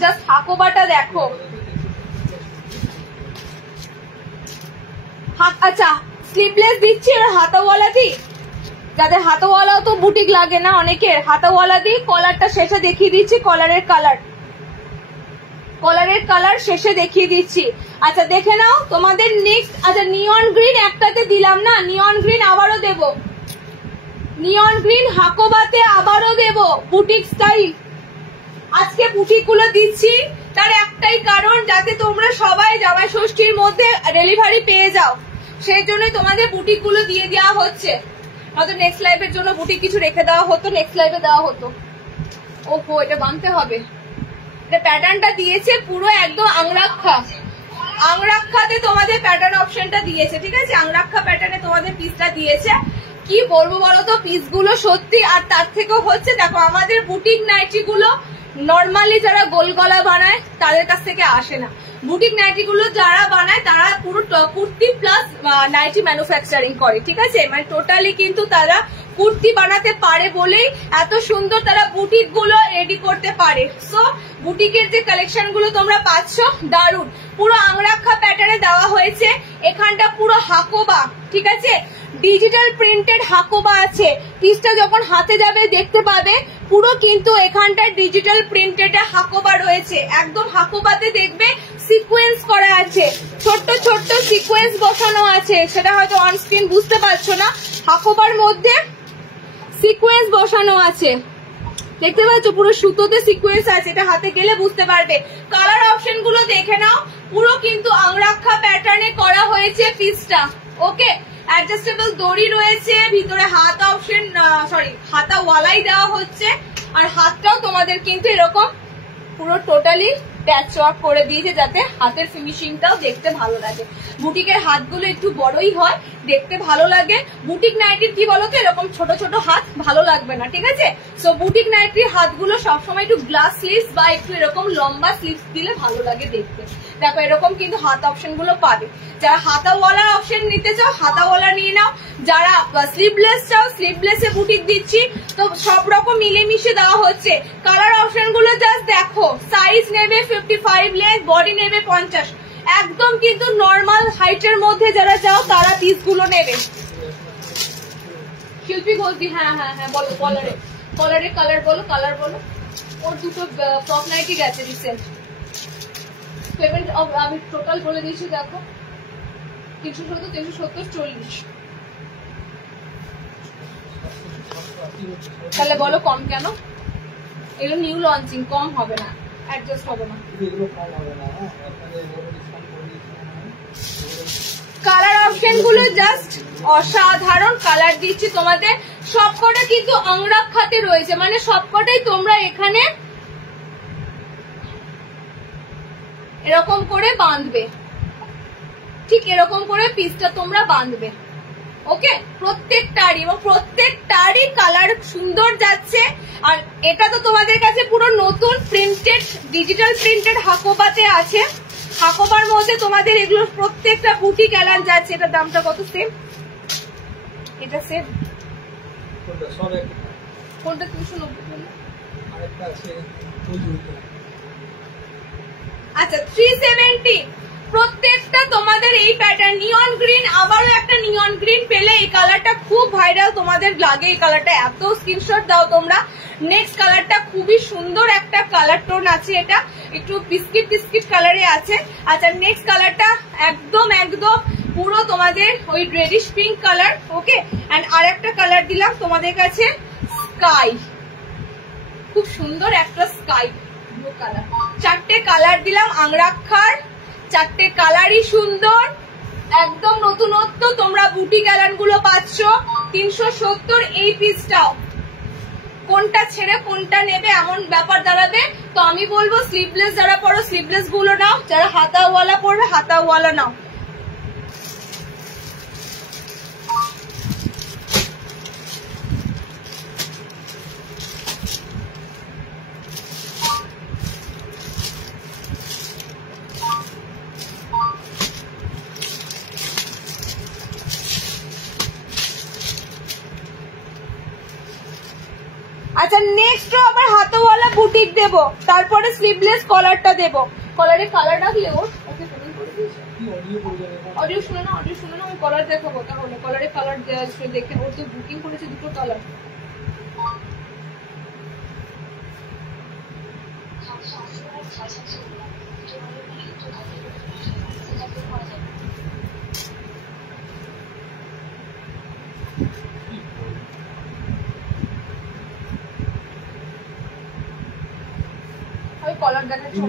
জাস্ট হাকোবাটা দেখো। আচ্ছা স্লিভলেস দিচ্ছি, আর হাতাওয়ালা দিই। যাদের হাতাওয়ালাও তো বুটিক লাগে না অনেকের, হাতাওয়ালা দিই। কলারটা শেষে দেখিয়ে দিচ্ছি, কলারের কালার শেষে দেখিয়ে দিচ্ছি। আচ্ছা দেখে নাও তোমাদের নেক্সট। আচ্ছা নিয়ন গ্রিন একটাতে দিলাম না, নিয়ন গ্রিন আবারও দেব। নিয়ন গ্রিন হাকোবাতে আবারও দেব। বুটিক স্টাইল আজকে বুটিক গুলো দিচ্ছি, তার একটাই কারণ যাতে তোমরা সবাই জামাই ষষ্ঠীর মধ্যে ডেলিভারি পেয়ে যাও, সেই জন্যই তোমাদের বুটিক গুলো দিয়ে দেওয়া হচ্ছে। হয়তো নেক্সট লাইভের জন্য বুটিক কিছু রেখে দেওয়া হতো, নেক্সট লাইভে দেওয়া হতো। ওহো, এটা বানতে হবে। এটা প্যাটার্নটা দিয়েছে পুরো একদম আংরাক্ষাতে তোমাদের প্যাটার্ন অপশনটা দিয়েছে, ঠিক আছে। আংরাক্ষা প্যাটার্নে তোমাদের পিসটা দিয়েছে। কি বলবো বলো তো, পিস গুলো সত্যি। আর তার থেকেও হচ্ছে দেখো, আমাদের বুটিক নাইটি গুলো নর্মালি যারা গোল গলা বানায় তাদের কাছ থেকে আসে না। বুটিক নাইটি গুলো যারা বানায় তারা পুরো কুর্তি প্লাস নাইটি ম্যানুফ্যাকচারিং করে, ঠিক আছে। মানে টোটালি কিন্তু তারা কুর্তি বানাতে পারে বলেই এত সুন্দর তারা বুটিক গুলো রেডি করতে পারে। সো বুটিকের যে কালেকশন গুলো তোমরা পাচ্ছ দারুন, পুরো আংরাক্ষা প্যাটার্নে দেওয়া হয়েছে। এখানটা পুরো হাকোবা, ঠিক আছে, ডিজিটাল প্রিন্টেড হাকোবা আছে। পিসটা যখন হাতে যাবে দেখতে পাবে পুরো কিন্তু এখানটা ডিজিটাল প্রিন্টেড হাকোবা রয়েছে। একদম হাকোবাতে দেখবে সিকোয়েন্স করা আছে, ছোট্ট ছোট্ট সিকোয়েন্স বসানো আছে, সেটা হয়তো অন স্ক্রিন বুঝতে পারছো না। হাকোবার মধ্যে সিকোয়েন্স বসানো আছে, দেখতে পাচ্ছ পুরো সুতোতে সিকোয়েন্স আছে, এটা হাতে গেলে বুঝতে পারবে। কালার অপশন গুলো দেখে নাও, পুরো কিন্তু আংরাক্ষা প্যাটার্নে করা হয়েছে পিসটা। ওকে, অ্যাডজাস্টেবল দড়ি রয়েছে, ভিতরে হাত অপশন হাতা ওয়ালাই দেওয়া হচ্ছে, আর হাতটাও তোমাদের কিন্তু এরকম পুরো টোটালি প্যাচ ওয়ার্ক করে দিয়েছে, যাতে হাতের ফিনিশিংটাও দেখতে ভালো লাগে। বুটিকের হাতগুলো একটু বড়ই হয়, দেখতে ভালো লাগে। বুটিক নাইটির কি বলতো, এরকম ছোট ছোট হাত ভালো লাগবে না, ঠিক আছে? সো বুটিক নাইটির হাতগুলো সবসময় একটু গ্লাস স্লিভস বা একটু এরকম লম্বা স্লিভস দিলে ভালো লাগে দেখতে। দেখো এরকম কিন্তু হাত অপশন গুলো পাবে। যারা হাতাওয়ালার অপশন নিতে চাও হাতাওয়ালা নিয়ে নাও, যারা স্লিভলেস চাও স্লিভলেসে বুটিক দিচ্ছি, তো সব রকম মিলেমিশে দেওয়া হচ্ছে। কালার অপশন গুলো জাস্ট দেখো, সাইজ নেবে 55, লেন্থ বডি নেবে 50, একদম কিন্তু নর্মাল হাইটের মধ্যে যারা চাও তারা পিস গুলো নেবে। শিল্পী বলছি, হ্যাঁ হ্যাঁ হ্যাঁ বলো, কলারে কালার বলো, কালার বলো। ওর দুটো টপ নাইটি গেছে রিসেন্ট, পেমেন্ট আমি টোটাল বলে দিয়েছি, দেখো 370, 370, 40। তাহলে বলো কম কেন? এগুলো নিউ লঞ্চিং, কম হবে না, অ্যাডজাস্ট হবে না। কালার অপশন গুলো জাস্ট অসাধারণ কালার দিচ্ছি তোমাদের, সবকটা কিন্তু আংরাক্ষাতে রয়েছে, মানে সবকটাই তোমরা এখানে এরকম করে বাঁধবে, ঠিক এরকম করে পিসটা তোমরা বাঁধবে। ওকে, প্রত্যেকটারই এবং প্রত্যেকটারই কালার সুন্দর যাচ্ছে। আর এটা তো তোমাদের কাছে পুরো নতুন প্রিন্টেড, ডিজিটাল প্রিন্টেড হাকোবাতে আছে। হাকোবার মধ্যে তোমাদের এগুলো প্রত্যেকটা বুটি কালার যাচ্ছে। এটার দামটা কত? সেম, এটা সেম। কোনটা 390? আচ্ছা 370। প্রত্যেকটা তোমাদের এই প্যাটার্ন নিয়ন গ্রিন, আবারও একটা নিয়ন গ্রিন পেলে। এই কালারটা খুব ভাইরাল, তোমাদের লাগে এই কালারটা, এত স্ক্রিনশট দাও তোমরা। নেক্সট কালারটা খুবই সুন্দর একটা কালার টোন আছে, এটা একটু বিস্কিট বিস্কিট কালারে আছে। আচ্ছা নেক্সট কালারটা একদম একদম পুরো তোমাদের ওই reddish pink colour. Okay, and আর একটা কালার দিলাম তোমাদের কাছে স্কাই, খুব সুন্দর একটা স্কাই ব্লু কালার। চারটে কালার দিলাম আংরাক্ষার, চারটে কালারই সুন্দর, একদম নতুনত্ব। তোমরা বুটি গ্যালান গুলো পাচ্ছ 370। এই পিসটাও কোনটা ছেড়ে কোনটা নেবে এমন ব্যাপার দাঁড়াবে। তো আমি বলবো স্লিভলেস যারা পরো স্লিভলেস গুলো নাও, যারা হাতাওয়ালা পরবে হাতাওয়ালা নাও। আচ্ছা নেক্সট আবার হাতওয়ালা বুটিক দেব, তারপরে স্লিভলেস কলারটা দেব। কলারের কালারটা কি ওর? ওকে পেমেন্ট করে দিয়েছি। অডিও শুনে না, অডিও শুনে না, ওই কলার দেখাবো। তাহলে কলারের কালার দেখে, ওর তো বুকিং করেছে দুটো কালার। কলার দেখাচ্ছি।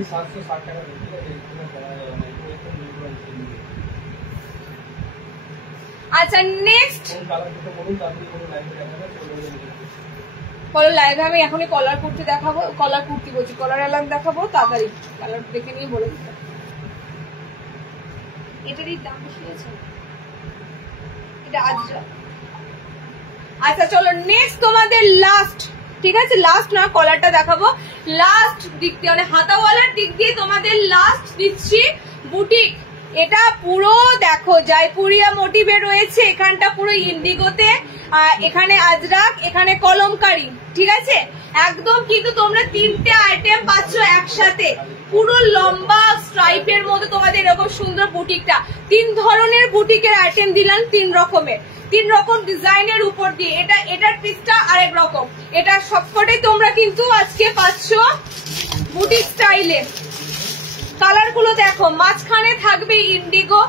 আচ্ছা নেক্সট বলো লাইভে আমি এখনই কলার কুর্তি দেখাবো, কলার কুর্তি বলছি, কলার অ্যালার্ম দেখাবো। তাড়াতাড়ি কালার দেখে নিয়ে বলে দিতে। এটারই দাম বেশি আছে, এটা আজরা। আচ্ছা চলো নেক্সট তোমাদের লাস্ট, ঠিক আছে লাস্ট না, কলারটা দেখাবো লাস্ট দিক দিয়ে, মানে হাতাওয়ালার দিক দিয়ে তোমাদের লাস্ট দিচ্ছি বুটিক। এটা পুরো দেখো জয়পুরিয়া মোটিভে রয়েছে, এখানটা পুরো ইন্ডিগোতে, এখানে আজরাক, এখানে কলমকারি, ঠিক আছে একদম। কিন্তু তোমরা তিনটে আইটেম পাচ্ছ একসাথে, পুরো লম্বা স্ট্রাইপের মধ্যে তোমাদের এরকম সুন্দর বুটিকটা। 3 ধরনের বুটিকের আইটেম দিলাম, 3 রকমের, 3 রকম ডিজাইনের উপর দিয়ে। এটার পিসটা আরেক রকম। এটা সবকটাই তোমরা কিন্তু আজকে পাচ্ছ বুটিক স্টাইলে। কালার গুলো দেখো, মাঝখানে থাকবে ইন্ডিগো,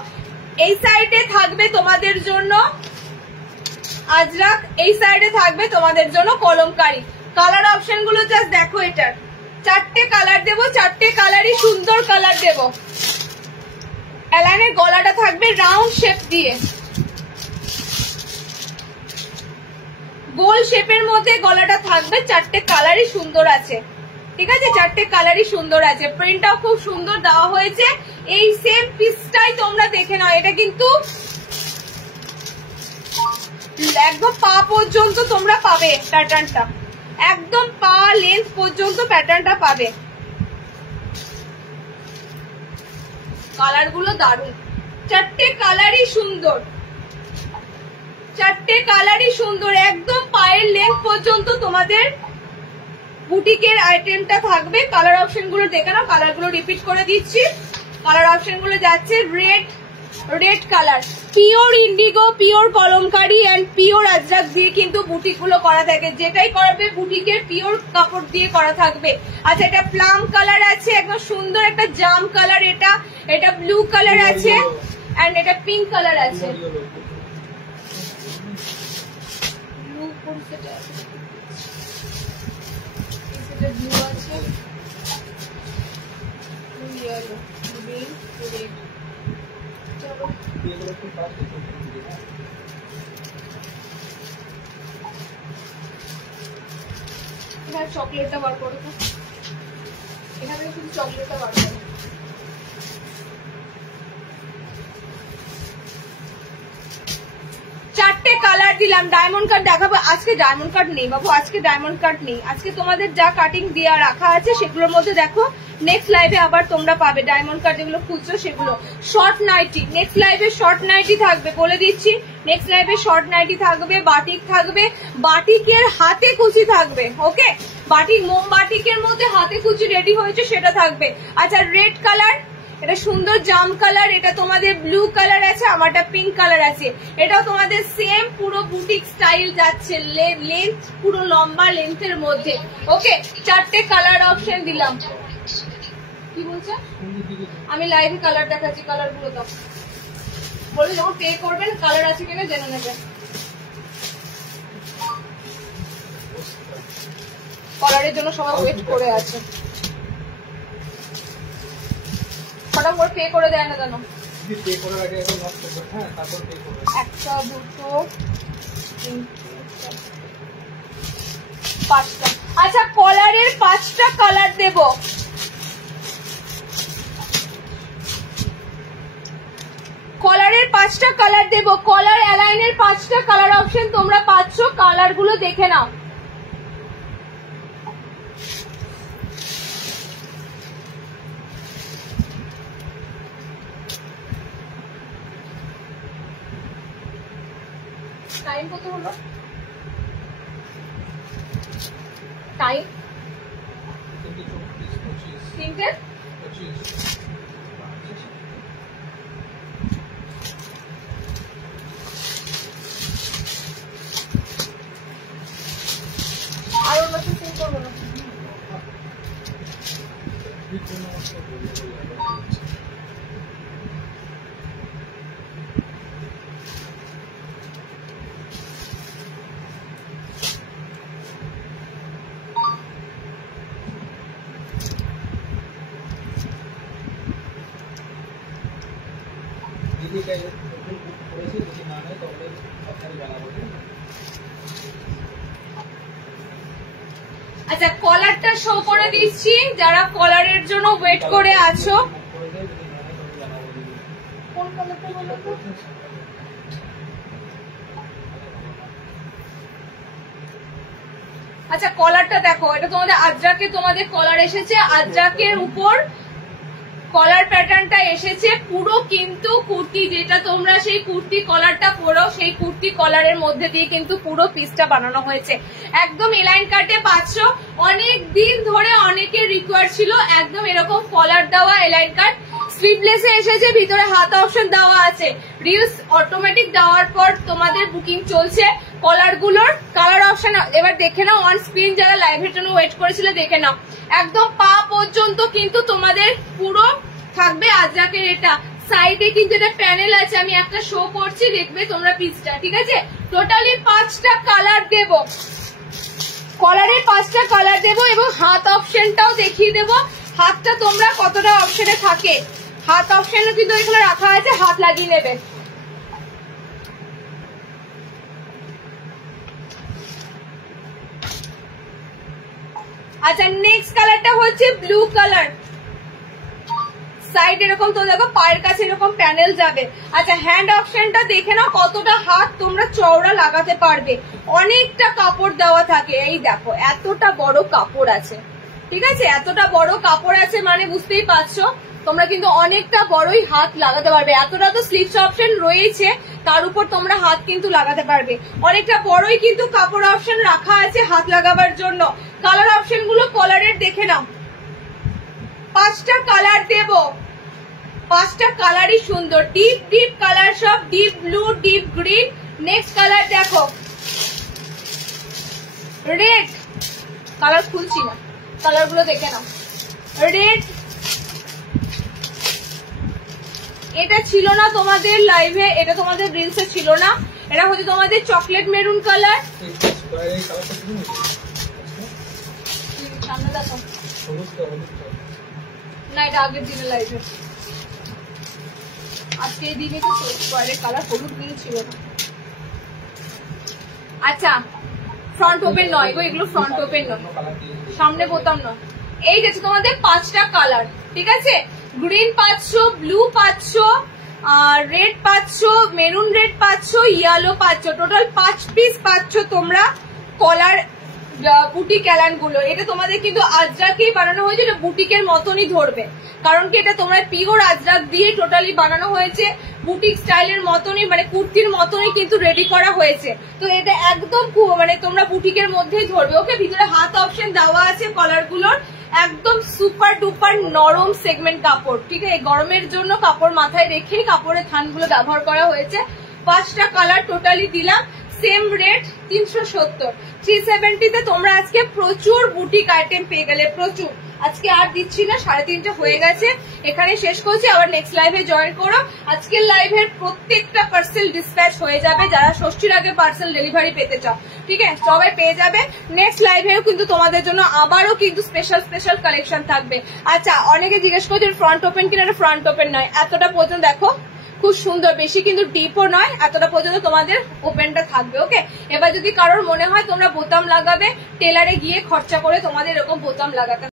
এই সাইডে থাকবে তোমাদের জন্য আজরাক, এই সাইডে থাকবে তোমাদের জন্য কলমকারি। কালার অপশন গুলো জাস্ট দেখো, এটার 4টে কালার দেবো, 4টে কালারই সুন্দর কালার দেবো। এলাইনের গলাটা থাকবে রাউন্ড শেপ দিয়ে, গোল শেপের মধ্যে গলাটা থাকবে। 4টে কালারই সুন্দর আছে, ঠিক আছে, 4টে কালারই সুন্দর আছে। প্রিন্টটাও খুব সুন্দর দেওয়া হয়েছে। এই সেম পিসটাই তোমরা দেখে নাও, এটা কিন্তু একদম পা পর্যন্ত তোমরা পাবে প্যাটার্নটা, একদম পা লেন্থ পর্যন্ত প্যাটার্নটা পাবে। কালার গুলো দারুণ, 4টে কালারই সুন্দর, 4টে কালারই সুন্দর। একদম পায়ের লেন্থ পর্যন্ত তোমাদের বুটিকের আইটেমটা থাকবে। কালার অপশন গুলো দেখে নাও, কালার গুলো রিপিট করে দিচ্ছি। কালার অপশন গুলো যাচ্ছে red colour, pure indigo, pure kalamkari and pure ajrakh দিয়ে কিন্তু বুটিক গুলো করা থাকে। যেটাই করবে বুটিকের পিওর কাপড় দিয়ে করা থাকবে। আচ্ছা, এটা প্লাম কালার আছে, একদম সুন্দর একটা জাম কালার, এটা ব্লু কালার আছে এন্ড এটা পিঙ্ক কালার আছে। ব্লু আছে, ইয়েলো, গ্রিন, রেড। চলো এখানে চকলেটটা বার করো তো, এখানে শুধু চকলেটটা বার করো। চারটে কালার দিলাম। ডায়মন্ড কাট দেখাবো আজকে। ডায়মন্ড কাট নেই বাবু, আজকে ডায়মন্ড কাট নেই। আজকে তোমাদের যা কাটিং দেওয়া রাখা আছে সেগুলোর মধ্যে দেখো নেক্সট লাইভে আবার তোমরা পাবে ডায়মন্ড কাট যেগুলো খুঁজছো সেগুলো। শর্ট নাইটি, নেক্সট লাইভে শর্ট নাইটি থাকবে, বলে দিচ্ছি। নেক্সট লাইভে শর্ট নাইটি থাকবে, বাটিক থাকবে, বাটিকের হাতে কুচি থাকবে। ওকে, বাটিক মোমবাটিকের মধ্যে হাতে কুচি রেডি হয়েছে সেটা থাকবে। আচ্ছা, রেড কালার, এটা সুন্দর জাম কালার, এটা তোমাদের ব্লু কালার আছে, আমারটা পিঙ্ক কালার আছে। এটাও তোমাদের সেম পুরো বুটিক স্টাইল যাচ্ছে, লেন্থ পুরো লম্বা লেন্থের মধ্যে। ওকে, 4টে কালার অপশন দিলাম। কি বলছে? আমি লাইভে কালার দেখাচ্ছি, কালার গুলো দাও। বলে যখন পে করবেন কালার আছে কিনা জেনে নেবেন। কালারের জন্য সবাই ওয়েট করে আছে, ফটাফট পে করে দেয় না জানো। একটা, দুটো, তিনটে, 5টা। আচ্ছা, কলারের 5টা কালার দেব। কলারের 5টা কালার দেব। কলার অ্যালাইনের 5টা কালার অপশন তোমরা পাচ্ছ। কালার গুলো দেখে নাও। টাইম কত হলো? টাইম 3টে। আর অন্য কিছু করবো না। আচ্ছা, কলারটা শো করে দিচ্ছি যারা কলারের জন্য ওয়েট করে আছো। কোন কালারটা বলো তো? আচ্ছা, কলারটা দেখো, এটা তোমাদের আজরাকে তোমাদের কলার এসেছে। আজরাকের উপর কলার প্যাটার্নটা এসেছে পুরো কিন্তু কুর্তি, যেটা তোমরা সেই কুর্তি কলারটা পরো সেই কুর্তি কলারের মধ্যে দিয়ে কিন্তু পুরো পিসটা বানানো হয়েছে। একদম এলাইন কাটে পাচ্ছ। অনেক দিন ধরে অনেকের রিকোয়ার ছিল একদম এরকম কলার দেওয়া এলাইন কাট। স্লিভলেসে এসেছে, ভিতরে হাত অপশন দেওয়া আছে। রিলস অটোমেটিক দেওয়ার পর তোমাদের বুকিং চলছে। কলার গুলোর কালার অপশন এবার দেখে নাও অন স্ক্রিন, যারা লাইভের জন্য ওয়েট করেছিল দেখে নাও। একদম পা পর্যন্ত কিন্তু তোমাদের পুরো থাকবে আজরাকের এটা। সাইডে কিন্তু এটা প্যানেল আছে, আমি একটা শো করছি, দেখবে তোমরা পিসটা, ঠিক আছে? টোটালি 5টা কালার দেব, কলারের 5টা কালার দেব এবং হাত অপশনটাও দেখিয়ে দেব। হাতটা তোমরা কতটা অপশনে থাকে, হাত অপশনে কিন্তু এগুলো রাখা আছে, হাত লাগিয়ে নেবে। আচ্ছা, নেক্সট কালারটা হচ্ছে ব্লু কালার। সাইড এরকম তো দেখো, পায়ের কাছে এরকম প্যানেল যাবে। আচ্ছা, হ্যান্ড অপশনটা দেখে নাও কতটা হাত তোমরা চওড়া লাগাতে পারবে। অনেকটা কাপড় দেওয়া থাকে, এই দেখো এতটা বড় কাপড় আছে, ঠিক আছে? এতটা বড় কাপড় আছে মানে বুঝতেই পারছো তোমরা কিন্তু অনেকটা বড়ই হাত লাগাতে পারবে। এতটা তো স্লিভস অপশন রয়েছে, তার উপর তোমরা হাত কিন্তু লাগাতে পারবে। অনেকটা বড়ই কিন্তু কাপড় অপশন রাখা আছে হাত লাগাবার জন্য। কালার অপশন গুলো কলারের দেখে নাও, 5টা কালার দেব, 5টা কালারই সুন্দর, ডিপ ডিপ কালার, সব deep blue, deep green. Next colour দেখো, রেড কালার, খুলছি না, কালার গুলো দেখে নাও। রেড, এটা ছিল না তোমাদের লাইভে, এটা তোমাদের রিলসে ছিল না, এটা হচ্ছে তোমাদের চকলেট মেরুন কালার। সামনে দেখো না, এটা আগের দিনের লাইভে, আজকে এই দিনে তো কালার হলুদ দিয়ে ছিল না। আচ্ছা, ফ্রন্ট ওপেন নয় গো, এগুলো ফ্রন্ট ওপেন নয়, সামনে বোতাম নয়। এই যে তোমাদের 5টা কালার, ঠিক আছে? গ্রিন পাচ্ছ, ব্লু পাচ্ছ, রেড পাচ্ছ, মেরুন রেড পাচ্ছ, ইয়েলো পাচ্ছ, টোটাল 5 পিস পাচ্ছ তোমরা কলার বুটিক ক্যালান গুলো। এটা তোমাদের কিন্তু আজরাকেই বানানো হয়েছে, এটা বুটিকের মতনই ধরবে, কারণ কি এটা তোমরা পিওর আজরাক দিয়ে টোটালি বানানো হয়েছে, বুটিক স্টাইলের মতনই, মানে কুর্তির মতনই কিন্তু রেডি করা হয়েছে। তো এটা একদম মানে তোমরা বুটিকের মধ্যেই ধরবে। ওকে, ভিতরে হাত অপশন দেওয়া আছে কলার গুলোর, একদম সুপার ডুপার নরম সেগমেন্ট কাপড়, ঠিক আছে? গরমের জন্য কাপড় মাথায় রেখেই কাপড়ের থানগুলো ব্যবহার করা হয়েছে। 5টা কালার টোটালি দিলাম, সেম রেট 370। 370 তে তোমরা আজকে প্রচুর বুটিক আইটেম পেয়ে গেলে, প্রচুর। আজকে আর দিচ্ছি না, 3:30 হয়ে গেছে, এখানে শেষ করছি। আবার নেক্সট লাইভে জয়েন করো। আজকের লাইভের প্রত্যেকটা পার্সেল ডিসপ্যাচ হয়ে যাবে, যারা ষষ্ঠীর আগে পার্সেল ডেলিভারি পেতে চাও, ঠিক আছে? সবাই পেয়ে যাবে। নেক্সট লাইভেও কিন্তু তোমাদের জন্য আবারও কিন্তু স্পেশাল স্পেশাল কালেকশন থাকবে। আচ্ছা, অনেকে জিজ্ঞেস করছে ফ্রন্ট ওপেন কিনা, ফ্রন্ট ওপেন নয়, এতটা পর্যন্ত দেখো, খুব সুন্দর, বেশি কিন্তু ডিপও নয়, এতটা পর্যন্ত তোমাদের ওপেনটা থাকবে। ওকে, এবার যদি কারোর মনে হয় তোমরা বোতাম লাগাবে, টেলারে গিয়ে খরচা করে তোমাদের এরকম বোতাম লাগাতে